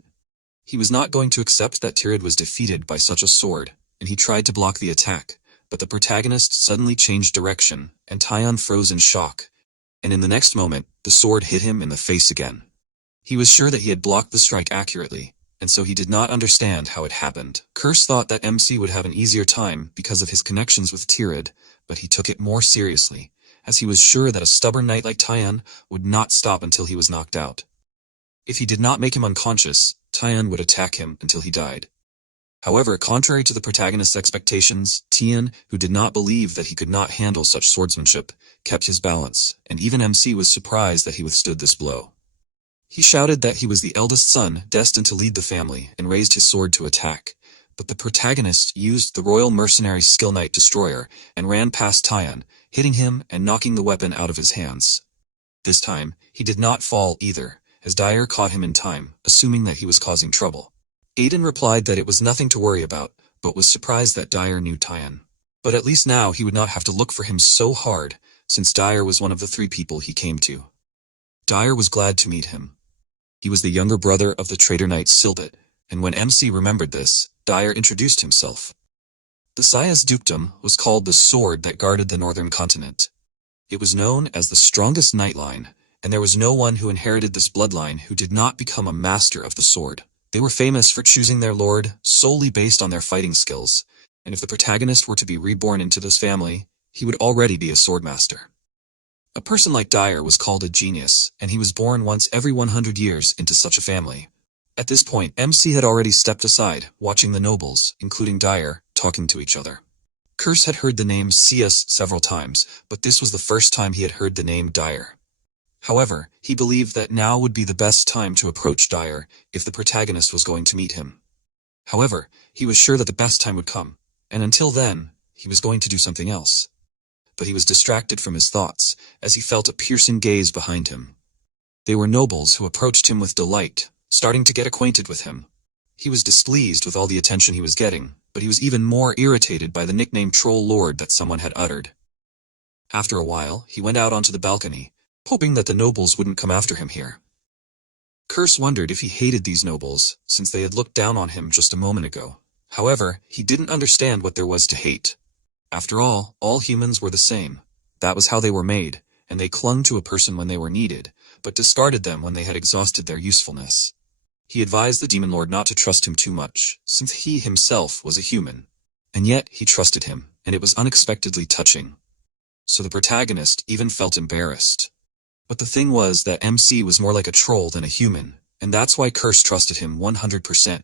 He was not going to accept that Tirid was defeated by such a sword, and he tried to block the attack, but the protagonist suddenly changed direction, and Tion froze in shock, and in the next moment, the sword hit him in the face again. He was sure that he had blocked the strike accurately, and so he did not understand how it happened. Curse thought that MC would have an easier time because of his connections with Tirid, but he took it more seriously, as he was sure that a stubborn knight like Tion would not stop until he was knocked out. If he did not make him unconscious, Tion would attack him until he died. However, contrary to the protagonist's expectations, Tion, who did not believe that he could not handle such swordsmanship, kept his balance, and even MC was surprised that he withstood this blow. He shouted that he was the eldest son, destined to lead the family, and raised his sword to attack, but the protagonist used the royal mercenary skill knight destroyer and ran past Tion, hitting him and knocking the weapon out of his hands. This time, he did not fall either, as Dyer caught him in time, assuming that he was causing trouble. Aiden replied that it was nothing to worry about, but was surprised that Dyer knew Tion. But at least now he would not have to look for him so hard, since Dyer was one of the 3 people he came to. Dyer was glad to meet him. He was the younger brother of the traitor knight Silbit, and when MC remembered this, Dyer introduced himself. The Sias dukedom was called the sword that guarded the northern continent. It was known as the strongest knight line, and there was no one who inherited this bloodline who did not become a master of the sword. They were famous for choosing their lord solely based on their fighting skills, and if the protagonist were to be reborn into this family, he would already be a swordmaster. A person like Dyer was called a genius, and he was born once every 100 years into such a family. At this point, MC had already stepped aside, watching the nobles, including Dyer, talking to each other. Curse had heard the name Sias several times, but this was the first time he had heard the name Dyer. However, he believed that now would be the best time to approach Dyer if the protagonist was going to meet him. However, he was sure that the best time would come, and until then, he was going to do something else. But he was distracted from his thoughts, as he felt a piercing gaze behind him. They were nobles who approached him with delight, starting to get acquainted with him. He was displeased with all the attention he was getting, but he was even more irritated by the nickname Troll Lord that someone had uttered. After a while, he went out onto the balcony, hoping that the nobles wouldn't come after him here. Curse wondered if he hated these nobles, since they had looked down on him just a moment ago. However, he didn't understand what there was to hate. After all humans were the same. That was how they were made, and they clung to a person when they were needed, but discarded them when they had exhausted their usefulness. He advised the Demon Lord not to trust him too much, since he himself was a human. And yet, he trusted him, and it was unexpectedly touching. So the protagonist even felt embarrassed. But the thing was that MC was more like a troll than a human, and that's why Curse trusted him 100%.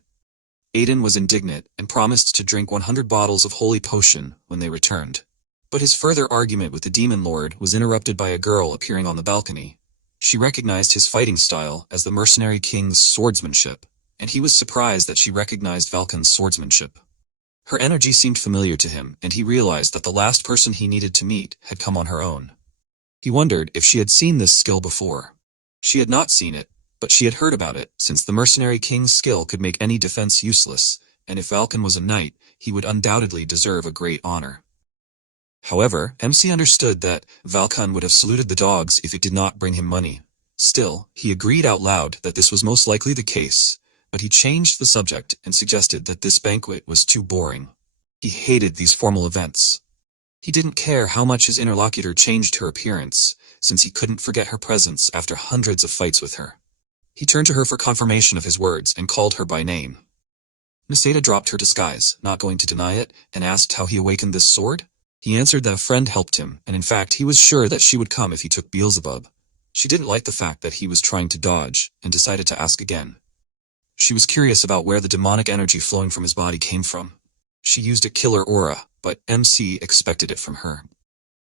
Aiden was indignant and promised to drink 100 bottles of holy potion when they returned. But his further argument with the Demon Lord was interrupted by a girl appearing on the balcony. She recognized his fighting style as the Mercenary King's swordsmanship, and he was surprised that she recognized Valken's swordsmanship. Her energy seemed familiar to him, and he realized that the last person he needed to meet had come on her own. He wondered if she had seen this skill before. She had not seen it, but she had heard about it, since the Mercenary King's skill could make any defense useless, and if Valken was a knight, he would undoubtedly deserve a great honor. However, MC understood that Valken would have saluted the dogs if it did not bring him money. Still, he agreed out loud that this was most likely the case, but he changed the subject and suggested that this banquet was too boring. He hated these formal events. He didn't care how much his interlocutor changed her appearance, since he couldn't forget her presence after hundreds of fights with her. He turned to her for confirmation of his words and called her by name. Meisto dropped her disguise, not going to deny it, and asked how he awakened this sword. He answered that a friend helped him, and in fact he was sure that she would come if he took Beelzebub. She didn't like the fact that he was trying to dodge, and decided to ask again. She was curious about where the demonic energy flowing from his body came from. She used a killer aura, but MC expected it from her.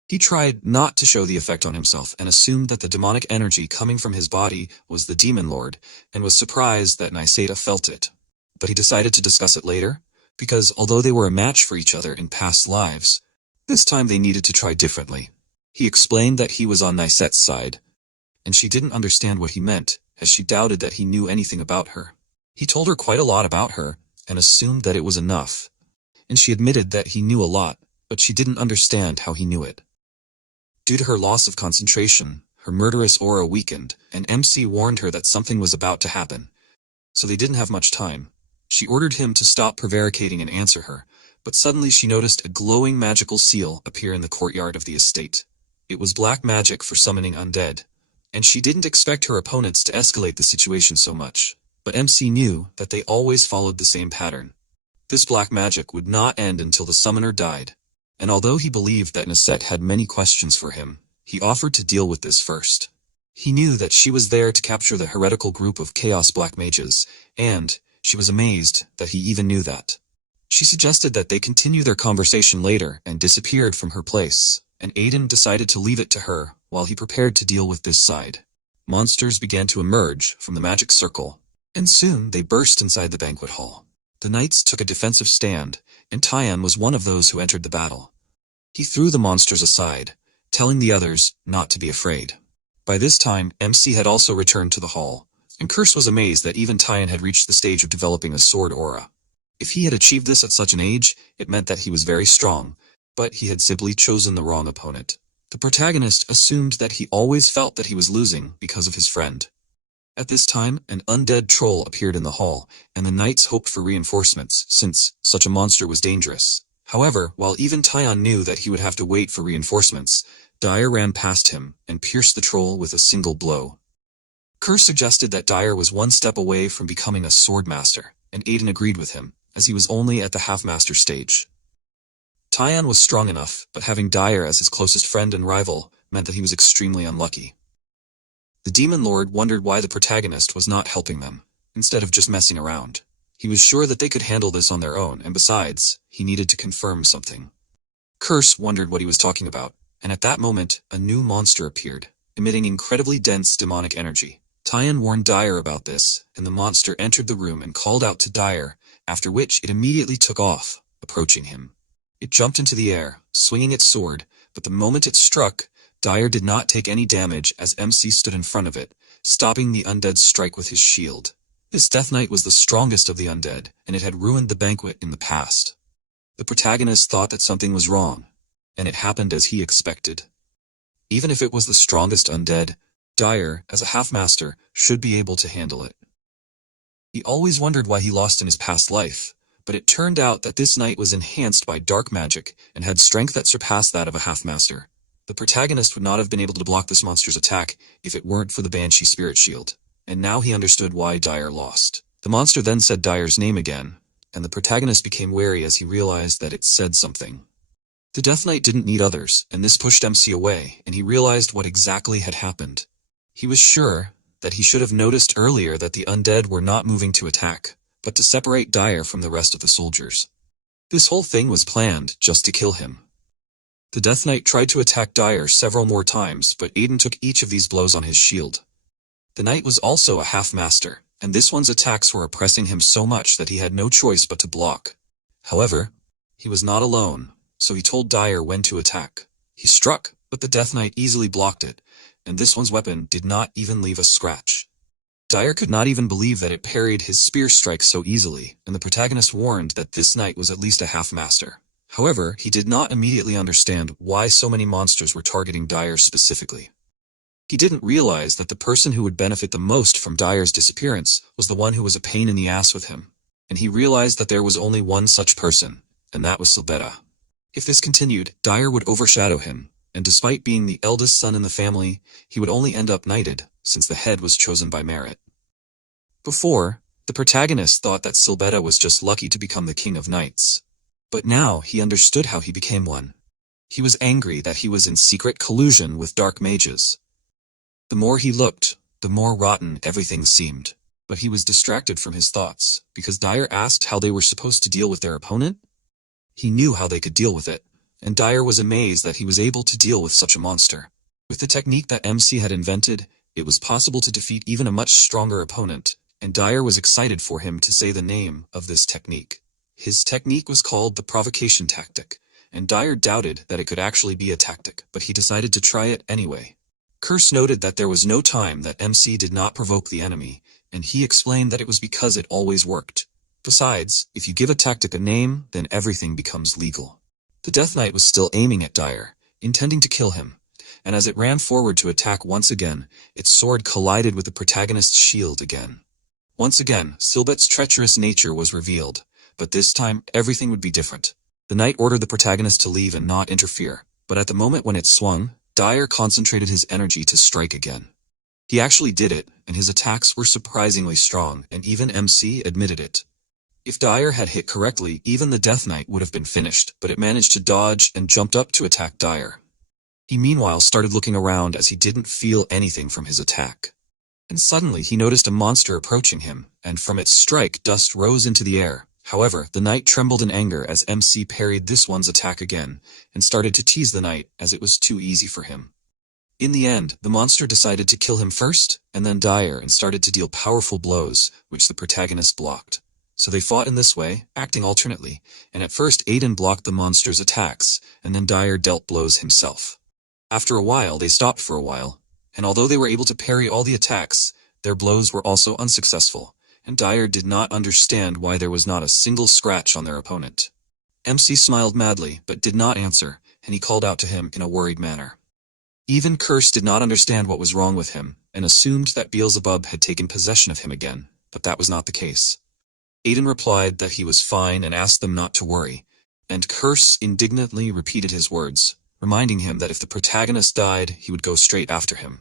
He tried not to show the effect on himself and assumed that the demonic energy coming from his body was the Demon Lord, and was surprised that Meisto felt it. But he decided to discuss it later, because although they were a match for each other in past lives, this time they needed to try differently. He explained that he was on Meisto's side, and she didn't understand what he meant, as she doubted that he knew anything about her. He told her quite a lot about her, and assumed that it was enough. And she admitted that he knew a lot, but she didn't understand how he knew it. Due to her loss of concentration, her murderous aura weakened, and MC warned her that something was about to happen. So they didn't have much time. She ordered him to stop prevaricating and answer her, but suddenly she noticed a glowing magical seal appear in the courtyard of the estate. It was black magic for summoning undead, and she didn't expect her opponents to escalate the situation so much, but MC knew that they always followed the same pattern. This black magic would not end until the summoner died, and although he believed that Meisto had many questions for him, he offered to deal with this first. He knew that she was there to capture the heretical group of Chaos Black Mages, and she was amazed that he even knew that. She suggested that they continue their conversation later and disappeared from her place, and Aiden decided to leave it to her while he prepared to deal with this side. Monsters began to emerge from the magic circle, and soon they burst inside the banquet hall. The knights took a defensive stand, and Tyan was one of those who entered the battle. He threw the monsters aside, telling the others not to be afraid. By this time, MC had also returned to the hall, and Curse was amazed that even Tyan had reached the stage of developing a sword aura. If he had achieved this at such an age, it meant that he was very strong, but he had simply chosen the wrong opponent. The protagonist assumed that he always felt that he was losing because of his friend. At this time, an undead troll appeared in the hall, and the knights hoped for reinforcements, since such a monster was dangerous. However, while even Tyan knew that he would have to wait for reinforcements, Dyer ran past him and pierced the troll with a single blow. Curse suggested that Dyer was one step away from becoming a sword master, and Aiden agreed with him, as he was only at the half-master stage. Tyan was strong enough, but having Dyer as his closest friend and rival meant that he was extremely unlucky. The Demon Lord wondered why the protagonist was not helping them, instead of just messing around. He was sure that they could handle this on their own, and besides, he needed to confirm something. Curse wondered what he was talking about, and at that moment, a new monster appeared, emitting incredibly dense demonic energy. Tyan warned Dyer about this, and the monster entered the room and called out to Dyer, after which it immediately took off, approaching him. It jumped into the air, swinging its sword, but the moment it struck, Dyer did not take any damage as MC stood in front of it, stopping the undead's strike with his shield. This Death Knight was the strongest of the undead, and it had ruined the banquet in the past. The protagonist thought that something was wrong, and it happened as he expected. Even if it was the strongest undead, Dyer, as a half-master, should be able to handle it. He always wondered why he lost in his past life, but it turned out that this knight was enhanced by dark magic and had strength that surpassed that of a half-master. The protagonist would not have been able to block this monster's attack if it weren't for the Banshee Spirit Shield, and now he understood why Dyer lost. The monster then said Dyer's name again, and the protagonist became wary as he realized that it said something. The Death Knight didn't need others, and this pushed MC away, and he realized what exactly had happened. He was sure that he should have noticed earlier that the undead were not moving to attack, but to separate Dyer from the rest of the soldiers. This whole thing was planned just to kill him. The Death Knight tried to attack Dyer several more times, but Aiden took each of these blows on his shield. The knight was also a half-master, and this one's attacks were oppressing him so much that he had no choice but to block. However, he was not alone, so he told Dyer when to attack. He struck, but the Death Knight easily blocked it, and this one's weapon did not even leave a scratch. Dyer could not even believe that it parried his spear strike so easily, and the protagonist warned that this knight was at least a half-master. However, he did not immediately understand why so many monsters were targeting Dyer specifically. He didn't realize that the person who would benefit the most from Dyer's disappearance was the one who was a pain in the ass with him, and he realized that there was only one such person, and that was Silbetta. If this continued, Dyer would overshadow him, and despite being the eldest son in the family, he would only end up knighted, since the head was chosen by merit. Before, the protagonist thought that Silbetta was just lucky to become the king of knights. But now he understood how he became one. He was angry that he was in secret collusion with dark mages. The more he looked, the more rotten everything seemed. But he was distracted from his thoughts, because Dyer asked how they were supposed to deal with their opponent. He knew how they could deal with it, and Dyer was amazed that he was able to deal with such a monster. With the technique that MC had invented, it was possible to defeat even a much stronger opponent, and Dyer was excited for him to say the name of this technique. His technique was called the provocation tactic, and Dyer doubted that it could actually be a tactic, but he decided to try it anyway. Curse noted that there was no time that MC did not provoke the enemy, and he explained that it was because it always worked. Besides, if you give a tactic a name, then everything becomes legal. The Death Knight was still aiming at Dyer, intending to kill him, and as it ran forward to attack once again, its sword collided with the protagonist's shield again. Once again, Silbett's treacherous nature was revealed, but this time everything would be different. The knight ordered the protagonist to leave and not interfere, but at the moment when it swung, Dyer concentrated his energy to strike again. He actually did it, and his attacks were surprisingly strong, and even MC admitted it. If Dyer had hit correctly, even the Death Knight would have been finished, but it managed to dodge and jumped up to attack Dyer. He meanwhile started looking around as he didn't feel anything from his attack. And suddenly he noticed a monster approaching him, and from its strike dust rose into the air. However, the knight trembled in anger as MC parried this one's attack again, and started to tease the knight as it was too easy for him. In the end, the monster decided to kill him first, and then Dyer, and started to deal powerful blows, which the protagonist blocked. So they fought in this way, acting alternately, and at first Aiden blocked the monster's attacks, and then Dyer dealt blows himself. After a while they stopped for a while, and although they were able to parry all the attacks, their blows were also unsuccessful, and Dyer did not understand why there was not a single scratch on their opponent. MC smiled madly, but did not answer, and he called out to him in a worried manner. Even Curse did not understand what was wrong with him, and assumed that Beelzebub had taken possession of him again, but that was not the case. Aiden replied that he was fine and asked them not to worry, and Curse indignantly repeated his words, reminding him that if the protagonist died, he would go straight after him.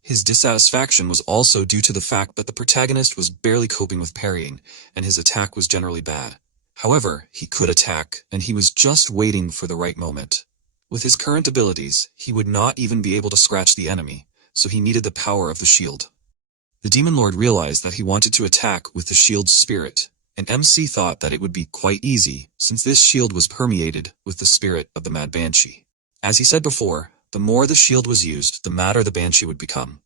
His dissatisfaction was also due to the fact that the protagonist was barely coping with parrying, and his attack was generally bad. However, he could attack, and he was just waiting for the right moment. With his current abilities, he would not even be able to scratch the enemy, so he needed the power of the shield. The Demon Lord realized that he wanted to attack with the shield's spirit, and MC thought that it would be quite easy, since this shield was permeated with the spirit of the Mad Banshee. As he said before, the more the shield was used, the madder the Banshee would become.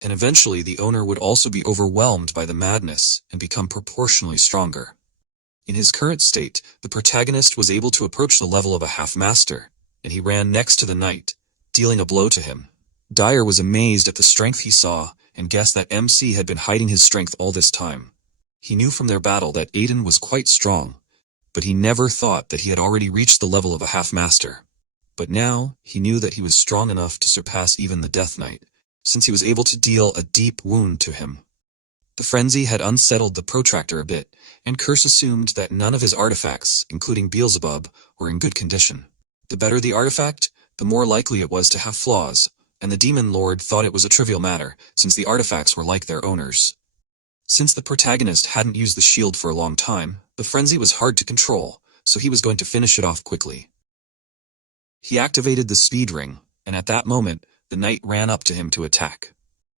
And eventually the owner would also be overwhelmed by the madness and become proportionally stronger. In his current state, the protagonist was able to approach the level of a half-master, and he ran next to the knight, dealing a blow to him. Dyer was amazed at the strength he saw, and guessed that MC had been hiding his strength all this time. He knew from their battle that Aiden was quite strong, but he never thought that he had already reached the level of a half-master. But now, he knew that he was strong enough to surpass even the Death Knight, since he was able to deal a deep wound to him. The frenzy had unsettled the protractor a bit, and Curse assumed that none of his artifacts, including Beelzebub, were in good condition. The better the artifact, the more likely it was to have flaws, and the Demon Lord thought it was a trivial matter, since the artifacts were like their owners. Since the protagonist hadn't used the shield for a long time, the frenzy was hard to control, so he was going to finish it off quickly. He activated the speed ring, and at that moment, the knight ran up to him to attack.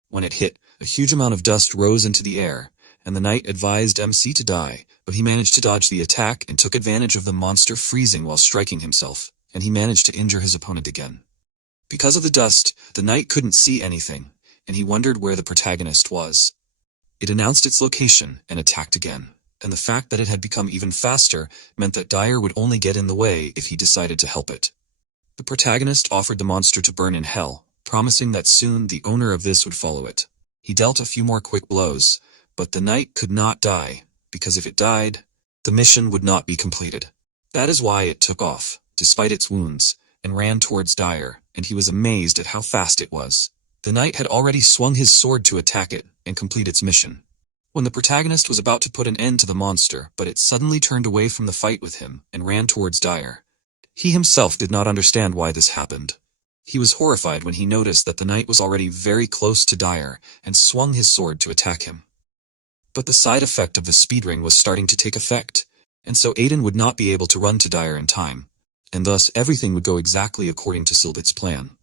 When it hit, a huge amount of dust rose into the air, and the knight advised MC to die, but he managed to dodge the attack and took advantage of the monster freezing while striking himself, and he managed to injure his opponent again. Because of the dust, the knight couldn't see anything, and he wondered where the protagonist was. It announced its location and attacked again, and the fact that it had become even faster meant that Dyer would only get in the way if he decided to help it. The protagonist offered the monster to burn in hell, promising that soon the owner of this would follow it. He dealt a few more quick blows, but the knight could not die, because if it died, the mission would not be completed. That is why it took off, despite its wounds, and ran towards Dyer, and he was amazed at how fast it was. The knight had already swung his sword to attack it and complete its mission. When the protagonist was about to put an end to the monster, but it suddenly turned away from the fight with him and ran towards Dyer. He himself did not understand why this happened. He was horrified when he noticed that the knight was already very close to Dyer and swung his sword to attack him. But the side effect of the speed ring was starting to take effect, and so Aiden would not be able to run to Dyer in time, and thus everything would go exactly according to Silbit's plan.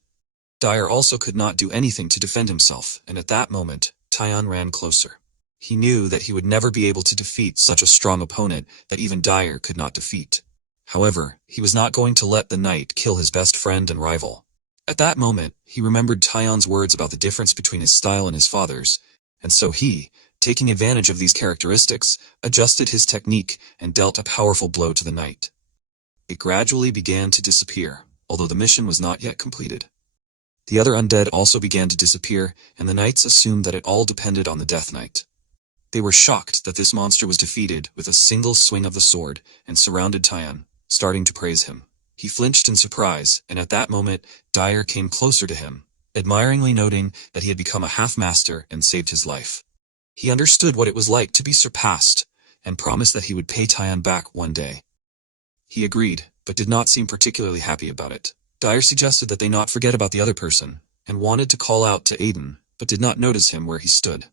Dyer also could not do anything to defend himself, and at that moment, Tyon ran closer. He knew that he would never be able to defeat such a strong opponent that even Dyer could not defeat. However, he was not going to let the knight kill his best friend and rival. At that moment, he remembered Tyon's words about the difference between his style and his father's, and so he, taking advantage of these characteristics, adjusted his technique and dealt a powerful blow to the knight. It gradually began to disappear, although the mission was not yet completed. The other undead also began to disappear, and the knights assumed that it all depended on the Death Knight. They were shocked that this monster was defeated with a single swing of the sword, and surrounded Tyon, starting to praise him. He flinched in surprise, and at that moment, Dyer came closer to him, admiringly noting that he had become a half-master and saved his life. He understood what it was like to be surpassed, and promised that he would pay Tyon back one day. He agreed, but did not seem particularly happy about it. Dyer suggested that they not forget about the other person, and wanted to call out to Aiden, but did not notice him where he stood.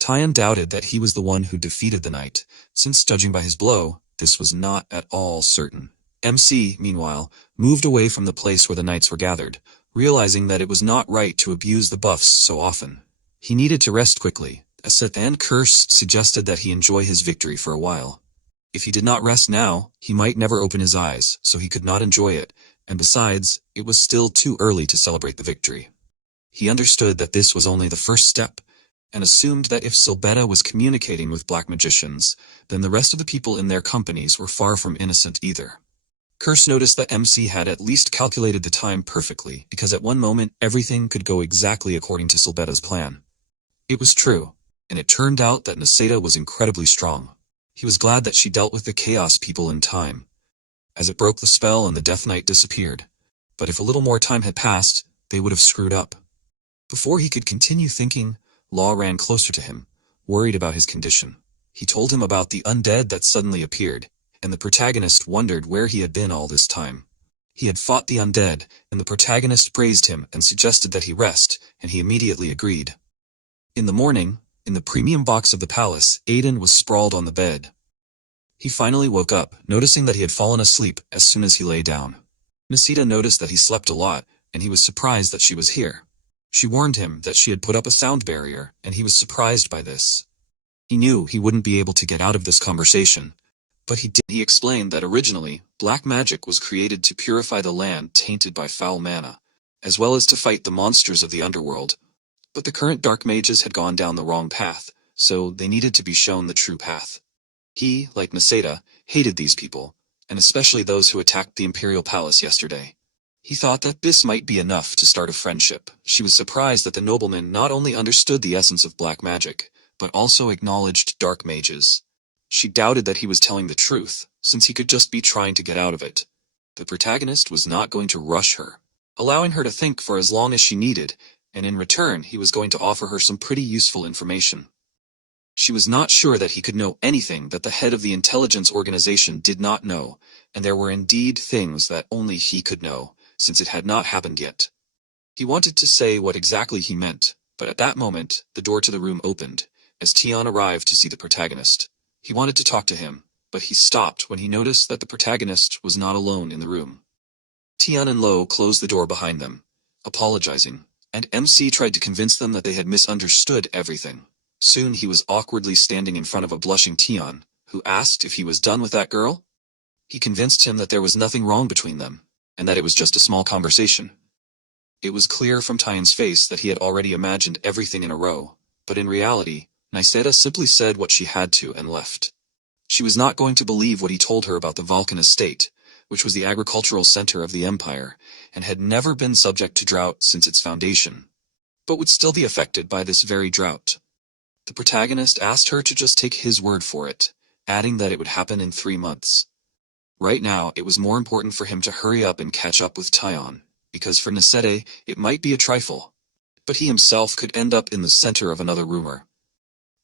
Tyon doubted that he was the one who defeated the knight, since judging by his blow, this was not at all certain. MC, meanwhile, moved away from the place where the knights were gathered, realizing that it was not right to abuse the buffs so often. He needed to rest quickly, as Seth and Curse suggested that he enjoy his victory for a while. If he did not rest now, he might never open his eyes, so he could not enjoy it, and besides, it was still too early to celebrate the victory. He understood that this was only the first step, and assumed that if Silbetta was communicating with black magicians, then the rest of the people in their companies were far from innocent either. Curse noticed that MC had at least calculated the time perfectly, because at one moment everything could go exactly according to Silbetta's plan. It was true, and it turned out that Niseta was incredibly strong. He was glad that she dealt with the Chaos people in time, as it broke the spell and the Death Knight disappeared. But if a little more time had passed, they would have screwed up. Before he could continue thinking, Law ran closer to him, worried about his condition. He told him about the undead that suddenly appeared, and the protagonist wondered where he had been all this time. He had fought the undead, and the protagonist praised him and suggested that he rest, and he immediately agreed. In the morning, in the premium box of the palace, Aiden was sprawled on the bed. He finally woke up, noticing that he had fallen asleep as soon as he lay down. Niseta noticed that he slept a lot, and he was surprised that she was here. She warned him that she had put up a sound barrier, and he was surprised by this. He knew he wouldn't be able to get out of this conversation, but he explained that originally, black magic was created to purify the land tainted by foul mana, as well as to fight the monsters of the underworld. But the current dark mages had gone down the wrong path, so they needed to be shown the true path. He, like Niseda, hated these people, and especially those who attacked the imperial palace yesterday. He thought that this might be enough to start a friendship. She was surprised that the nobleman not only understood the essence of black magic, but also acknowledged dark mages. She doubted that he was telling the truth, since he could just be trying to get out of it. The protagonist was not going to rush her, allowing her to think for as long as she needed, and in return he was going to offer her some pretty useful information. She was not sure that he could know anything that the head of the intelligence organization did not know, and there were indeed things that only he could know, since it had not happened yet. He wanted to say what exactly he meant, but at that moment, the door to the room opened, as Tian arrived to see the protagonist. He wanted to talk to him, but he stopped when he noticed that the protagonist was not alone in the room. Tian and Lo closed the door behind them, apologizing, and MC tried to convince them that they had misunderstood everything. Soon he was awkwardly standing in front of a blushing Tian, who asked if he was done with that girl. He convinced him that there was nothing wrong between them, and that it was just a small conversation. It was clear from Tian's face that he had already imagined everything in a row, but in reality, Niseda simply said what she had to and left. She was not going to believe what he told her about the Vulcan estate, which was the agricultural center of the empire, and had never been subject to drought since its foundation, but would still be affected by this very drought. The protagonist asked her to just take his word for it, adding that it would happen in 3 months. Right now, it was more important for him to hurry up and catch up with Tian, because for Niseda, it might be a trifle, but he himself could end up in the center of another rumor.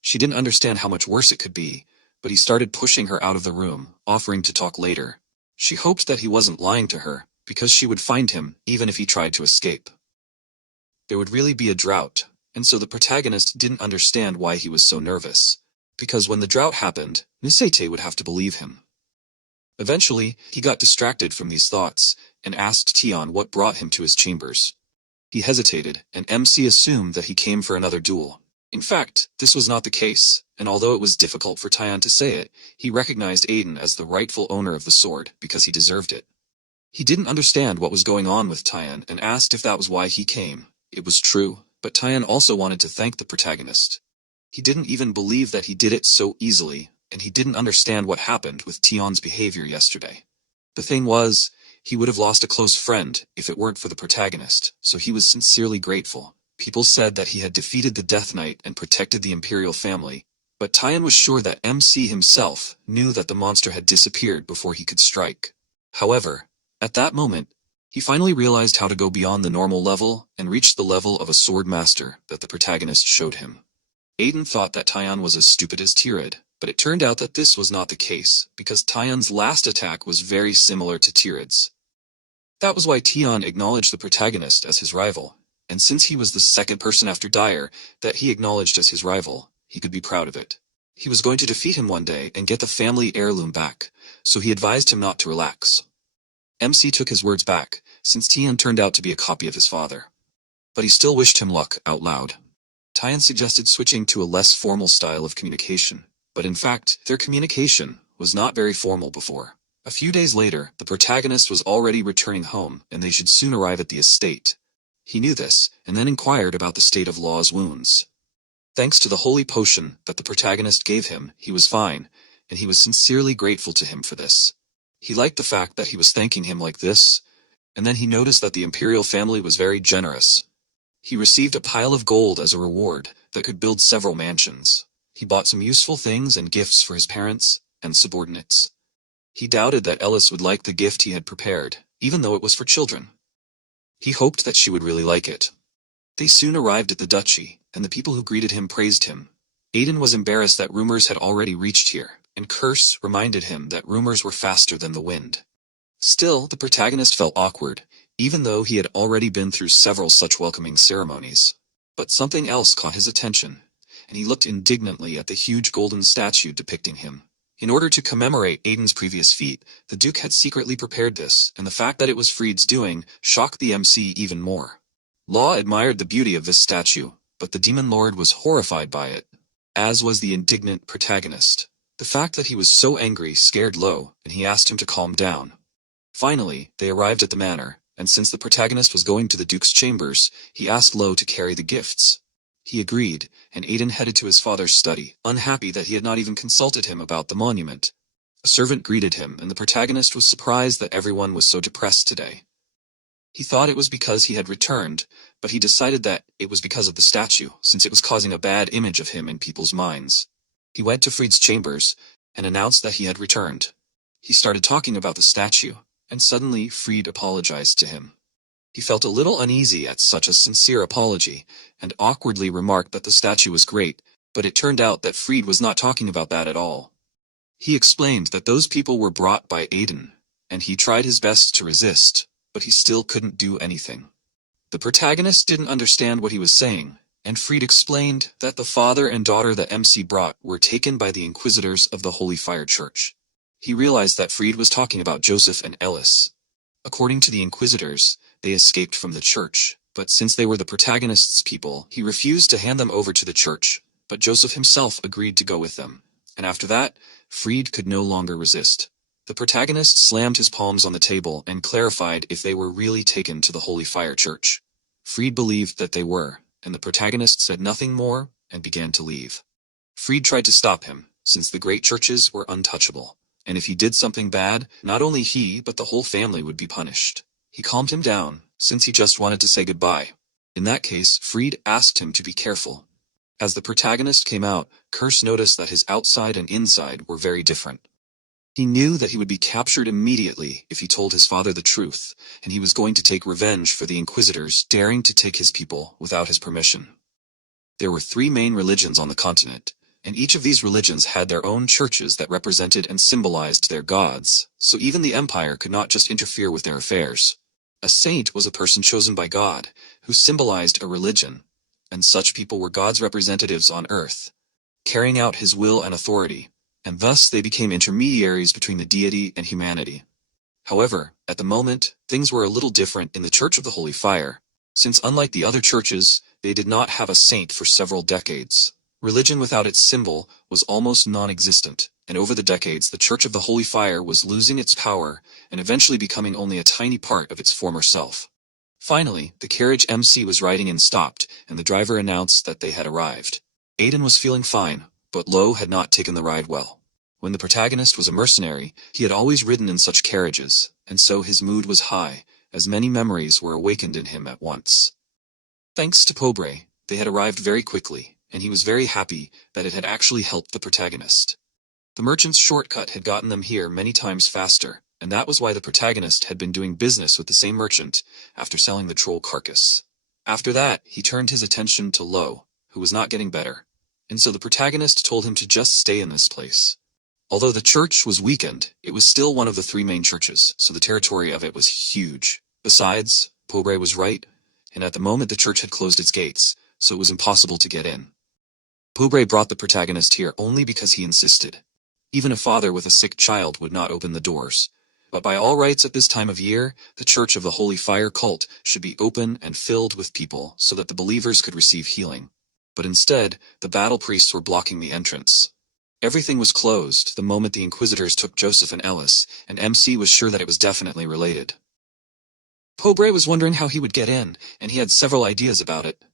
She didn't understand how much worse it could be, but he started pushing her out of the room, offering to talk later. She hoped that he wasn't lying to her, because she would find him, even if he tried to escape. There would really be a drought, and so the protagonist didn't understand why he was so nervous, because when the drought happened, Niseda would have to believe him. Eventually, he got distracted from these thoughts, and asked Tian what brought him to his chambers. He hesitated, and MC assumed that he came for another duel. In fact, this was not the case, and although it was difficult for Tian to say it, he recognized Aiden as the rightful owner of the sword because he deserved it. He didn't understand what was going on with Tian and asked if that was why he came. It was true, but Tian also wanted to thank the protagonist. He didn't even believe that he did it so easily, and he didn't understand what happened with Tian's behavior yesterday. The thing was, he would have lost a close friend if it weren't for the protagonist, so he was sincerely grateful. People said that he had defeated the Death Knight and protected the imperial family, but Tian was sure that MC himself knew that the monster had disappeared before he could strike. However, at that moment, he finally realized how to go beyond the normal level and reach the level of a sword master that the protagonist showed him. Aiden thought that Tian was as stupid as Tirid, but it turned out that this was not the case, because Tian's last attack was very similar to Tirid's. That was why Tian acknowledged the protagonist as his rival, and since he was the second person after Dyer that he acknowledged as his rival, he could be proud of it. He was going to defeat him one day and get the family heirloom back, so he advised him not to relax. MC took his words back, since Tian turned out to be a copy of his father. But he still wished him luck out loud. Tian suggested switching to a less formal style of communication, but in fact, their communication was not very formal before. A few days later, the protagonist was already returning home, and they should soon arrive at the estate. He knew this, and then inquired about the state of Law's wounds. Thanks to the holy potion that the protagonist gave him, he was fine, and he was sincerely grateful to him for this. He liked the fact that he was thanking him like this, and then he noticed that the imperial family was very generous. He received a pile of gold as a reward that could build several mansions. He bought some useful things and gifts for his parents and subordinates. He doubted that Ellis would like the gift he had prepared, even though it was for children. He hoped that she would really like it. They soon arrived at the duchy, and the people who greeted him praised him. Aiden was embarrassed that rumors had already reached here, and Curse reminded him that rumors were faster than the wind. Still, the protagonist felt awkward, even though he had already been through several such welcoming ceremonies. But something else caught his attention, and he looked indignantly at the huge golden statue depicting him. In order to commemorate Aiden's previous feat, the Duke had secretly prepared this, and the fact that it was Fried's doing shocked the MC even more. Law admired the beauty of this statue, but the Demon Lord was horrified by it, as was the indignant protagonist. The fact that he was so angry scared Lo, and he asked him to calm down. Finally, they arrived at the manor, and since the protagonist was going to the Duke's chambers, he asked Lo to carry the gifts. He agreed, and Aiden headed to his father's study, unhappy that he had not even consulted him about the monument. A servant greeted him, and the protagonist was surprised that everyone was so depressed today. He thought it was because he had returned, but he decided that it was because of the statue, since it was causing a bad image of him in people's minds. He went to Fried's chambers, and announced that he had returned. He started talking about the statue, and suddenly Fried apologized to him. He felt a little uneasy at such a sincere apology, and awkwardly remarked that the statue was great, but it turned out that Fried was not talking about that at all. He explained that those people were brought by Aiden, and he tried his best to resist, but he still couldn't do anything. The protagonist didn't understand what he was saying, and Fried explained that the father and daughter that MC brought were taken by the inquisitors of the Holy Fire Church. He realized that Fried was talking about Joseph and Ellis. According to the inquisitors, they escaped from the church, but since they were the protagonist's people, he refused to hand them over to the church, but Joseph himself agreed to go with them. And after that, Fried could no longer resist. The protagonist slammed his palms on the table and clarified if they were really taken to the Holy Fire Church. Fried believed that they were, and the protagonist said nothing more and began to leave. Fried tried to stop him, since the great churches were untouchable, and if he did something bad, not only he but the whole family would be punished. He calmed him down, since he just wanted to say goodbye. In that case, Fried asked him to be careful. As the protagonist came out, Curse noticed that his outside and inside were very different. He knew that he would be captured immediately if he told his father the truth, and he was going to take revenge for the inquisitors daring to take his people without his permission. There were 3 main religions on the continent, and each of these religions had their own churches that represented and symbolized their gods, so even the empire could not just interfere with their affairs. A saint was a person chosen by God, who symbolized a religion, and such people were God's representatives on earth, carrying out his will and authority, and thus they became intermediaries between the deity and humanity. However, at the moment, things were a little different in the Church of the Holy Fire, since unlike the other churches, they did not have a saint for several decades. Religion without its symbol was almost non-existent, and over the decades the Church of the Holy Fire was losing its power and eventually becoming only a tiny part of its former self. Finally, the carriage MC was riding in stopped, and the driver announced that they had arrived. Aiden was feeling fine, but Lo had not taken the ride well. When the protagonist was a mercenary, he had always ridden in such carriages, and so his mood was high, as many memories were awakened in him at once. Thanks to Pobre, they had arrived very quickly, and he was very happy that it had actually helped the protagonist. The merchant's shortcut had gotten them here many times faster, and that was why the protagonist had been doing business with the same merchant after selling the troll carcass. After that, he turned his attention to Lo, who was not getting better, and so the protagonist told him to just stay in this place. Although the church was weakened, it was still one of the 3 main churches, so the territory of it was huge. Besides, Pobre was right, and at the moment the church had closed its gates, so it was impossible to get in. Pobre brought the protagonist here only because he insisted. Even a father with a sick child would not open the doors. But by all rights at this time of year, the Church of the Holy Fire cult should be open and filled with people so that the believers could receive healing. But instead, the battle priests were blocking the entrance. Everything was closed the moment the inquisitors took Joseph and Ellis, and MC was sure that it was definitely related. Pobre was wondering how he would get in, and he had several ideas about it.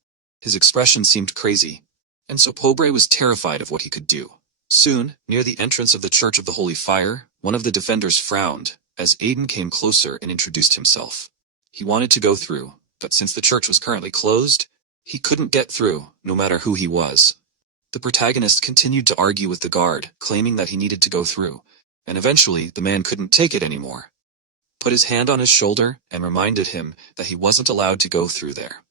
His expression seemed crazy, and so Pobre was terrified of what he could do. Soon, near the entrance of the Church of the Holy Fire, one of the defenders frowned, as Aiden came closer and introduced himself. He wanted to go through, but since the church was currently closed, he couldn't get through, no matter who he was. The protagonist continued to argue with the guard, claiming that he needed to go through, and eventually the man couldn't take it anymore. Put his hand on his shoulder and reminded him that he wasn't allowed to go through there.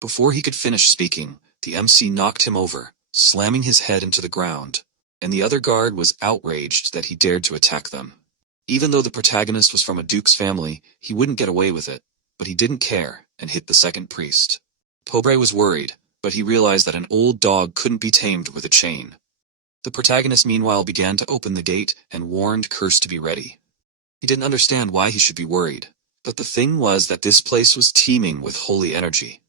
Before he could finish speaking, the MC knocked him over, slamming his head into the ground, and the other guard was outraged that he dared to attack them. Even though the protagonist was from a duke's family, he wouldn't get away with it, but he didn't care and hit the second priest. Pobre was worried, but he realized that an old dog couldn't be tamed with a chain. The protagonist meanwhile began to open the gate and warned Curse to be ready. He didn't understand why he should be worried, but the thing was that this place was teeming with holy energy.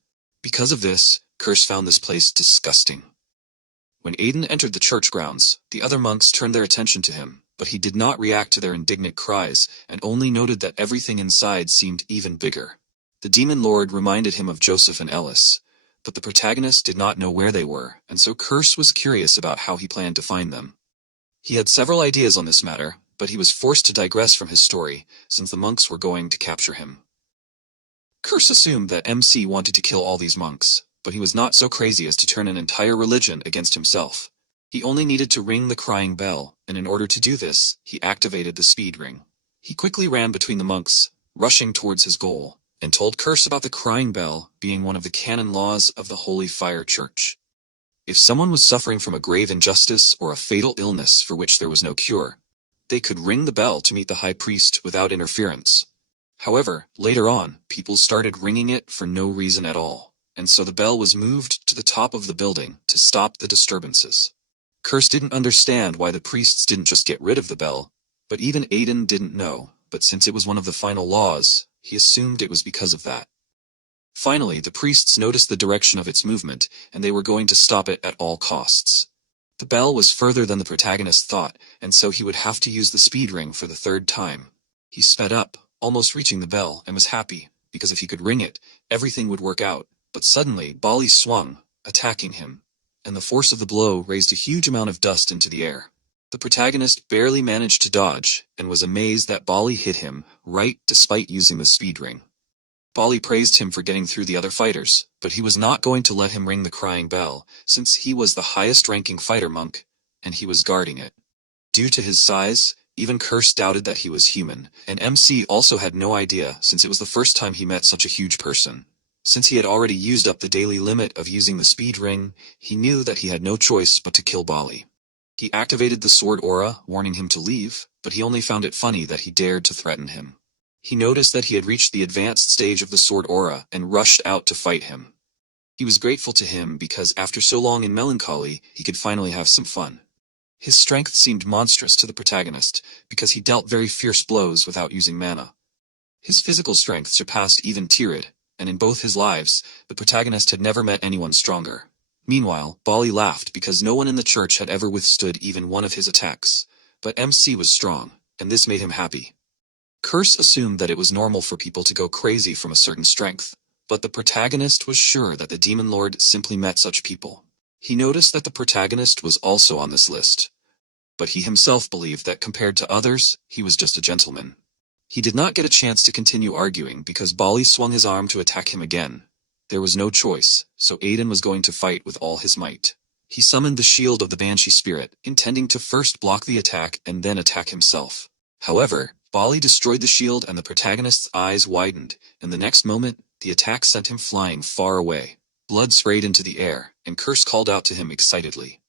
Because of this, Curse found this place disgusting. When Aiden entered the church grounds, the other monks turned their attention to him, but he did not react to their indignant cries and only noted that everything inside seemed even bigger. The demon lord reminded him of Joseph and Ellis, but the protagonist did not know where they were, and so Curse was curious about how he planned to find them. He had several ideas on this matter, but he was forced to digress from his story, since the monks were going to capture him. Curse assumed that MC wanted to kill all these monks, but he was not so crazy as to turn an entire religion against himself. He only needed to ring the crying bell, and in order to do this, he activated the speed ring. He quickly ran between the monks, rushing towards his goal, and told Curse about the crying bell being one of the canon laws of the Holy Fire Church. If someone was suffering from a grave injustice or a fatal illness for which there was no cure, they could ring the bell to meet the high priest without interference. However, later on, people started ringing it for no reason at all, and so the bell was moved to the top of the building to stop the disturbances. Curse didn't understand why the priests didn't just get rid of the bell, but even Aiden didn't know, but since it was one of the final laws, he assumed it was because of that. Finally, the priests noticed the direction of its movement, and they were going to stop it at all costs. The bell was further than the protagonist thought, and so he would have to use the speed ring for the third time. He sped up, almost reaching the bell, and was happy, because if he could ring it, everything would work out. But suddenly, Bali swung, attacking him, and the force of the blow raised a huge amount of dust into the air. The protagonist barely managed to dodge, and was amazed that Bali hit him, right despite using the speed ring. Bali praised him for getting through the other fighters, but he was not going to let him ring the crying bell, since he was the highest-ranking fighter monk, and he was guarding it. Due to his size, even Curse doubted that he was human, and MC also had no idea since it was the first time he met such a huge person. Since he had already used up the daily limit of using the speed ring, he knew that he had no choice but to kill Bali. He activated the sword aura, warning him to leave, but he only found it funny that he dared to threaten him. He noticed that he had reached the advanced stage of the sword aura and rushed out to fight him. He was grateful to him because after so long in melancholy, he could finally have some fun. His strength seemed monstrous to the protagonist because he dealt very fierce blows without using mana. His physical strength surpassed even Tyrid, and in both his lives, the protagonist had never met anyone stronger. Meanwhile, Bali laughed because no one in the church had ever withstood even one of his attacks, but MC was strong, and this made him happy. Curse assumed that it was normal for people to go crazy from a certain strength, but the protagonist was sure that the Demon Lord simply met such people. He noticed that the protagonist was also on this list, but he himself believed that compared to others, he was just a gentleman. He did not get a chance to continue arguing because Bali swung his arm to attack him again. There was no choice, so Aiden was going to fight with all his might. He summoned the shield of the Banshee spirit, intending to first block the attack and then attack himself. However, Bali destroyed the shield and the protagonist's eyes widened, and the next moment, the attack sent him flying far away. Blood sprayed into the air, and Curse called out to him excitedly.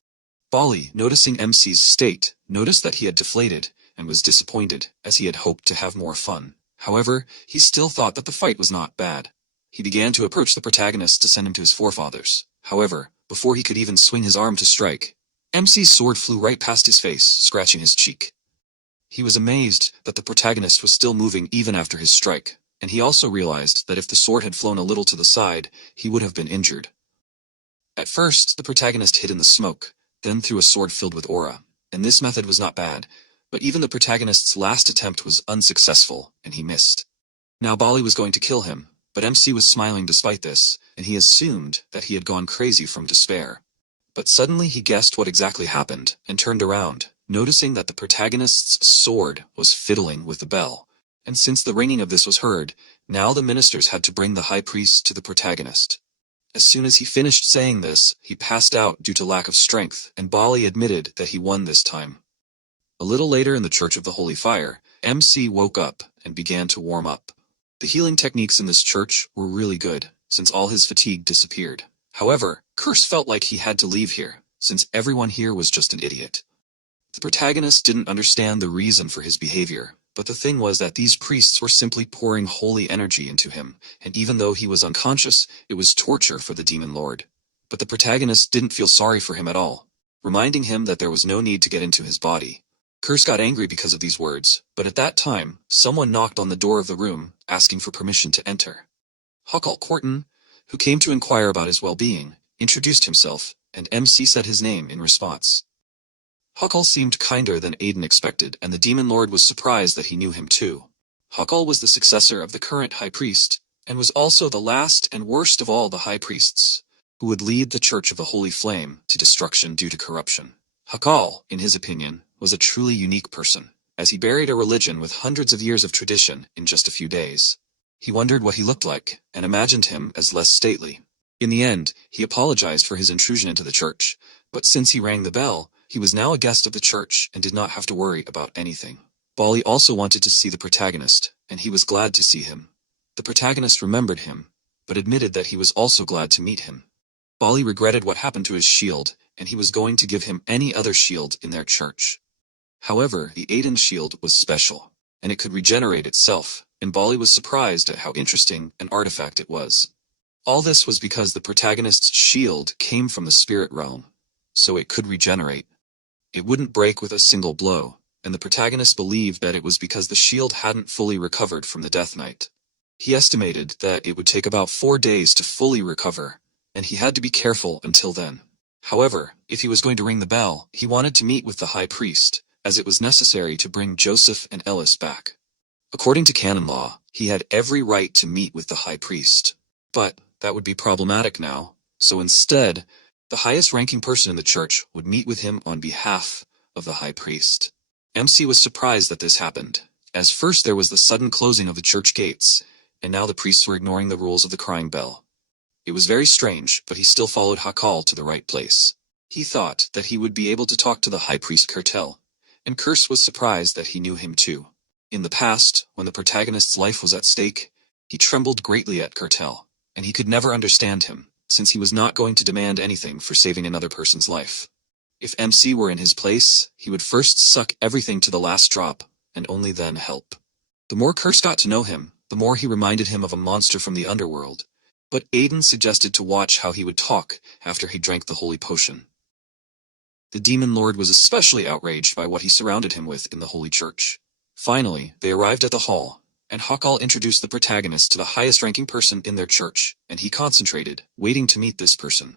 Bali, noticing MC's state, noticed that he had deflated, and was disappointed, as he had hoped to have more fun. However, he still thought that the fight was not bad. He began to approach the protagonist to send him to his forefathers. However, before he could even swing his arm to strike, MC's sword flew right past his face, scratching his cheek. He was amazed that the protagonist was still moving even after his strike, and he also realized that if the sword had flown a little to the side, he would have been injured. At first, the protagonist hid in the smoke, then threw a sword filled with aura, and this method was not bad, but even the protagonist's last attempt was unsuccessful, and he missed. Now Bali was going to kill him, but MC was smiling despite this, and he assumed that he had gone crazy from despair. But suddenly he guessed what exactly happened, and turned around, noticing that the protagonist's sword was fiddling with the bell. And since the ringing of this was heard, now the ministers had to bring the high priest to the protagonist. As soon as he finished saying this, he passed out due to lack of strength, and Bali admitted that he won this time. A little later in the Church of the Holy Fire, MC woke up and began to warm up. The healing techniques in this church were really good, since all his fatigue disappeared. However, Curse felt like he had to leave here, since everyone here was just an idiot. The protagonist didn't understand the reason for his behavior, but the thing was that these priests were simply pouring holy energy into him, and even though he was unconscious, it was torture for the Demon Lord. But the protagonist didn't feel sorry for him at all, reminding him that there was no need to get into his body. Curse got angry because of these words, but at that time, someone knocked on the door of the room, asking for permission to enter. Huckle Corton, who came to inquire about his well-being, introduced himself, and MC said his name in response. Huckle seemed kinder than Aiden expected, and the Demon Lord was surprised that he knew him too. Huckle was the successor of the current High Priest, and was also the last and worst of all the High Priests. who would lead the Church of the Holy Flame to destruction due to corruption. Hakal, in his opinion, was a truly unique person, as he buried a religion with hundreds of years of tradition in just a few days. He wondered what he looked like, and imagined him as less stately. In the end, he apologized for his intrusion into the church, but since he rang the bell, he was now a guest of the church and did not have to worry about anything. Bali also wanted to see the protagonist, and he was glad to see him. The protagonist remembered him, but admitted that he was also glad to meet him. Bali regretted what happened to his shield, and he was going to give him any other shield in their church. However, the Aiden shield was special, and it could regenerate itself, and Bali was surprised at how interesting an artifact it was. All this was because the protagonist's shield came from the spirit realm, so it could regenerate. It wouldn't break with a single blow, and the protagonist believed that it was because the shield hadn't fully recovered from the Death Knight. He estimated that it would take about 4 days to fully recover, and he had to be careful until then. However, if he was going to ring the bell, he wanted to meet with the high priest, as it was necessary to bring Joseph and Ellis back. According to canon law, he had every right to meet with the high priest. But that would be problematic now, so instead, the highest-ranking person in the church would meet with him on behalf of the high priest. MC was surprised that this happened, as first there was the sudden closing of the church gates, and now the priests were ignoring the rules of the crying bell. It was very strange, but he still followed Hakal to the right place. He thought that he would be able to talk to the high priest Kertel, and Curse was surprised that he knew him too. In the past, when the protagonist's life was at stake, he trembled greatly at Kertel, and he could never understand him, since he was not going to demand anything for saving another person's life. If MC were in his place, he would first suck everything to the last drop, and only then help. The more Curse got to know him, the more he reminded him of a monster from the underworld, but Aiden suggested to watch how he would talk after he drank the holy potion. The demon lord was especially outraged by what he surrounded him with in the holy church. Finally, they arrived at the hall, and Hakal introduced the protagonist to the highest-ranking person in their church, and he concentrated, waiting to meet this person.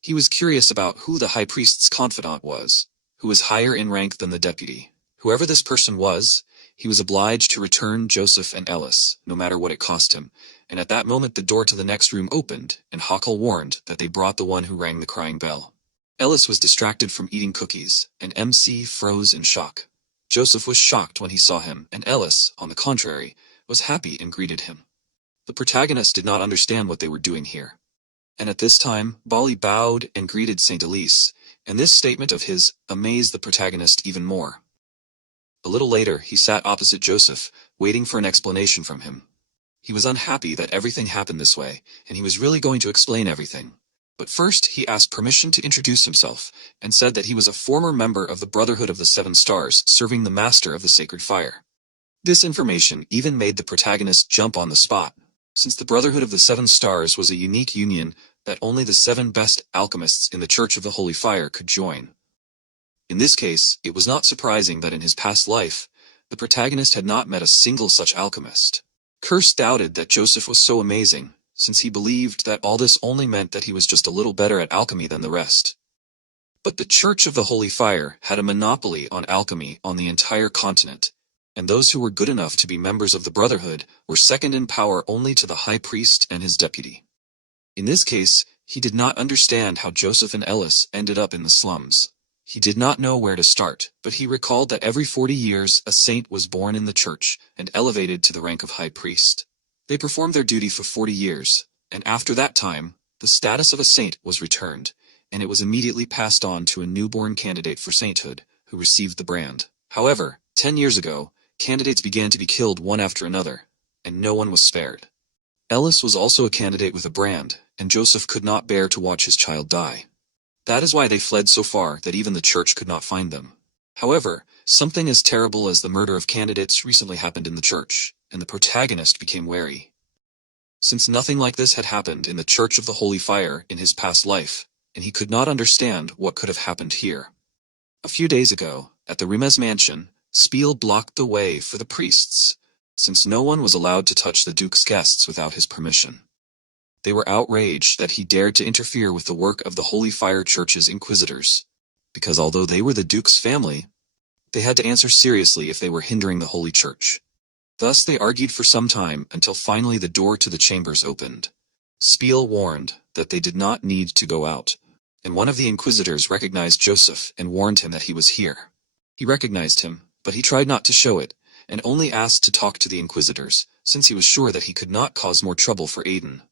He was curious about who the high priest's confidant was, who was higher in rank than the deputy. Whoever this person was, he was obliged to return Joseph and Ellis, no matter what it cost him, and at that moment the door to the next room opened, and Hakal warned that they brought the one who rang the crying bell. Ellis was distracted from eating cookies, and MC froze in shock. Joseph was shocked when he saw him, and Ellis, on the contrary, was happy and greeted him. The protagonist did not understand what they were doing here. And at this time, Bali bowed and greeted Saint Ellis, and this statement of his amazed the protagonist even more. A little later, he sat opposite Joseph, waiting for an explanation from him. He was unhappy that everything happened this way, and he was really going to explain everything. But first, he asked permission to introduce himself, and said that he was a former member of the Brotherhood of the Seven Stars, serving the Master of the Sacred Fire. This information even made the protagonist jump on the spot, since the Brotherhood of the Seven Stars was a unique union that only the 7 best alchemists in the Church of the Holy Fire could join. In this case, it was not surprising that in his past life, the protagonist had not met a single such alchemist. Curse doubted that Joseph was so amazing, since he believed that all this only meant that he was just a little better at alchemy than the rest. But the Church of the Holy Fire had a monopoly on alchemy on the entire continent, and those who were good enough to be members of the Brotherhood were second in power only to the High Priest and his deputy. In this case, he did not understand how Joseph and Ellis ended up in the slums. He did not know where to start, but he recalled that every 40 years a saint was born in the church and elevated to the rank of High Priest. They performed their duty for 40 years, and after that time, the status of a saint was returned, and it was immediately passed on to a newborn candidate for sainthood, who received the brand. However, 10 years ago, candidates began to be killed one after another, and no one was spared. Ellis was also a candidate with a brand, and Joseph could not bear to watch his child die. That is why they fled so far that even the church could not find them. However, something as terrible as the murder of candidates recently happened in the church, and the protagonist became wary. Since nothing like this had happened in the Church of the Holy Fire in his past life, and he could not understand what could have happened here. A few days ago, at the Remis mansion, Spiel blocked the way for the priests, since no one was allowed to touch the Duke's guests without his permission. They were outraged that he dared to interfere with the work of the Holy Fire Church's inquisitors, because although they were the Duke's family, they had to answer seriously if they were hindering the Holy Church. Thus they argued for some time until finally the door to the chambers opened. Spiel warned that they did not need to go out. And one of the inquisitors recognized Joseph and warned him that he was here. He recognized him, but he tried not to show it, and only asked to talk to the inquisitors, since he was sure that he could not cause more trouble for Aiden.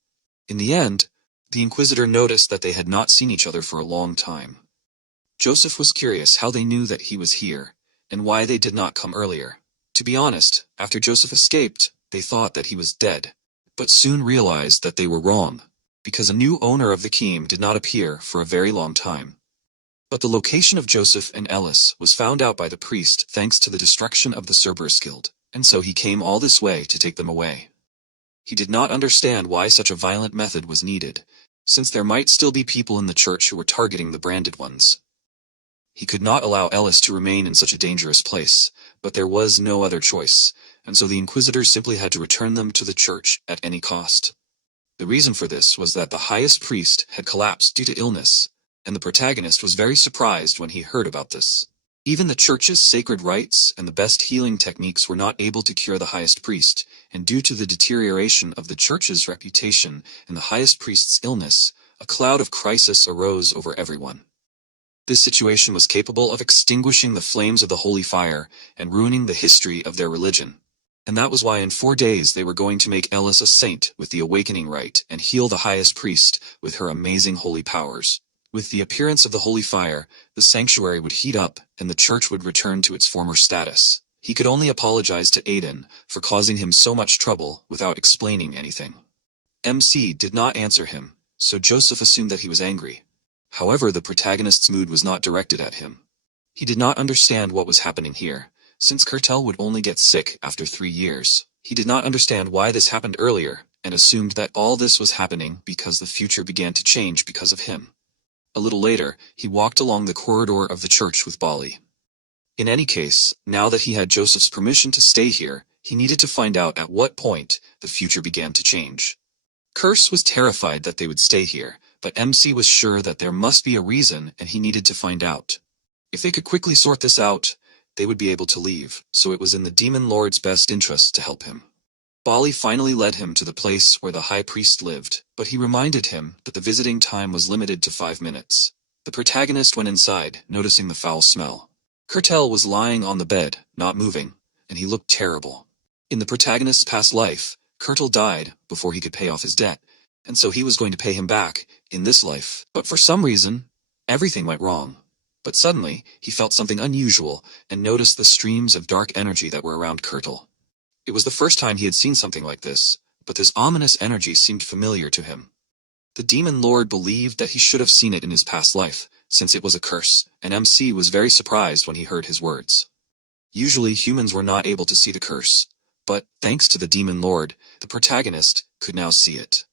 In the end, the inquisitor noticed that they had not seen each other for a long time. Joseph was curious how they knew that he was here, and why they did not come earlier. To be honest, after Joseph escaped, they thought that he was dead, but soon realized that they were wrong, because a new owner of the key did not appear for a very long time. But the location of Joseph and Ellis was found out by the priest thanks to the destruction of the Cerberus Guild, and so he came all this way to take them away. He did not understand why such a violent method was needed, since there might still be people in the church who were targeting the branded ones. He could not allow Ellis to remain in such a dangerous place, but there was no other choice, and so the inquisitors simply had to return them to the church at any cost. The reason for this was that the highest priest had collapsed due to illness, and the protagonist was very surprised when he heard about this. Even the church's sacred rites and the best healing techniques were not able to cure the highest priest, and due to the deterioration of the church's reputation and the highest priest's illness, a cloud of crisis arose over everyone. This situation was capable of extinguishing the flames of the holy fire and ruining the history of their religion. And that was why in 4 days they were going to make Ellis a saint with the awakening rite and heal the highest priest with her amazing holy powers. With the appearance of the holy fire, the sanctuary would heat up and the church would return to its former status. He could only apologize to Aiden for causing him so much trouble without explaining anything. MC did not answer him, so Joseph assumed that he was angry. However, the protagonist's mood was not directed at him. He did not understand what was happening here, since Kertel would only get sick after 3 years. He did not understand why this happened earlier, and assumed that all this was happening because the future began to change because of him. A little later, he walked along the corridor of the church with Bali. In any case, now that he had Joseph's permission to stay here, he needed to find out at what point the future began to change. Curse was terrified that they would stay here, but MC was sure that there must be a reason and he needed to find out. If they could quickly sort this out, they would be able to leave, so it was in the demon lord's best interest to help him. Bali finally led him to the place where the high priest lived, but he reminded him that the visiting time was limited to 5 minutes. The protagonist went inside, noticing the foul smell. Kertel was lying on the bed, not moving, and he looked terrible. In the protagonist's past life, Kertel died before he could pay off his debt, and so he was going to pay him back in this life. But for some reason, everything went wrong. But suddenly, he felt something unusual and noticed the streams of dark energy that were around Kertel. It was the first time he had seen something like this, but this ominous energy seemed familiar to him. The demon lord believed that he should have seen it in his past life, since it was a curse, and MC was very surprised when he heard his words. Usually humans were not able to see the curse, but, thanks to the demon lord, the protagonist could now see it.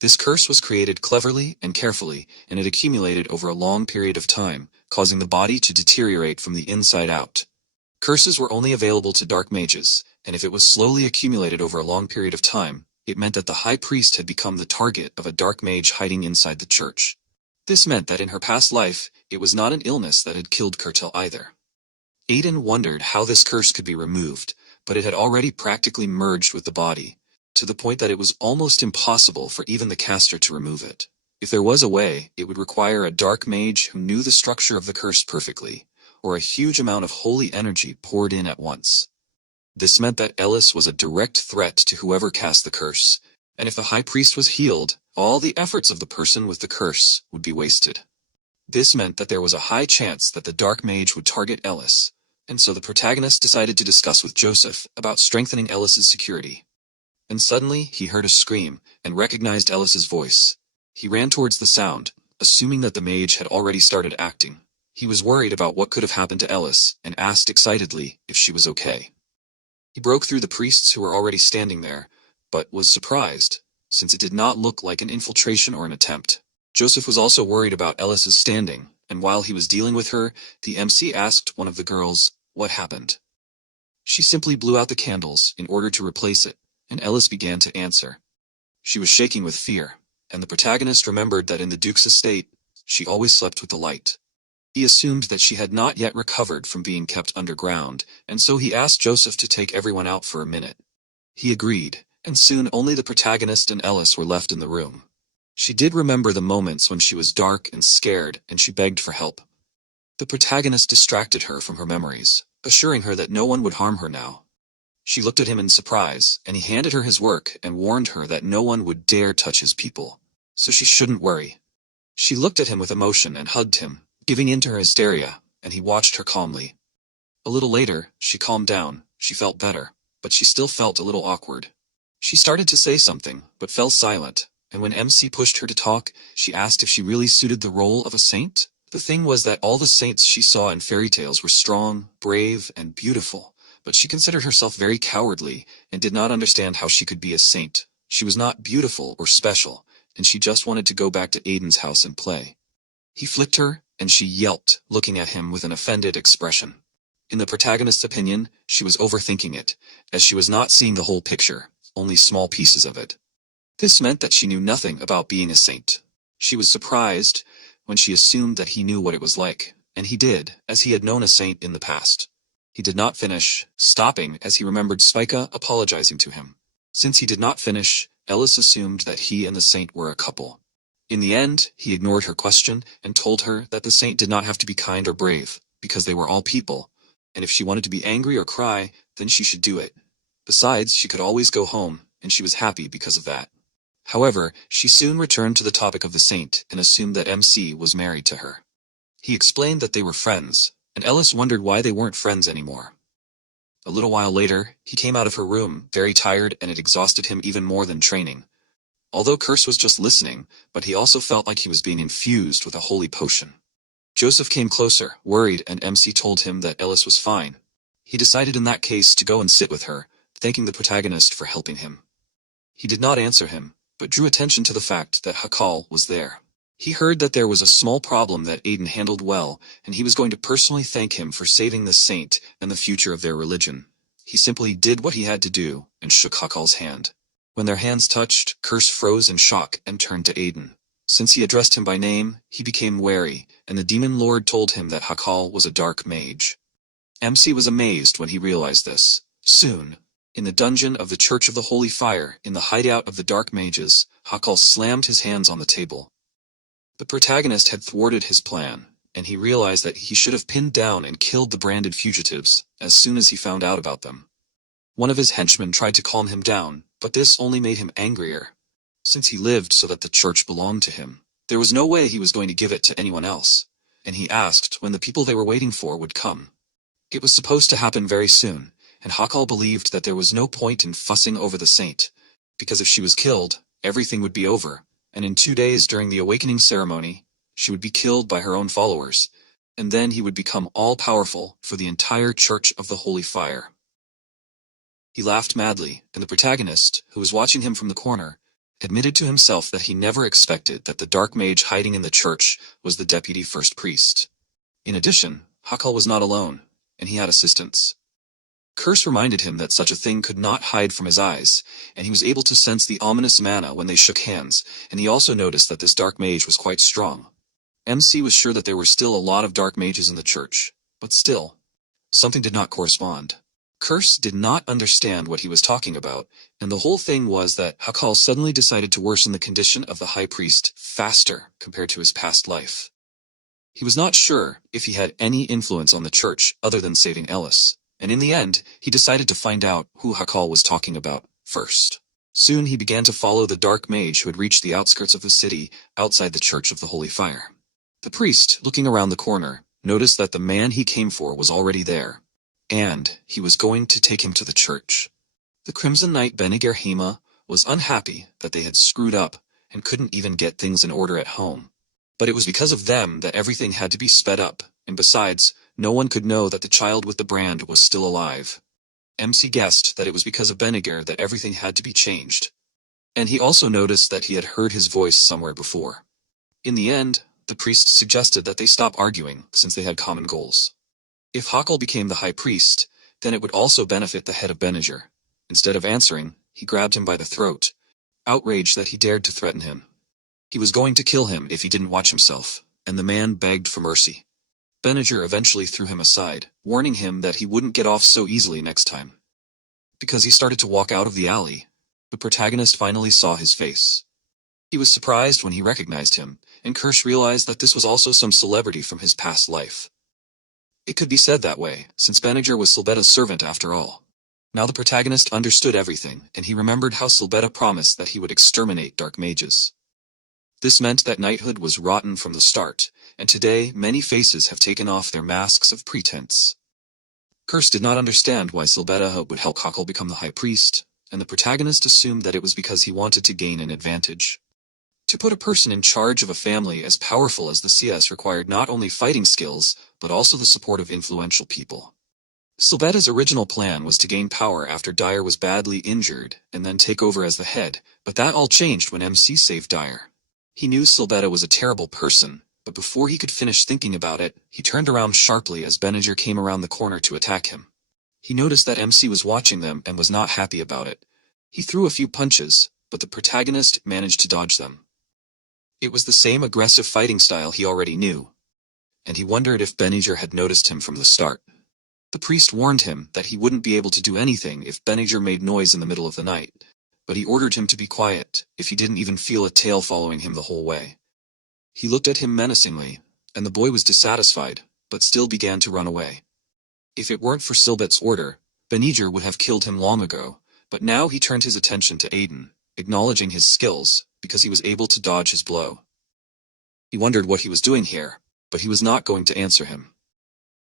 This curse was created cleverly and carefully, and it accumulated over a long period of time, causing the body to deteriorate from the inside out. Curses were only available to dark mages, and if it was slowly accumulated over a long period of time, it meant that the high priest had become the target of a dark mage hiding inside the church. This meant that in her past life, it was not an illness that had killed Kertel either. Aiden wondered how this curse could be removed, but it had already practically merged with the body, to the point that it was almost impossible for even the caster to remove it. If there was a way, it would require a dark mage who knew the structure of the curse perfectly, or a huge amount of holy energy poured in at once. This meant that Ellis was a direct threat to whoever cast the curse, and if the high priest was healed, all the efforts of the person with the curse would be wasted. This meant that there was a high chance that the dark mage would target Ellis, and so the protagonist decided to discuss with Joseph about strengthening Ellis's security. And suddenly, he heard a scream, and recognized Ellis's voice. He ran towards the sound, assuming that the mage had already started acting. He was worried about what could have happened to Ellis, and asked excitedly if she was okay. He broke through the priests who were already standing there, but was surprised, since it did not look like an infiltration or an attempt. Joseph was also worried about Ellis's standing, and while he was dealing with her, the MC asked one of the girls what happened. She simply blew out the candles in order to replace it, and Ellis began to answer. She was shaking with fear, and the protagonist remembered that in the Duke's estate, she always slept with the light. He assumed that she had not yet recovered from being kept underground, and so he asked Joseph to take everyone out for a minute. He agreed, and soon only the protagonist and Ellis were left in the room. She did remember the moments when she was dark and scared and she begged for help. The protagonist distracted her from her memories, assuring her that no one would harm her now. She looked at him in surprise, and he handed her his work and warned her that no one would dare touch his people, so she shouldn't worry. She looked at him with emotion and hugged him, giving in to her hysteria, and he watched her calmly. A little later, she calmed down, she felt better, but she still felt a little awkward. She started to say something, but fell silent, and when MC pushed her to talk, she asked if she really suited the role of a saint. The thing was that all the saints she saw in fairy tales were strong, brave, and beautiful, but she considered herself very cowardly and did not understand how she could be a saint. She was not beautiful or special, and she just wanted to go back to Aiden's house and play. He flicked her, and she yelped, looking at him with an offended expression. In the protagonist's opinion, she was overthinking it, as she was not seeing the whole picture, only small pieces of it. This meant that she knew nothing about being a saint. She was surprised when she assumed that he knew what it was like, and he did, as he had known a saint in the past. He did not finish, stopping as he remembered Spika apologizing to him. Since he did not finish, Ellis assumed that he and the saint were a couple. In the end, he ignored her question and told her that the saint did not have to be kind or brave, because they were all people, and if she wanted to be angry or cry, then she should do it. Besides, she could always go home, and she was happy because of that. However, she soon returned to the topic of the saint and assumed that MC was married to her. He explained that they were friends, and Ellis wondered why they weren't friends anymore. A little while later, he came out of her room, very tired, and it exhausted him even more than training. Although Curse was just listening, but he also felt like he was being infused with a holy potion. Joseph came closer, worried, and MC told him that Ellis was fine. He decided in that case to go and sit with her, thanking the protagonist for helping him. He did not answer him, but drew attention to the fact that Hakal was there. He heard that there was a small problem that Aiden handled well, and he was going to personally thank him for saving the saint and the future of their religion. He simply did what he had to do, and shook Hakal's hand. When their hands touched, Curse froze in shock and turned to Aiden. Since he addressed him by name, he became wary, and the demon lord told him that Hakal was a dark mage. MC was amazed when he realized this. Soon, in the dungeon of the Church of the Holy Fire, in the hideout of the dark mages, Hakal slammed his hands on the table. The protagonist had thwarted his plan, and he realized that he should have pinned down and killed the branded fugitives as soon as he found out about them. One of his henchmen tried to calm him down, but this only made him angrier. Since he lived so that the church belonged to him, there was no way he was going to give it to anyone else, and he asked when the people they were waiting for would come. It was supposed to happen very soon, and Hakal believed that there was no point in fussing over the saint, because if she was killed, everything would be over, and in 2 days during the awakening ceremony, she would be killed by her own followers, and then he would become all-powerful for the entire Church of the Holy Fire. He laughed madly, and the protagonist, who was watching him from the corner, admitted to himself that he never expected that the dark mage hiding in the church was the deputy first priest. In addition, Hakal was not alone, and he had assistants. Curse reminded him that such a thing could not hide from his eyes, and he was able to sense the ominous mana when they shook hands, and he also noticed that this dark mage was quite strong. MC was sure that there were still a lot of dark mages in the church, but still, something did not correspond. Curse did not understand what he was talking about, and the whole thing was that Hakal suddenly decided to worsen the condition of the high priest faster compared to his past life. He was not sure if he had any influence on the church other than saving Ellis, and in the end, he decided to find out who Hakal was talking about first. Soon he began to follow the dark mage who had reached the outskirts of the city outside the Church of the Holy Fire. The priest, looking around the corner, noticed that the man he came for was already there, and he was going to take him to the church. The Crimson Knight Benigir was unhappy that they had screwed up and couldn't even get things in order at home. But it was because of them that everything had to be sped up, and besides, no one could know that the child with the brand was still alive. MC guessed that it was because of Benigir that everything had to be changed. And he also noticed that he had heard his voice somewhere before. In the end, the priest suggested that they stop arguing since they had common goals. If Hakal became the high priest, then it would also benefit the head of Benigir. Instead of answering, he grabbed him by the throat, outraged that he dared to threaten him. He was going to kill him if he didn't watch himself, and the man begged for mercy. Benigir eventually threw him aside, warning him that he wouldn't get off so easily next time. Because he started to walk out of the alley, the protagonist finally saw his face. He was surprised when he recognized him, and Kirsch realized that this was also some celebrity from his past life. It could be said that way, since Banagher was Silbetta's servant after all. Now the protagonist understood everything, and he remembered how Silbetta promised that he would exterminate dark mages. This meant that knighthood was rotten from the start, and today many faces have taken off their masks of pretense. Kirsch did not understand why Silbetta would help Cockle become the high priest, and the protagonist assumed that it was because he wanted to gain an advantage. To put a person in charge of a family as powerful as the CS required not only fighting skills, but also the support of influential people. Silbetta's original plan was to gain power after Dyer was badly injured, and then take over as the head, but that all changed when MC saved Dyer. He knew Silbetta was a terrible person, but before he could finish thinking about it, he turned around sharply as Banagher came around the corner to attack him. He noticed that MC was watching them and was not happy about it. He threw a few punches, but the protagonist managed to dodge them. It was the same aggressive fighting style he already knew, and he wondered if Banagher had noticed him from the start. The priest warned him that he wouldn't be able to do anything if Banagher made noise in the middle of the night, but he ordered him to be quiet if he didn't even feel a tail following him the whole way. He looked at him menacingly, and the boy was dissatisfied, but still began to run away. If it weren't for Silbetta's order, Banagher would have killed him long ago, but now he turned his attention to Aiden, acknowledging his skills, because he was able to dodge his blow. He wondered what he was doing here, but he was not going to answer him.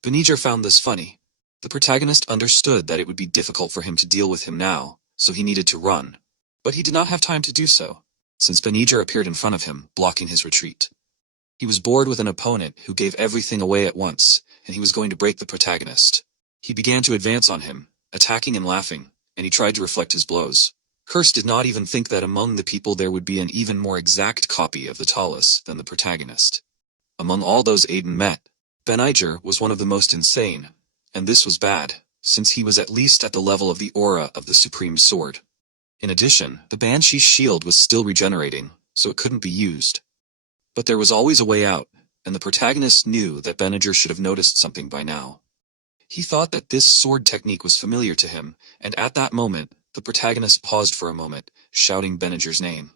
Banagher found this funny. The protagonist understood that it would be difficult for him to deal with him now, so he needed to run. But he did not have time to do so, since Banagher appeared in front of him, blocking his retreat. He was bored with an opponent who gave everything away at once, and he was going to break the protagonist. He began to advance on him, attacking and laughing, and he tried to reflect his blows. Kirsch did not even think that among the people there would be an even more exact copy of the Talus than the protagonist. Among all those Aiden met, Banagher was one of the most insane, and this was bad, since he was at least at the level of the aura of the Supreme Sword. In addition, the Banshee's shield was still regenerating, so it couldn't be used. But there was always a way out, and the protagonist knew that Banagher should have noticed something by now. He thought that this sword technique was familiar to him, and at that moment, the protagonist paused for a moment, shouting Banagher's name.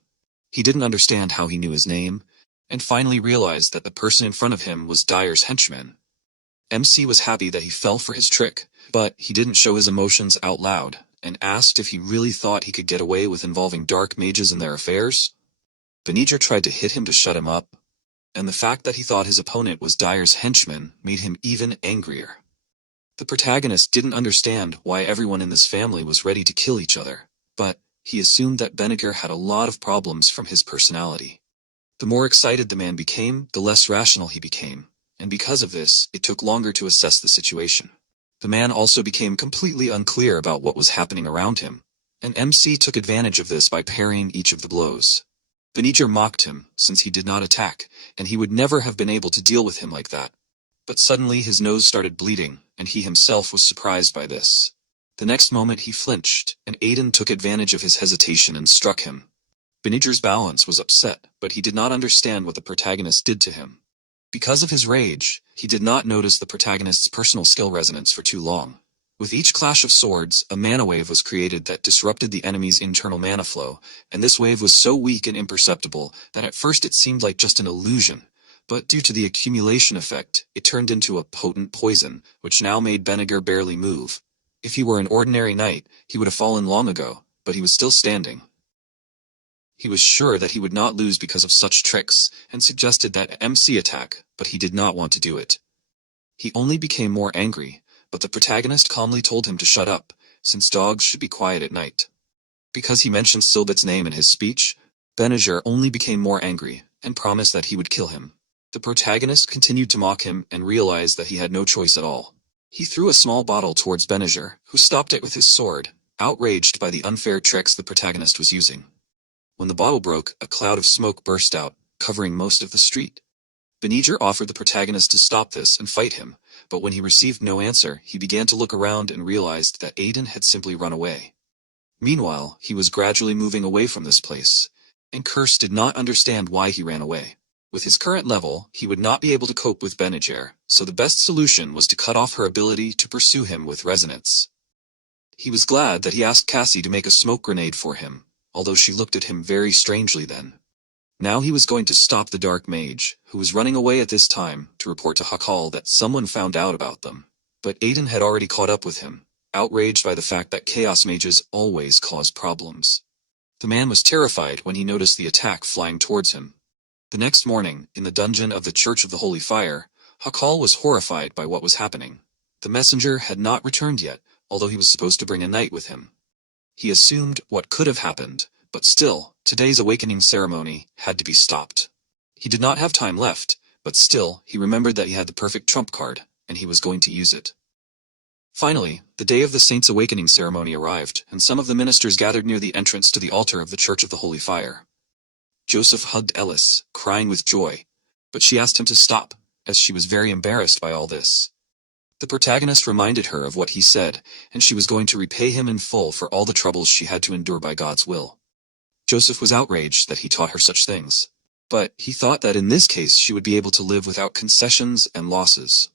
He didn't understand how he knew his name, and finally realized that the person in front of him was Dyer's henchman. MC was happy that he fell for his trick, but he didn't show his emotions out loud, and asked if he really thought he could get away with involving dark mages in their affairs. Banagher tried to hit him to shut him up, and the fact that he thought his opponent was Dyer's henchman made him even angrier. The protagonist didn't understand why everyone in this family was ready to kill each other, but he assumed that Banagher had a lot of problems from his personality. The more excited the man became, the less rational he became, and because of this, it took longer to assess the situation. The man also became completely unclear about what was happening around him, and MC took advantage of this by parrying each of the blows. Banagher mocked him, since he did not attack, and he would never have been able to deal with him like that. But suddenly his nose started bleeding, and he himself was surprised by this. The next moment he flinched, and Aiden took advantage of his hesitation and struck him. Banagher's balance was upset, but he did not understand what the protagonist did to him. Because of his rage, he did not notice the protagonist's personal skill resonance for too long. With each clash of swords, a mana wave was created that disrupted the enemy's internal mana flow, and this wave was so weak and imperceptible that at first it seemed like just an illusion. But due to the accumulation effect, it turned into a potent poison, which now made Banagher barely move. If he were an ordinary knight, he would have fallen long ago, but he was still standing. He was sure that he would not lose because of such tricks, and suggested that MC attack, but he did not want to do it. He only became more angry, but the protagonist calmly told him to shut up, since dogs should be quiet at night. Because he mentioned Silbetta's name in his speech, Banagher only became more angry, and promised that he would kill him. The protagonist continued to mock him and realized that he had no choice at all. He threw a small bottle towards Banagher, who stopped it with his sword, outraged by the unfair tricks the protagonist was using. When the bottle broke, a cloud of smoke burst out, covering most of the street. Banagher offered the protagonist to stop this and fight him, but when he received no answer, he began to look around and realized that Aiden had simply run away. Meanwhile, he was gradually moving away from this place, and Kirsch did not understand why he ran away. With his current level, he would not be able to cope with Banagher, so the best solution was to cut off her ability to pursue him with resonance. He was glad that he asked Cassie to make a smoke grenade for him, although she looked at him very strangely then. Now he was going to stop the dark mage, who was running away at this time, to report to Hakal that someone found out about them. But Aiden had already caught up with him, outraged by the fact that chaos mages always cause problems. The man was terrified when he noticed the attack flying towards him. The next morning, in the dungeon of the Church of the Holy Fire, Hakal was horrified by what was happening. The messenger had not returned yet, although he was supposed to bring a knight with him. He assumed what could have happened, but still, today's awakening ceremony had to be stopped. He did not have time left, but still, he remembered that he had the perfect trump card, and he was going to use it. Finally, the day of the saint's awakening ceremony arrived, and some of the ministers gathered near the entrance to the altar of the Church of the Holy Fire. Joseph hugged Ellis, crying with joy, but she asked him to stop, as she was very embarrassed by all this. The protagonist reminded her of what he said, and she was going to repay him in full for all the troubles she had to endure by God's will. Joseph was outraged that he taught her such things, but he thought that in this case she would be able to live without concessions and losses.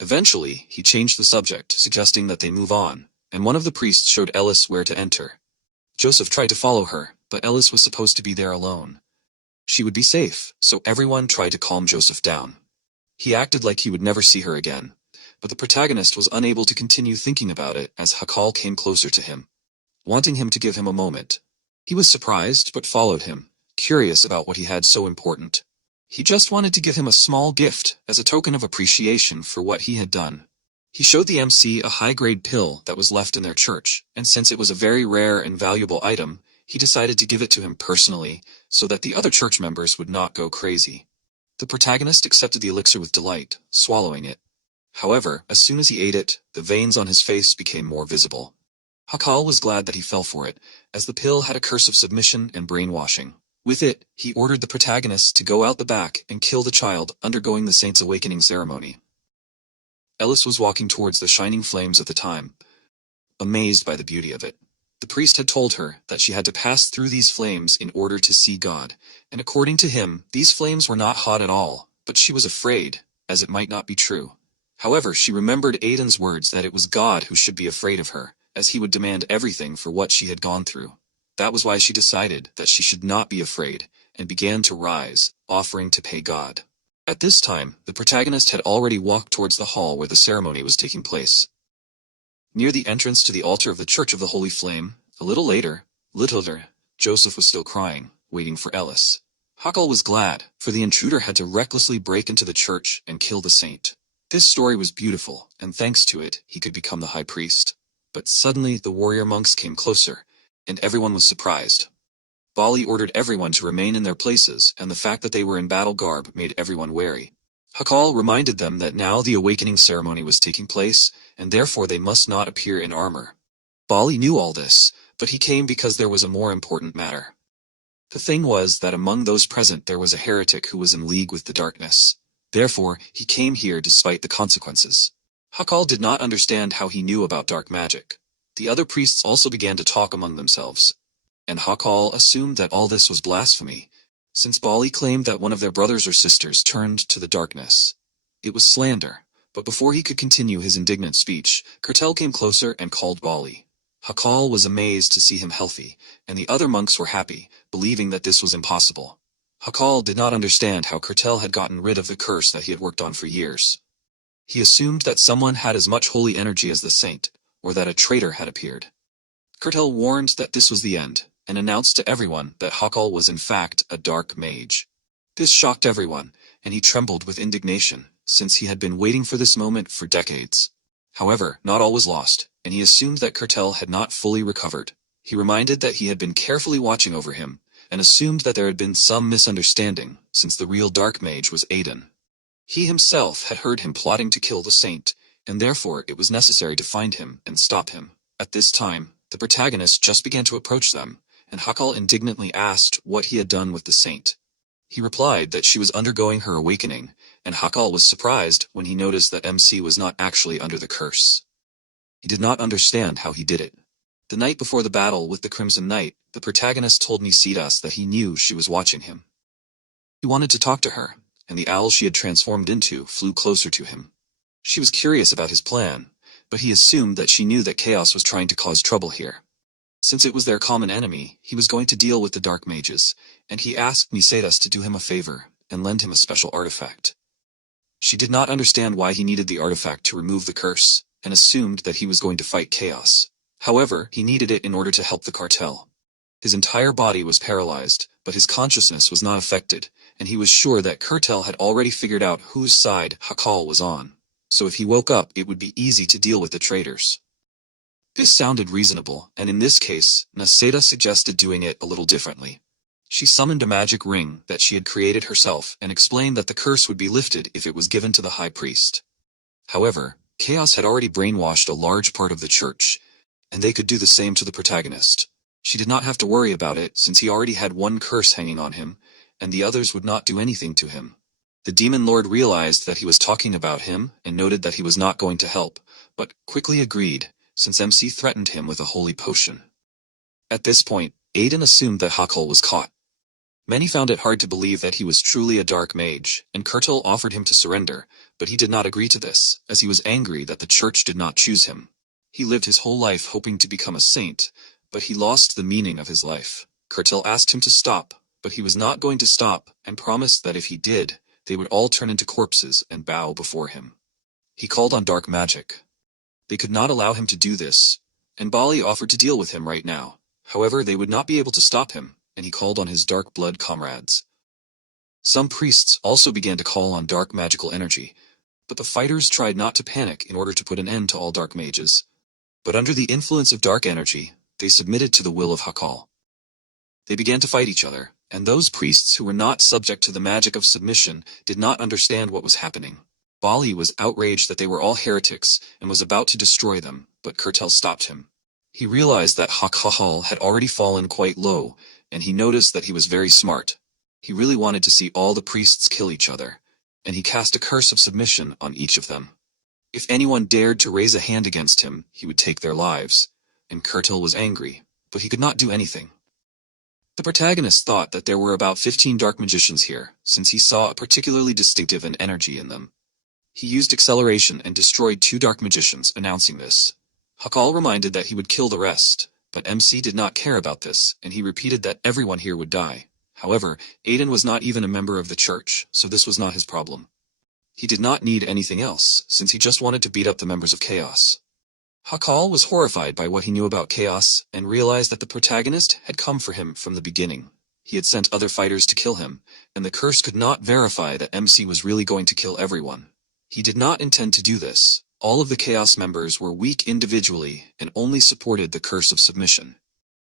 Eventually, he changed the subject, suggesting that they move on, and one of the priests showed Ellis where to enter. Joseph tried to follow her, but Ellis was supposed to be there alone. She would be safe, so everyone tried to calm Joseph down. He acted like he would never see her again, but the protagonist was unable to continue thinking about it as Hakal came closer to him, wanting him to give him a moment. He was surprised but followed him, curious about what he had so important. He just wanted to give him a small gift as a token of appreciation for what he had done. He showed the MC a high-grade pill that was left in their church, and since it was a very rare and valuable item, he decided to give it to him personally so that the other church members would not go crazy. The protagonist accepted the elixir with delight, swallowing it. However, as soon as he ate it, the veins on his face became more visible. Hakal was glad that he fell for it, as the pill had a curse of submission and brainwashing. With it, he ordered the protagonist to go out the back and kill the child undergoing the saint's awakening ceremony. Ellis was walking towards the shining flames at the time, amazed by the beauty of it. The priest had told her that she had to pass through these flames in order to see God, and according to him, these flames were not hot at all, but she was afraid, as it might not be true. However, she remembered Aiden's words that it was God who should be afraid of her, as he would demand everything for what she had gone through. That was why she decided that she should not be afraid, and began to rise, offering to pay God. At this time, the protagonist had already walked towards the hall where the ceremony was taking place. Near the entrance to the altar of the Church of the Holy Flame, a little later, Joseph was still crying, waiting for Ellis. Hakal was glad, for the intruder had to recklessly break into the church and kill the saint. This story was beautiful, and thanks to it, he could become the high priest. But suddenly the warrior monks came closer, and everyone was surprised. Bali ordered everyone to remain in their places, and the fact that they were in battle garb made everyone wary. Hakal reminded them that now the awakening ceremony was taking place, and therefore they must not appear in armor. Bali knew all this, but he came because there was a more important matter. The thing was that among those present there was a heretic who was in league with the darkness. Therefore, he came here despite the consequences. Hakal did not understand how he knew about dark magic. The other priests also began to talk among themselves, and Hakal assumed that all this was blasphemy, since Bali claimed that one of their brothers or sisters turned to the darkness. It was slander, but before he could continue his indignant speech, Kertel came closer and called Bali. Hakal was amazed to see him healthy, and the other monks were happy, believing that this was impossible. Hakal did not understand how Kertel had gotten rid of the curse that he had worked on for years. He assumed that someone had as much holy energy as the saint, or that a traitor had appeared. Kertel warned that this was the end, and announced to everyone that Hakal was in fact a dark mage. This shocked everyone, and he trembled with indignation, since he had been waiting for this moment for decades. However, not all was lost, and he assumed that Kertel had not fully recovered. He reminded that he had been carefully watching over him, and assumed that there had been some misunderstanding, since the real dark mage was Aiden. He himself had heard him plotting to kill the saint, and therefore it was necessary to find him and stop him. At this time, the protagonist just began to approach them, and Hakal indignantly asked what he had done with the saint. He replied that she was undergoing her awakening, and Hakal was surprised when he noticed that MC was not actually under the curse. He did not understand how he did it. The night before the battle with the Crimson Knight, the protagonist told Nisidas that he knew she was watching him. He wanted to talk to her, and the owl she had transformed into flew closer to him. She was curious about his plan, but he assumed that she knew that Chaos was trying to cause trouble here. Since it was their common enemy, he was going to deal with the dark mages, and he asked Eldest to do him a favor and lend him a special artifact. She did not understand why he needed the artifact to remove the curse, and assumed that he was going to fight chaos. However, he needed it in order to help the cartel. His entire body was paralyzed, but his consciousness was not affected, and he was sure that cartel had already figured out whose side Hakal was on. So if he woke up, it would be easy to deal with the traitors. This sounded reasonable, and in this case, Naseda suggested doing it a little differently. She summoned a magic ring that she had created herself and explained that the curse would be lifted if it was given to the high priest. However, chaos had already brainwashed a large part of the church, and they could do the same to the protagonist. She did not have to worry about it since he already had one curse hanging on him, and the others would not do anything to him. The demon lord realized that he was talking about him and noted that he was not going to help, but quickly agreed, since MC threatened him with a holy potion. At this point, Aiden assumed that Hakal was caught. Many found it hard to believe that he was truly a dark mage, and Kurtel offered him to surrender, but he did not agree to this, as he was angry that the church did not choose him. He lived his whole life hoping to become a saint, but he lost the meaning of his life. Kurtel asked him to stop, but he was not going to stop, and promised that if he did, they would all turn into corpses and bow before him. He called on dark magic. They could not allow him to do this, and Bali offered to deal with him right now. However, they would not be able to stop him, and he called on his dark blood comrades. Some priests also began to call on dark magical energy, but the fighters tried not to panic in order to put an end to all dark mages. But under the influence of dark energy, they submitted to the will of Hakal. They began to fight each other, and those priests who were not subject to the magic of submission did not understand what was happening. Bali was outraged that they were all heretics and was about to destroy them, but Kurtel stopped him. He realized that Hakal had already fallen quite low, and he noticed that he was very smart. He really wanted to see all the priests kill each other, and he cast a curse of submission on each of them. If anyone dared to raise a hand against him, he would take their lives, and Kurtel was angry, but he could not do anything. The protagonist thought that there were about 15 dark magicians here, since he saw a particularly distinctive and energy in them. He used acceleration and destroyed 2 dark magicians, announcing this. Hakal reminded that he would kill the rest, but MC did not care about this, and he repeated that everyone here would die. However, Aiden was not even a member of the church, so this was not his problem. He did not need anything else, since he just wanted to beat up the members of Chaos. Hakal was horrified by what he knew about Chaos, and realized that the protagonist had come for him from the beginning. He had sent other fighters to kill him, and the curse could not verify that MC was really going to kill everyone. He did not intend to do this. All of the Chaos members were weak individually and only supported the curse of submission.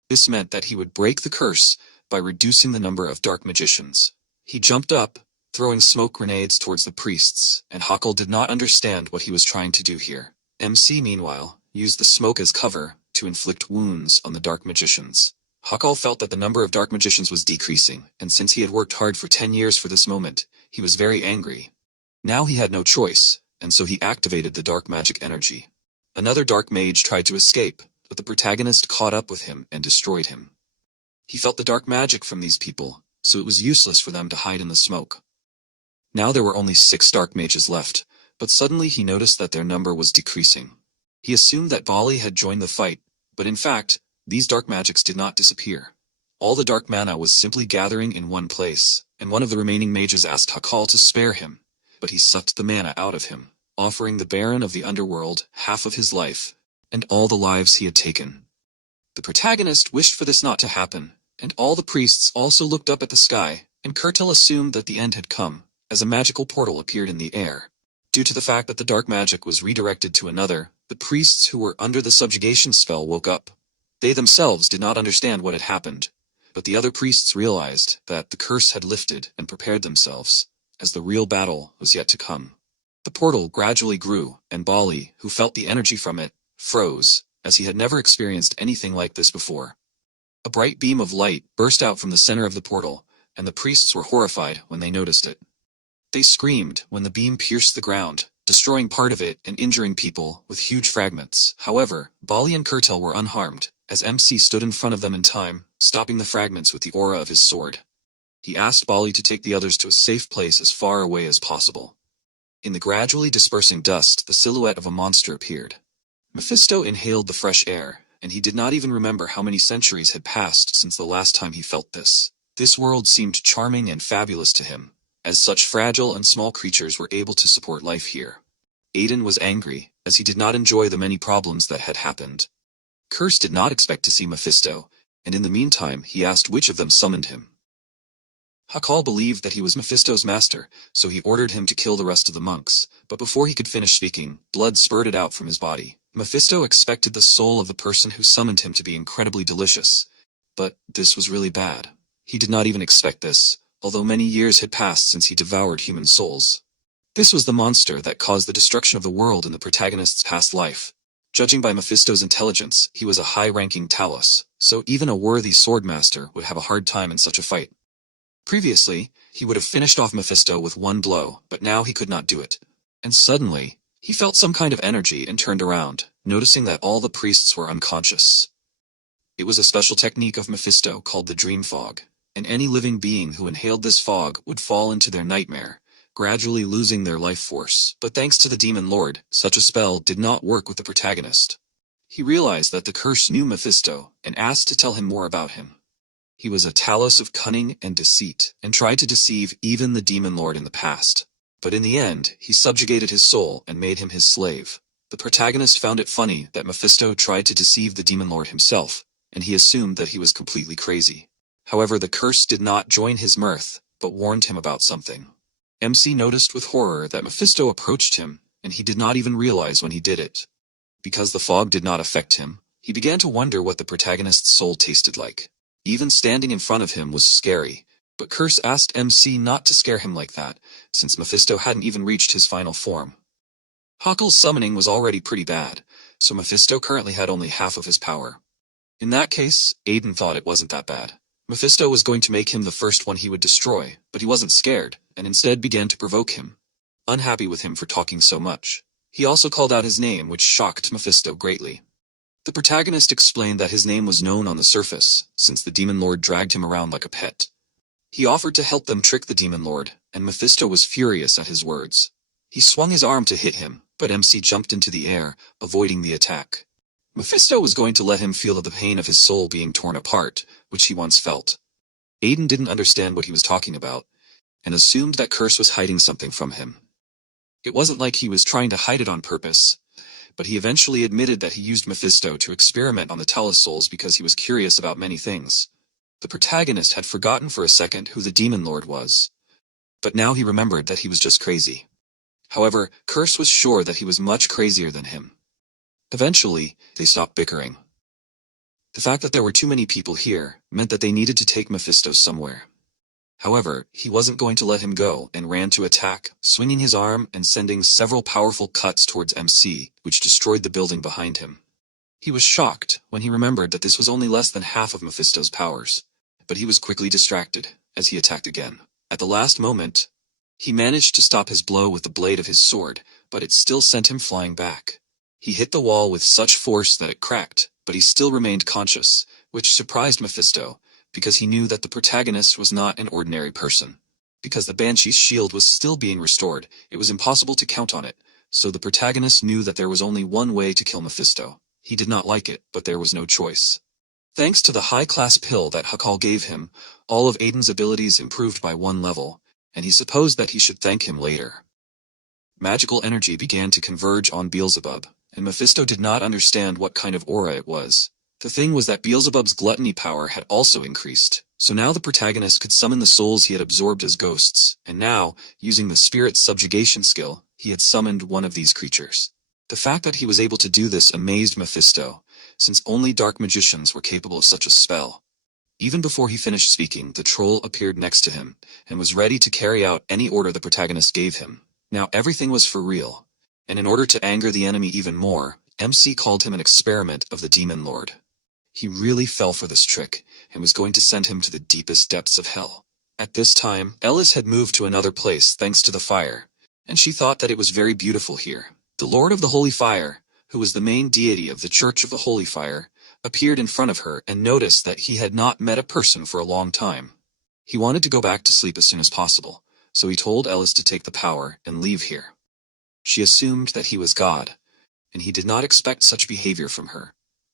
This meant that he would break the curse by reducing the number of dark magicians. He jumped up, throwing smoke grenades towards the priests, and Hakal did not understand what he was trying to do here. MC, meanwhile, used the smoke as cover to inflict wounds on the dark magicians. Hakal felt that the number of dark magicians was decreasing, and since he had worked hard for 10 years for this moment, he was very angry. Now he had no choice, and so he activated the dark magic energy. Another dark mage tried to escape, but the protagonist caught up with him and destroyed him. He felt the dark magic from these people, so it was useless for them to hide in the smoke. Now there were only 6 dark mages left, but suddenly he noticed that their number was decreasing. He assumed that Bali had joined the fight, but in fact, these dark magics did not disappear. All the dark mana was simply gathering in one place, and one of the remaining mages asked Hakal to spare him, but he sucked the mana out of him, offering the Baron of the Underworld half of his life, and all the lives he had taken. The protagonist wished for this not to happen, and all the priests also looked up at the sky, and Kurtel assumed that the end had come, as a magical portal appeared in the air. Due to the fact that the dark magic was redirected to another, the priests who were under the subjugation spell woke up. They themselves did not understand what had happened, but the other priests realized that the curse had lifted and prepared themselves, as the real battle was yet to come. The portal gradually grew, and Bali, who felt the energy from it, froze, as he had never experienced anything like this before. A bright beam of light burst out from the center of the portal, and the priests were horrified when they noticed it. They screamed when the beam pierced the ground, destroying part of it and injuring people with huge fragments. However, Bali and Kurtel were unharmed, as MC stood in front of them in time, stopping the fragments with the aura of his sword. He asked Bali to take the others to a safe place as far away as possible. In the gradually dispersing dust, the silhouette of a monster appeared. Meisto inhaled the fresh air, and he did not even remember how many centuries had passed since the last time he felt this. This world seemed charming and fabulous to him, as such fragile and small creatures were able to support life here. Aiden was angry, as he did not enjoy the many problems that had happened. Curse did not expect to see Mephisto, and in the meantime he asked which of them summoned him. Hakal believed that he was Mephisto's master, so he ordered him to kill the rest of the monks, but before he could finish speaking, blood spurted out from his body. Mephisto expected the soul of the person who summoned him to be incredibly delicious, but this was really bad. He did not even expect this, although many years had passed since he devoured human souls. This was the monster that caused the destruction of the world in the protagonist's past life. Judging by Mephisto's intelligence, he was a high-ranking Talos, so even a worthy swordmaster would have a hard time in such a fight. Previously, he would have finished off Mephisto with one blow, but now he could not do it. And suddenly, he felt some kind of energy and turned around, noticing that all the priests were unconscious. It was a special technique of Mephisto called the dream fog, and any living being who inhaled this fog would fall into their nightmare, gradually losing their life force. But thanks to the demon lord, such a spell did not work with the protagonist. He realized that the curse knew Mephisto, and asked to tell him more about him. He was a Talos of cunning and deceit, and tried to deceive even the demon lord in the past. But in the end, he subjugated his soul and made him his slave. The protagonist found it funny that Mephisto tried to deceive the demon lord himself, and he assumed that he was completely crazy. However, the curse did not join his mirth, but warned him about something. MC noticed with horror that Mephisto approached him, and he did not even realize when he did it. Because the fog did not affect him, he began to wonder what the protagonist's soul tasted like. Even standing in front of him was scary, but Curse asked MC not to scare him like that, since Mephisto hadn't even reached his final form. Hakal's summoning was already pretty bad, so Mephisto currently had only half of his power. In that case, Aiden thought it wasn't that bad. Mephisto was going to make him the first one he would destroy, but he wasn't scared, and instead began to provoke him. Unhappy with him for talking so much, he also called out his name, which shocked Mephisto greatly. The protagonist explained that his name was known on the surface, since the demon lord dragged him around like a pet. He offered to help them trick the demon lord, and Mephisto was furious at his words. He swung his arm to hit him, but MC jumped into the air, avoiding the attack. Mephisto was going to let him feel the pain of his soul being torn apart, which he once felt. Aiden didn't understand what he was talking about, and assumed that Curse was hiding something from him. It wasn't like he was trying to hide it on purpose, but he eventually admitted that he used Mephisto to experiment on the Talos souls because he was curious about many things. The protagonist had forgotten for a second who the demon lord was, but now he remembered that he was just crazy. However, Curse was sure that he was much crazier than him. Eventually, they stopped bickering. The fact that there were too many people here meant that they needed to take Mephisto somewhere. However, he wasn't going to let him go and ran to attack, swinging his arm and sending several powerful cuts towards MC, which destroyed the building behind him. He was shocked when he remembered that this was only less than half of Mephisto's powers, but he was quickly distracted as he attacked again. At the last moment, he managed to stop his blow with the blade of his sword, but it still sent him flying back. He hit the wall with such force that it cracked, but he still remained conscious, which surprised Mephisto, because he knew that the protagonist was not an ordinary person. Because the Banshee's shield was still being restored, it was impossible to count on it, so the protagonist knew that there was only one way to kill Mephisto. He did not like it, but there was no choice. Thanks to the high-class pill that Hakal gave him, all of Aiden's abilities improved by 1 level, and he supposed that he should thank him later. Magical energy began to converge on Beelzebub, and Mephisto did not understand what kind of aura it was. The thing was that Beelzebub's gluttony power had also increased, so now the protagonist could summon the souls he had absorbed as ghosts, and now, using the spirit subjugation skill, he had summoned one of these creatures. The fact that he was able to do this amazed Mephisto, since only dark magicians were capable of such a spell. Even before he finished speaking, the troll appeared next to him, and was ready to carry out any order the protagonist gave him. Now everything was for real, and in order to anger the enemy even more, MC called him an experiment of the demon lord. He really fell for this trick, and was going to send him to the deepest depths of hell. At this time, Ellis had moved to another place thanks to the fire, and she thought that it was very beautiful here. The Lord of the Holy Fire, who was the main deity of the Church of the Holy Fire, appeared in front of her and noticed that he had not met a person for a long time. He wanted to go back to sleep as soon as possible, so he told Ellis to take the power and leave here. She assumed that he was God, and he did not expect such behavior from her.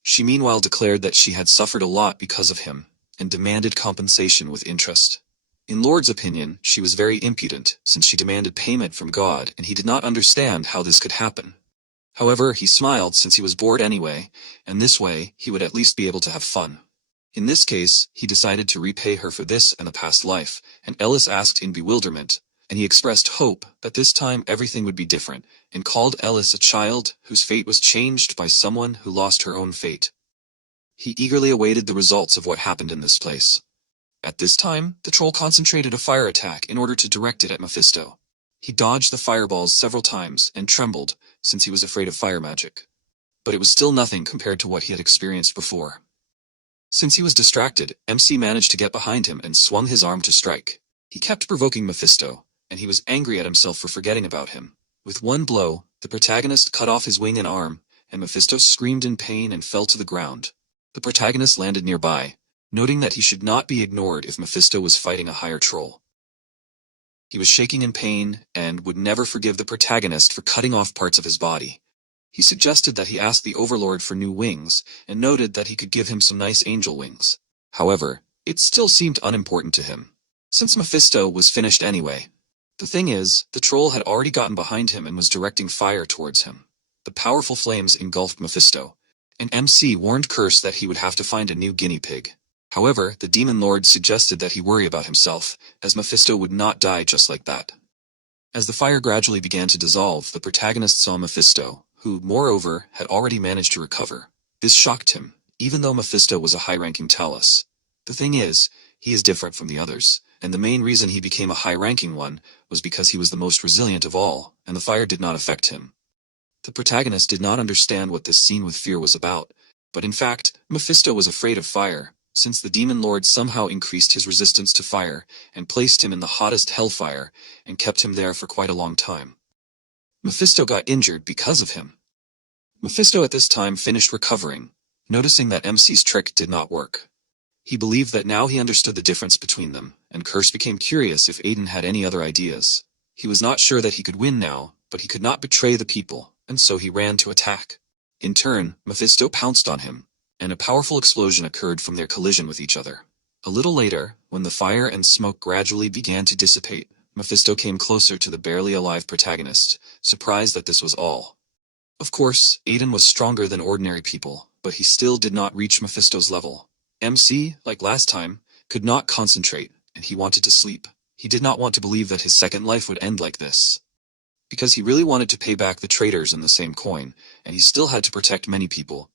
She meanwhile declared that she had suffered a lot because of him, and demanded compensation with interest. In Lord's opinion, she was very impudent, since she demanded payment from God and he did not understand how this could happen. However, he smiled since he was bored anyway, and this way, he would at least be able to have fun. In this case, he decided to repay her for this and a past life, and Ellis asked in bewilderment, and he expressed hope that this time everything would be different, and called Ellis a child whose fate was changed by someone who lost her own fate. He eagerly awaited the results of what happened in this place. At this time, the troll concentrated a fire attack in order to direct it at Mephisto. He dodged the fireballs several times and trembled, since he was afraid of fire magic. But it was still nothing compared to what he had experienced before. Since he was distracted, MC managed to get behind him and swung his arm to strike. He kept provoking Mephisto, and he was angry at himself for forgetting about him. With one blow, the protagonist cut off his wing and arm, and Mephisto screamed in pain and fell to the ground. The protagonist landed nearby, noting that he should not be ignored if Mephisto was fighting a higher troll. He was shaking in pain and would never forgive the protagonist for cutting off parts of his body. He suggested that he ask the overlord for new wings, and noted that he could give him some nice angel wings. However, it still seemed unimportant to him, since Mephisto was finished anyway. The thing is, the troll had already gotten behind him and was directing fire towards him. The powerful flames engulfed Mephisto, and MC warned Curse that he would have to find a new guinea pig. However, the demon lord suggested that he worry about himself, as Mephisto would not die just like that. As the fire gradually began to dissolve, the protagonist saw Mephisto, who, moreover, had already managed to recover. This shocked him, even though Mephisto was a high-ranking talus. The thing is, he is different from the others, and the main reason he became a high-ranking one was because he was the most resilient of all, and the fire did not affect him. The protagonist did not understand what this scene with fear was about, but in fact, Mephisto was afraid of fire, since the demon lord somehow increased his resistance to fire, and placed him in the hottest hellfire, and kept him there for quite a long time. Mephisto got injured because of him. Mephisto at this time finished recovering, noticing that MC's trick did not work. He believed that now he understood the difference between them, and Curse became curious if Aiden had any other ideas. He was not sure that he could win now, but he could not betray the people, and so he ran to attack. In turn, Mephisto pounced on him, and a powerful explosion occurred from their collision with each other. A little later, when the fire and smoke gradually began to dissipate, Mephisto came closer to the barely alive protagonist, surprised that this was all. Of course, Aiden was stronger than ordinary people, but he still did not reach Mephisto's level. MC, like last time, could not concentrate, and he wanted to sleep. He did not want to believe that his second life would end like this. Because he really wanted to pay back the traitors in the same coin, and he still had to protect many people.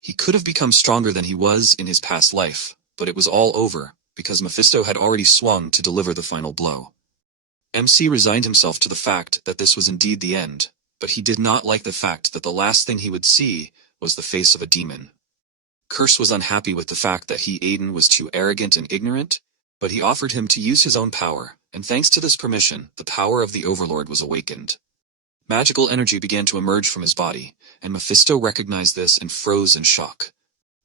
He could have become stronger than he was in his past life, but it was all over, because Mephisto had already swung to deliver the final blow. MC resigned himself to the fact that this was indeed the end, but he did not like the fact that the last thing he would see was the face of a demon. Curse was unhappy with the fact that Aiden was too arrogant and ignorant, but he offered him to use his own power, and thanks to this permission, the power of the overlord was awakened. Magical energy began to emerge from his body, and Mephisto recognized this and froze in shock.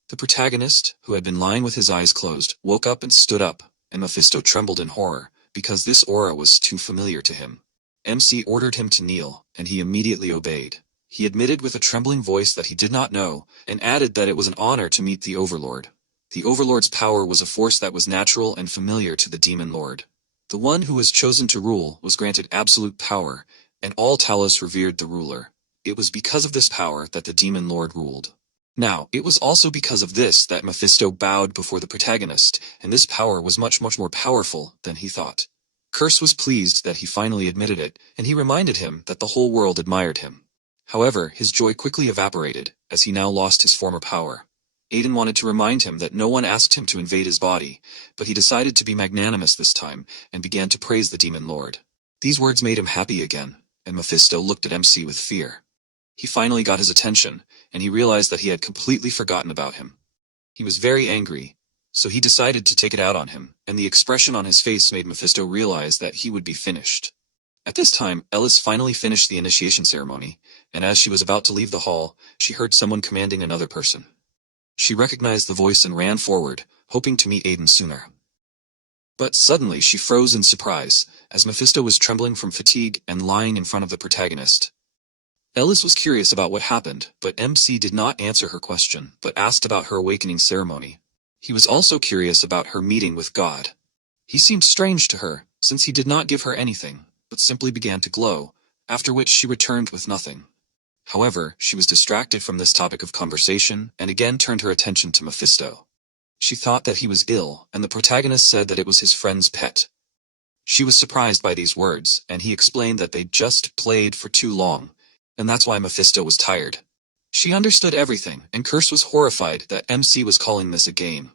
The protagonist, who had been lying with his eyes closed, woke up and stood up, and Mephisto trembled in horror, because this aura was too familiar to him. MC ordered him to kneel, and he immediately obeyed. He admitted with a trembling voice that he did not know, and added that it was an honor to meet the overlord. The overlord's power was a force that was natural and familiar to the demon lord. The one who was chosen to rule was granted absolute power, and all Talos revered the ruler. It was because of this power that the demon lord ruled. Now, it was also because of this that Mephisto bowed before the protagonist, and this power was much more powerful than he thought. Curse was pleased that he finally admitted it, and he reminded him that the whole world admired him. However, his joy quickly evaporated, as he now lost his former power. Aiden wanted to remind him that no one asked him to invade his body, but he decided to be magnanimous this time, and began to praise the demon lord. These words made him happy again, and Mephisto looked at MC with fear. He finally got his attention, and he realized that he had completely forgotten about him. He was very angry, so he decided to take it out on him, and the expression on his face made Mephisto realize that he would be finished. At this time, Ellis finally finished the initiation ceremony, and as she was about to leave the hall, she heard someone commanding another person. She recognized the voice and ran forward, hoping to meet Aiden sooner. But suddenly she froze in surprise, as Mephisto was trembling from fatigue and lying in front of the protagonist. Ellis was curious about what happened, but MC did not answer her question, but asked about her awakening ceremony. He was also curious about her meeting with God. He seemed strange to her, since he did not give her anything, but simply began to glow, after which she returned with nothing. However, she was distracted from this topic of conversation, and again turned her attention to Mephisto. She thought that he was ill, and the protagonist said that it was his friend's pet. She was surprised by these words, and he explained that they'd just played for too long, and that's why Mephisto was tired. She understood everything, and Curse was horrified that MC was calling this a game.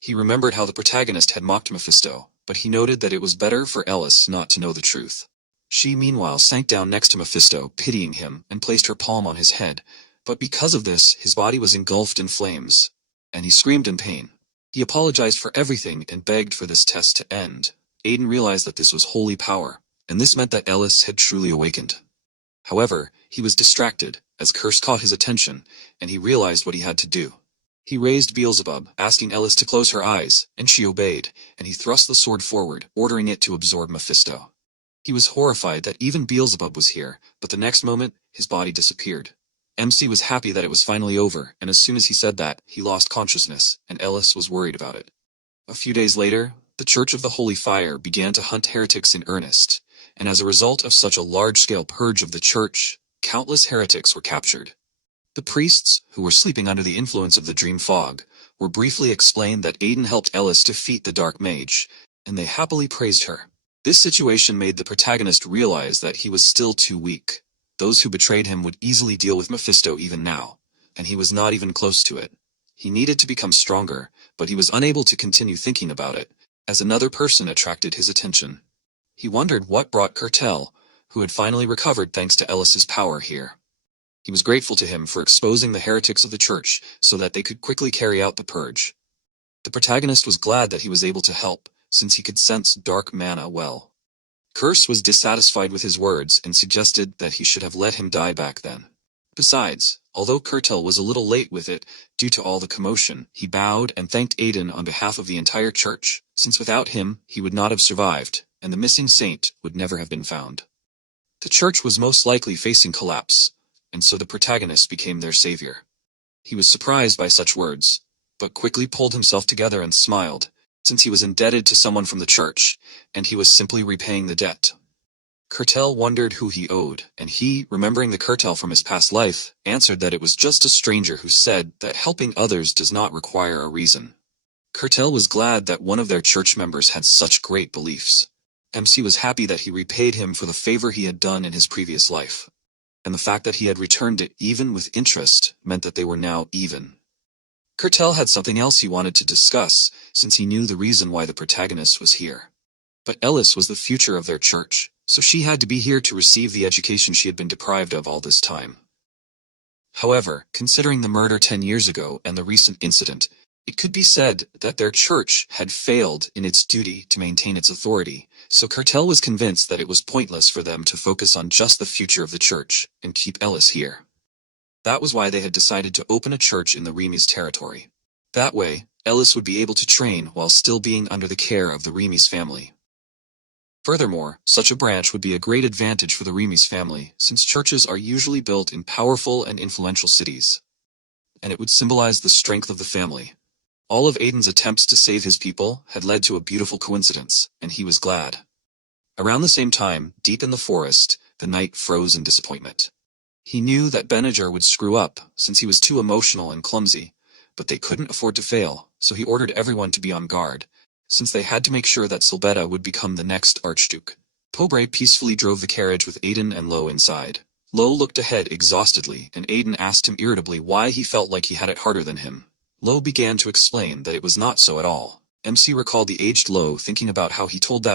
He remembered how the protagonist had mocked Mephisto, but he noted that it was better for Ellis not to know the truth. She meanwhile sank down next to Mephisto, pitying him, and placed her palm on his head, but because of this, his body was engulfed in flames, and he screamed in pain. He apologized for everything and begged for this test to end. Aiden realized that this was holy power, and this meant that Ellis had truly awakened. However, he was distracted, as Curse caught his attention, and he realized what he had to do. He raised Beelzebub, asking Ellis to close her eyes, and she obeyed, and he thrust the sword forward, ordering it to absorb Mephisto. He was horrified that even Beelzebub was here, but the next moment, his body disappeared. MC was happy that it was finally over, and as soon as he said that, he lost consciousness, and Ellis was worried about it. A few days later, the Church of the Holy Fire began to hunt heretics in earnest, and as a result of such a large-scale purge of the church, countless heretics were captured. The priests, who were sleeping under the influence of the dream fog, were briefly explained that Aiden helped Ellis defeat the dark mage, and they happily praised her. This situation made the protagonist realize that he was still too weak. Those who betrayed him would easily deal with Mephisto even now, and he was not even close to it. He needed to become stronger, but he was unable to continue thinking about it, as another person attracted his attention. He wondered what brought Curtel, who had finally recovered thanks to Ellis's power here. He was grateful to him for exposing the heretics of the church so that they could quickly carry out the purge. The protagonist was glad that he was able to help, since he could sense dark mana well. Curse was dissatisfied with his words and suggested that he should have let him die back then. Besides, although Curtel was a little late with it, due to all the commotion, he bowed and thanked Aiden on behalf of the entire church, since without him, he would not have survived, and the missing saint would never have been found. The church was most likely facing collapse, and so the protagonist became their savior. He was surprised by such words, but quickly pulled himself together and smiled, since he was indebted to someone from the church, and he was simply repaying the debt. Curtel wondered who he owed, and he, remembering the Curtel from his past life, answered that it was just a stranger who said that helping others does not require a reason. Curtel was glad that one of their church members had such great beliefs. MC was happy that he repaid him for the favor he had done in his previous life, and the fact that he had returned it even with interest meant that they were now even. Curtel had something else he wanted to discuss, since he knew the reason why the protagonist was here. But Ellis was the future of their church, so she had to be here to receive the education she had been deprived of all this time. However, considering the murder 10 years ago and the recent incident, it could be said that their church had failed in its duty to maintain its authority, so Curtel was convinced that it was pointless for them to focus on just the future of the church and keep Ellis here. That was why they had decided to open a church in the Remis territory. That way, Ellis would be able to train while still being under the care of the Remis family. Furthermore, such a branch would be a great advantage for the Remis family, since churches are usually built in powerful and influential cities. And it would symbolize the strength of the family. All of Aiden's attempts to save his people had led to a beautiful coincidence, and he was glad. Around the same time, deep in the forest, the knight froze in disappointment. He knew that Benninger would screw up, since he was too emotional and clumsy, but they couldn't afford to fail, so he ordered everyone to be on guard, since they had to make sure that Silbetta would become the next Archduke. Pobre peacefully drove the carriage with Aiden and Lo inside. Lo looked ahead exhaustedly, and Aiden asked him irritably why he felt like he had it harder than him. Lo began to explain that it was not so at all. MC recalled the aged Lo thinking about how he told that